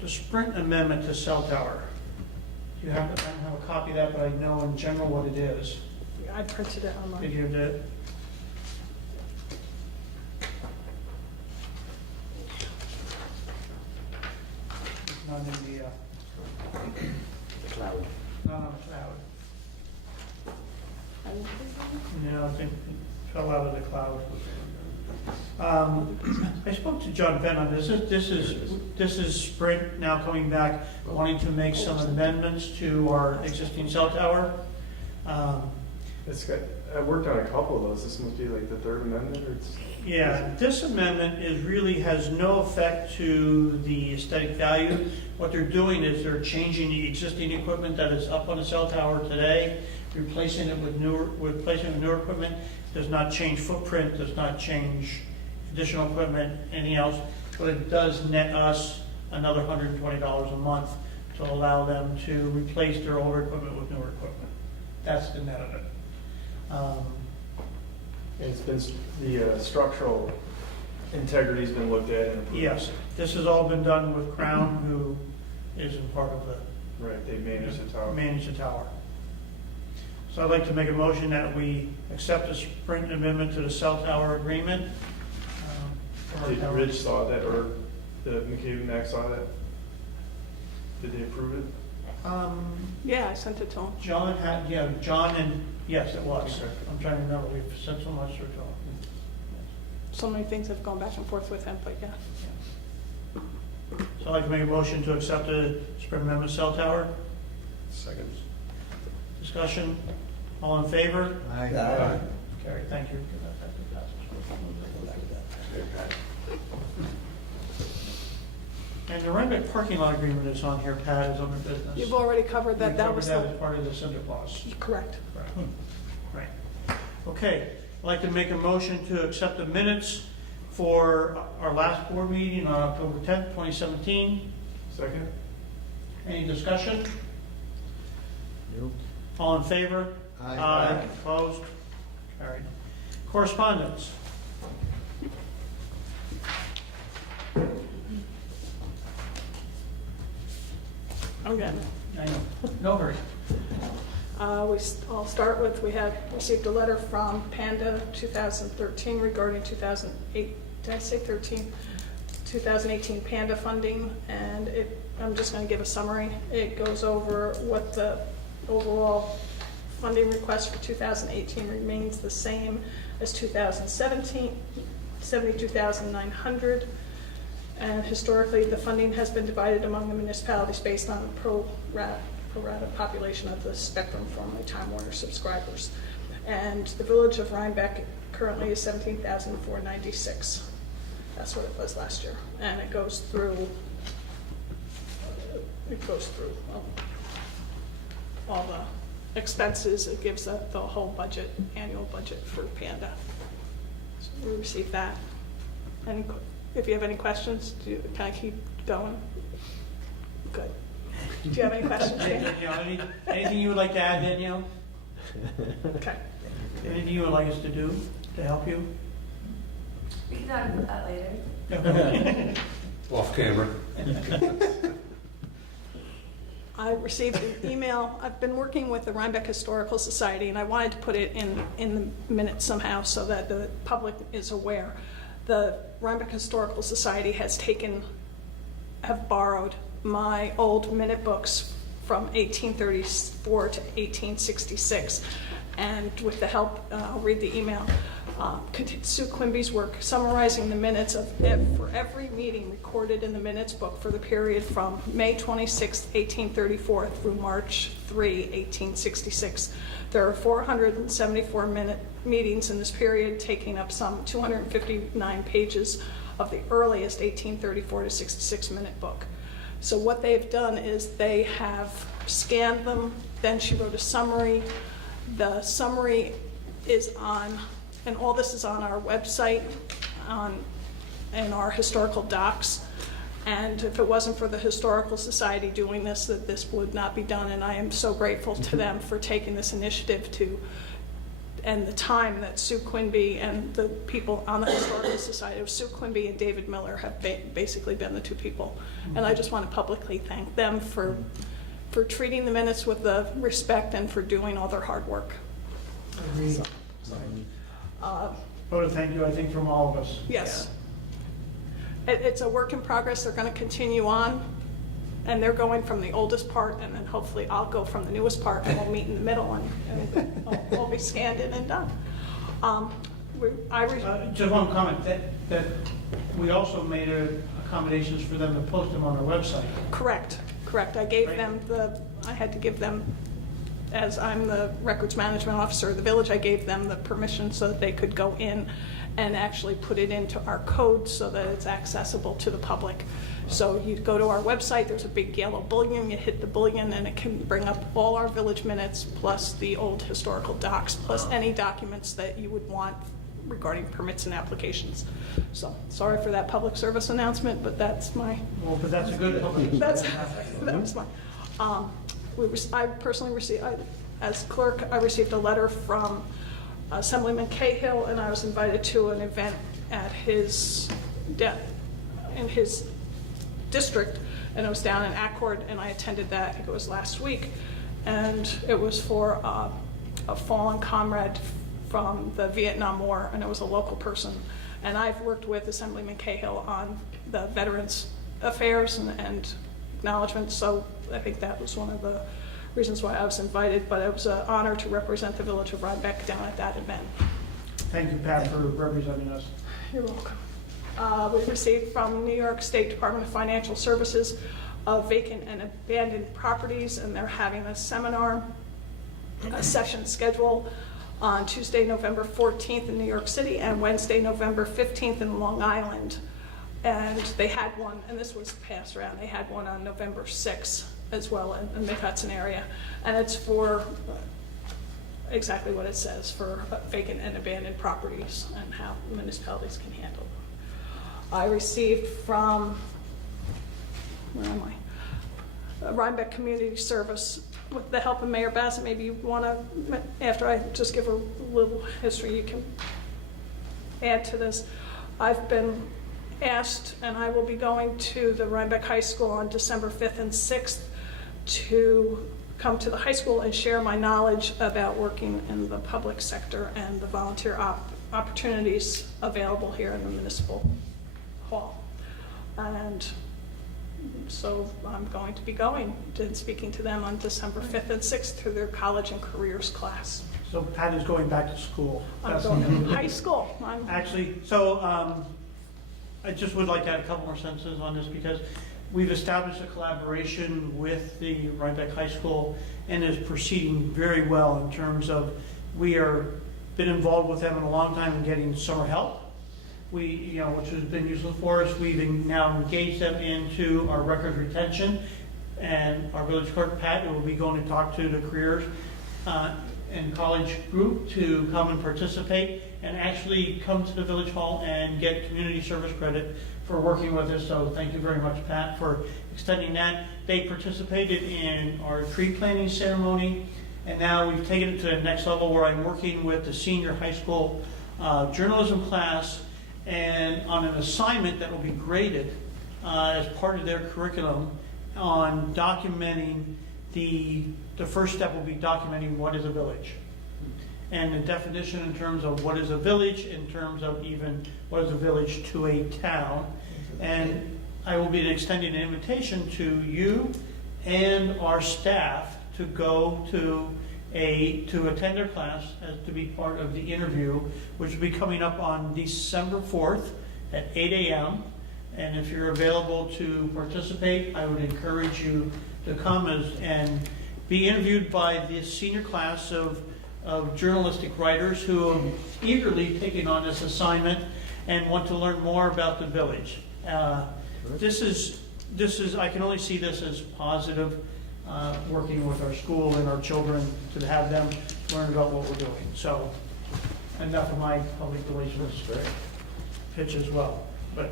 the Sprint amendment to cell tower. You have, I don't have a copy of that, but I know in general what it is. I printed it online. Did you do it? It's not in the, Cloud. not on the cloud. No, I think it fell out of the cloud. I spoke to John Benn on this. This is Sprint now coming back, wanting to make some amendments to our existing cell tower. I worked on a couple of those. This must be like the third amendment, or it's. Yeah, this amendment really has no effect to the aesthetic value. What they're doing is they're changing the existing equipment that is up on the cell tower today, replacing it with newer equipment. Does not change footprint, does not change additional equipment, anything else. but it does net us another $120 a month to allow them to replace their older equipment with newer equipment. That's the net of it. It's been, the structural integrity's been looked at and approved. Yes, this has all been done with Crown, who is in part of the Right, they manage the tower. manage the tower. So I'd like to make a motion that we accept the Sprint amendment to the cell tower agreement. for our Did tower. Rich saw that, or the McCabe Mac saw that? Did they approve it? Yeah, I sent it to him. John had, yeah, John and, yes, it was. Okay. I'm trying to remember, we've sent so much through John. So many things have gone back and forth with him, but yeah. So I'd like to make a motion to accept the Sprint amendment cell tower. Second. Discussion, all in favor? Aye. Carried, thank you. And the Rhinebeck parking lot agreement is on here, Pat, is under business. You've already covered that. We That covered was that the, as part of the cinder clause. correct. Right. Okay, I'd like to make a motion to accept the minutes for our last board meeting on October 10th, 2017. Second? Any discussion? Nope. All in favor? Aye. Opposed? Carried. Correspondence. I'm getting it. I know, no hurry. I'll start with, we have received a letter from Panda 2013 regarding 2008, did I say 13? 2018 Panda funding, and I'm just going to give a summary. It goes over what the overall funding request for 2018 remains the same as 2017, $72,900. And historically, the funding has been divided among the municipalities based on the pro rata population of the Spectrum, formerly Time Warner subscribers. And the village of Rhinebeck currently is $17,496. That's what it was last year. And it goes through all the expenses. It gives the whole budget, annual budget for Panda. So we received that. If you have any questions, can I keep going? Good. Do you have any questions, Dan? Danielle, anything you would like to add, Danielle? Okay. Anything you would like us to do to help you? We can talk about that later. Off camera. I received an email. I've been working with the Rhinebeck Historical Society, and I wanted to put it in the minutes somehow so that the public is aware. The Rhinebeck Historical Society have borrowed my old minute books from 1834 to 1866. And with the help, I'll read the email, Sue Quimby's work summarizing the minutes for every meeting recorded in the minutes book for the period from May 26, 1834 through March 3, 1866. There are 474 meetings in this period, taking up some 259 pages of the earliest 1834 to 66 minute book. So what they've done is they have scanned them, then she wrote a summary. The summary is on, and all this is on our website, in our historical docs. And if it wasn't for the Historical Society doing this, that this would not be done. And I am so grateful to them for taking this initiative and the time that Sue Quimby and the people on the Historical Society, Sue Quimby and David Miller, have basically been the two people. And I just want to publicly thank them for treating the minutes with the respect and for doing all their hard work. Vote of thank you, I think, from all of us. Yes. It's a work in progress. They're going to continue on, and they're going from the oldest part, and then hopefully I'll go from the newest part, and we'll meet in the middle, and we'll be scanned in and done. Just one comment, that we also made accommodations for them to post them on our website. Correct. I gave them I had to give them, as I'm the records management officer of the village, I gave them the permission so that they could go in and actually put it into our code so that it's accessible to the public. So you go to our website, there's a big yellow bullion, you hit the bullion, and it can bring up all our village minutes, plus the old historical docs, plus any documents that you would want regarding permits and applications. So, sorry for that public service announcement, but that's my, Well, but that's a good public. that was my, I personally received, as clerk, I received a letter from Assemblyman Cahill, and I was invited to an event at his, in his district, and it was down in Accord, and I attended that, I think it was last week, and it was for a fallen comrade from the Vietnam War, and it was a local person. And I've worked with Assemblyman Cahill on the Veterans Affairs and acknowledgement, so I think that was one of the reasons why I was invited, but it was an honor to represent the village of Rhinebeck down at that event. Thank you, Pat, for representing us. You're welcome. We received from New York State Department of Financial Services vacant and abandoned properties, and they're having a seminar, a session schedule on Tuesday, November 14th in New York City and Wednesday, November 15th in Long Island. And they had one, and this was passed around, they had one on November 6th as well in the Hudson area. And it's for exactly what it says, for vacant and abandoned properties and how municipalities can handle them. I received from, where am I? Rhinebeck Community Service, with the help of Mayor Bassett. Maybe you want to, after I just give a little history, you can add to this. I've been asked, and I will be going to the Rhinebeck High School on December 5th and 6th to come to the high school and share my knowledge about working in the public sector and the volunteer opportunities available here in the municipal hall. And so I'm going to be going and speaking to them on December 5th and 6th through their college and careers class. So Pat is going back to school. I'm going to high school. Actually, so I just would like to add a couple more sentences on this, because we've established a collaboration with the Rhinebeck High School, and is proceeding very well in terms of, we are been involved with them in a long time in getting summer help. Which has been useful for us. We've now engaged them into our record retention, and our village clerk, Pat, will be going to talk to the careers and college group to come and participate and actually come to the village hall and get community service credit for working with us. So thank you very much, Pat, for extending that. They participated in our tree planting ceremony, and now we've taken it to the next level where I'm working with the senior high school journalism class, and on an assignment that will be graded as part of their curriculum on documenting the first step will be documenting what is a village. And the definition in terms of what is a village, in terms of even what is a village to a town. And I will be extending an invitation to you and our staff to go to attend their class, as to be part of the interview, which will be coming up on December 4th at 8 a.m. And if you're available to participate, I would encourage you to come and be interviewed by the senior class of journalistic writers who are eagerly taking on this assignment and want to learn more about the village. This is I can only see this as positive. Working with our school and our children to have them learn about what we're doing. So enough of my public relations pitch as well. But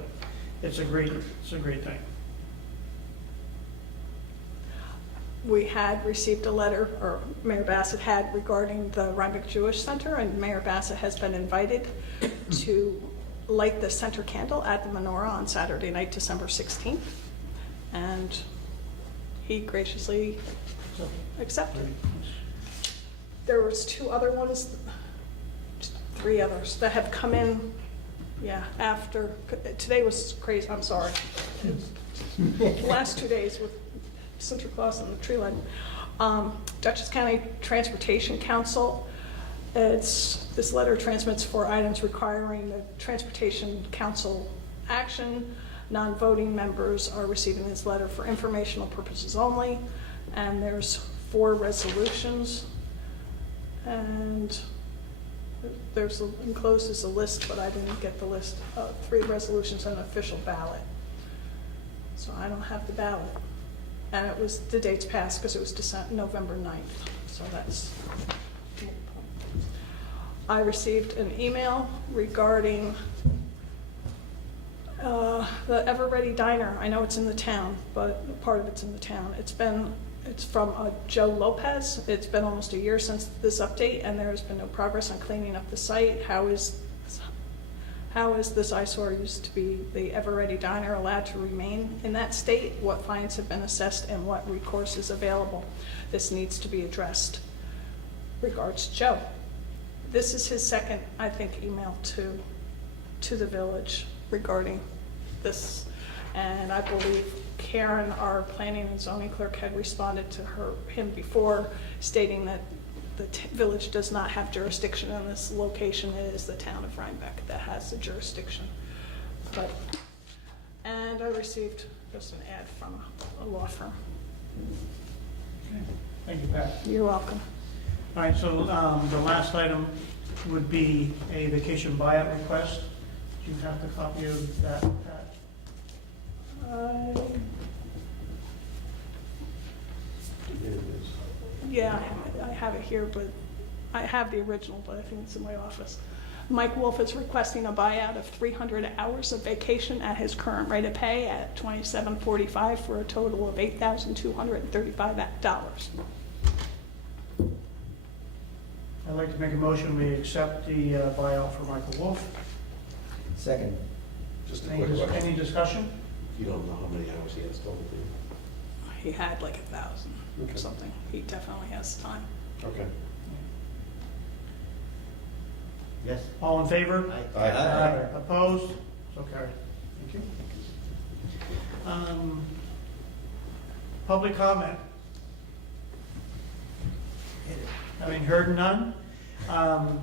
it's a great thing. We had received a letter, or Mayor Bassett had, regarding the Rhinebeck Jewish Center, and Mayor Bassett has been invited to light the center candle at the menorah on Saturday night, December 16th. And he graciously accepted. There was three others that have come in, after. Today was crazy, I'm sorry. The last 2 days with Santa Claus and the tree lighting. Dutchess County Transportation Council, this letter transmits 4 items requiring the Transportation Council action. Non-voting members are receiving this letter for informational purposes only, and there's 4 resolutions, and there's enclosed is a list, but I didn't get the list of 3 resolutions on an official ballot, so I don't have the ballot, and it was the dates passed because it was November 9th, so that's I received an email regarding the Ever Ready Diner. I know it's in the town, but part of it's in the town. It's from Joe Lopez. It's been almost a year since this update, and there has been no progress on cleaning up the site. How is this eyesore used to be the Ever Ready Diner allowed to remain in that state? What fines have been assessed and what recourse is available? This needs to be addressed. Regards, Joe. This is his second, I think, email to the village regarding this. And I believe Karen, our planning and zoning clerk, had responded to him before, stating that the village does not have jurisdiction on this location. It is the town of Rhinebeck that has the jurisdiction. And I received just an ad from a law firm. Okay. Thank you, Pat. You're welcome. All right, so the last item would be a vacation buyout request. Do you have the copy of that, Pat? Yeah, I have it here, but I have the original, but I think it's in my office. Mike Wolf is requesting a buyout of 300 hours of vacation at his current rate of pay at $27.45 for a total of $8,235. I'd like to make a motion, we accept the buyout for Michael Wolf. Second. Just a quick question. Any discussion? You don't know how many hours he has total, do you? He had like 1,000 Okay. or something. He definitely has time. Okay. Yes? All in favor? Aye. Opposed? So carried. Thank you. Public comment. Having heard none, I'm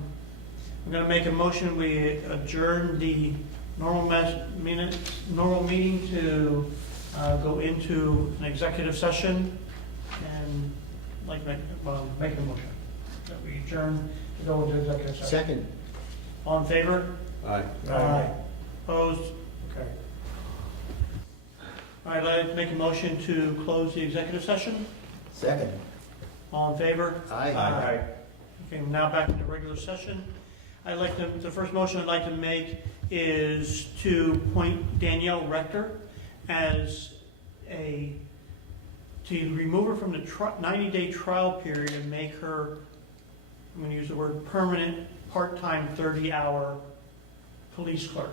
going to make a motion, we adjourn the normal meeting to go into an executive session, and make a motion that we adjourn to go into executive session. Second. All in favor? Aye. Aye. Opposed? Okay. All right, I'd like to make a motion to close the executive session. Second. All in favor? Aye. Aye. Okay, now back into regular session. The first motion I'd like to make is to appoint Danielle Rector as to remove her from the 90-day trial period and make her, I'm going to use the word permanent, part-time, 30-hour police clerk.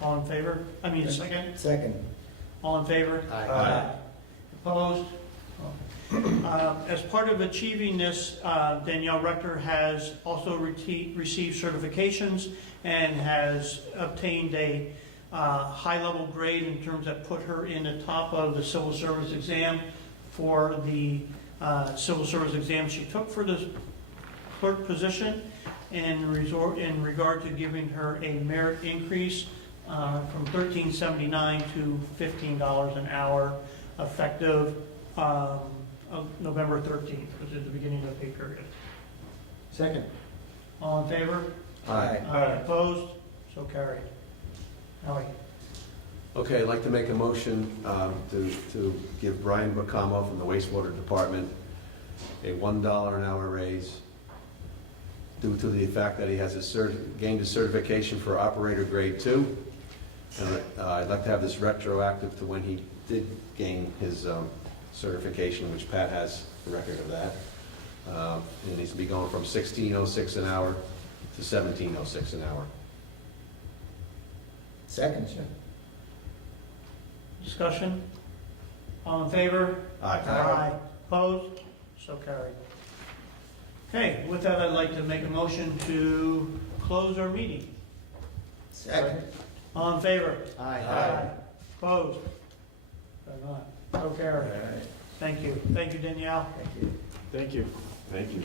All in favor? Second? Second. All in favor? Aye. Opposed? As part of achieving this, Danielle Rector has also received certifications and has obtained a high-level grade in terms that put her in the top of the civil service exam for the civil service exam she took for this clerk position, in regard to giving her a merit increase from $13.79 to $15 an hour, effective November 13th, which is the beginning of the pay period. Second. All in favor? Aye. Opposed? So carried. Howie. Okay, I'd like to make a motion to give Brian Bacamo from the wastewater department a $1 an hour raise due to the fact that he has gained a certification for operator grade 2. And I'd like to have this retroactive to when he did gain his certification, which Pat has a record of that. It needs to be going from $16.06 an hour to $17.06 an hour. Second, sir. Discussion? All in favor? Aye. Opposed? So carried. Okay, with that, I'd like to make a motion to close our meeting. Second. All in favor? Aye. Opposed? So carried. All right. Thank you. Thank you, Danielle. Thank you. Thank you. Thank you.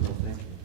Well, thank you.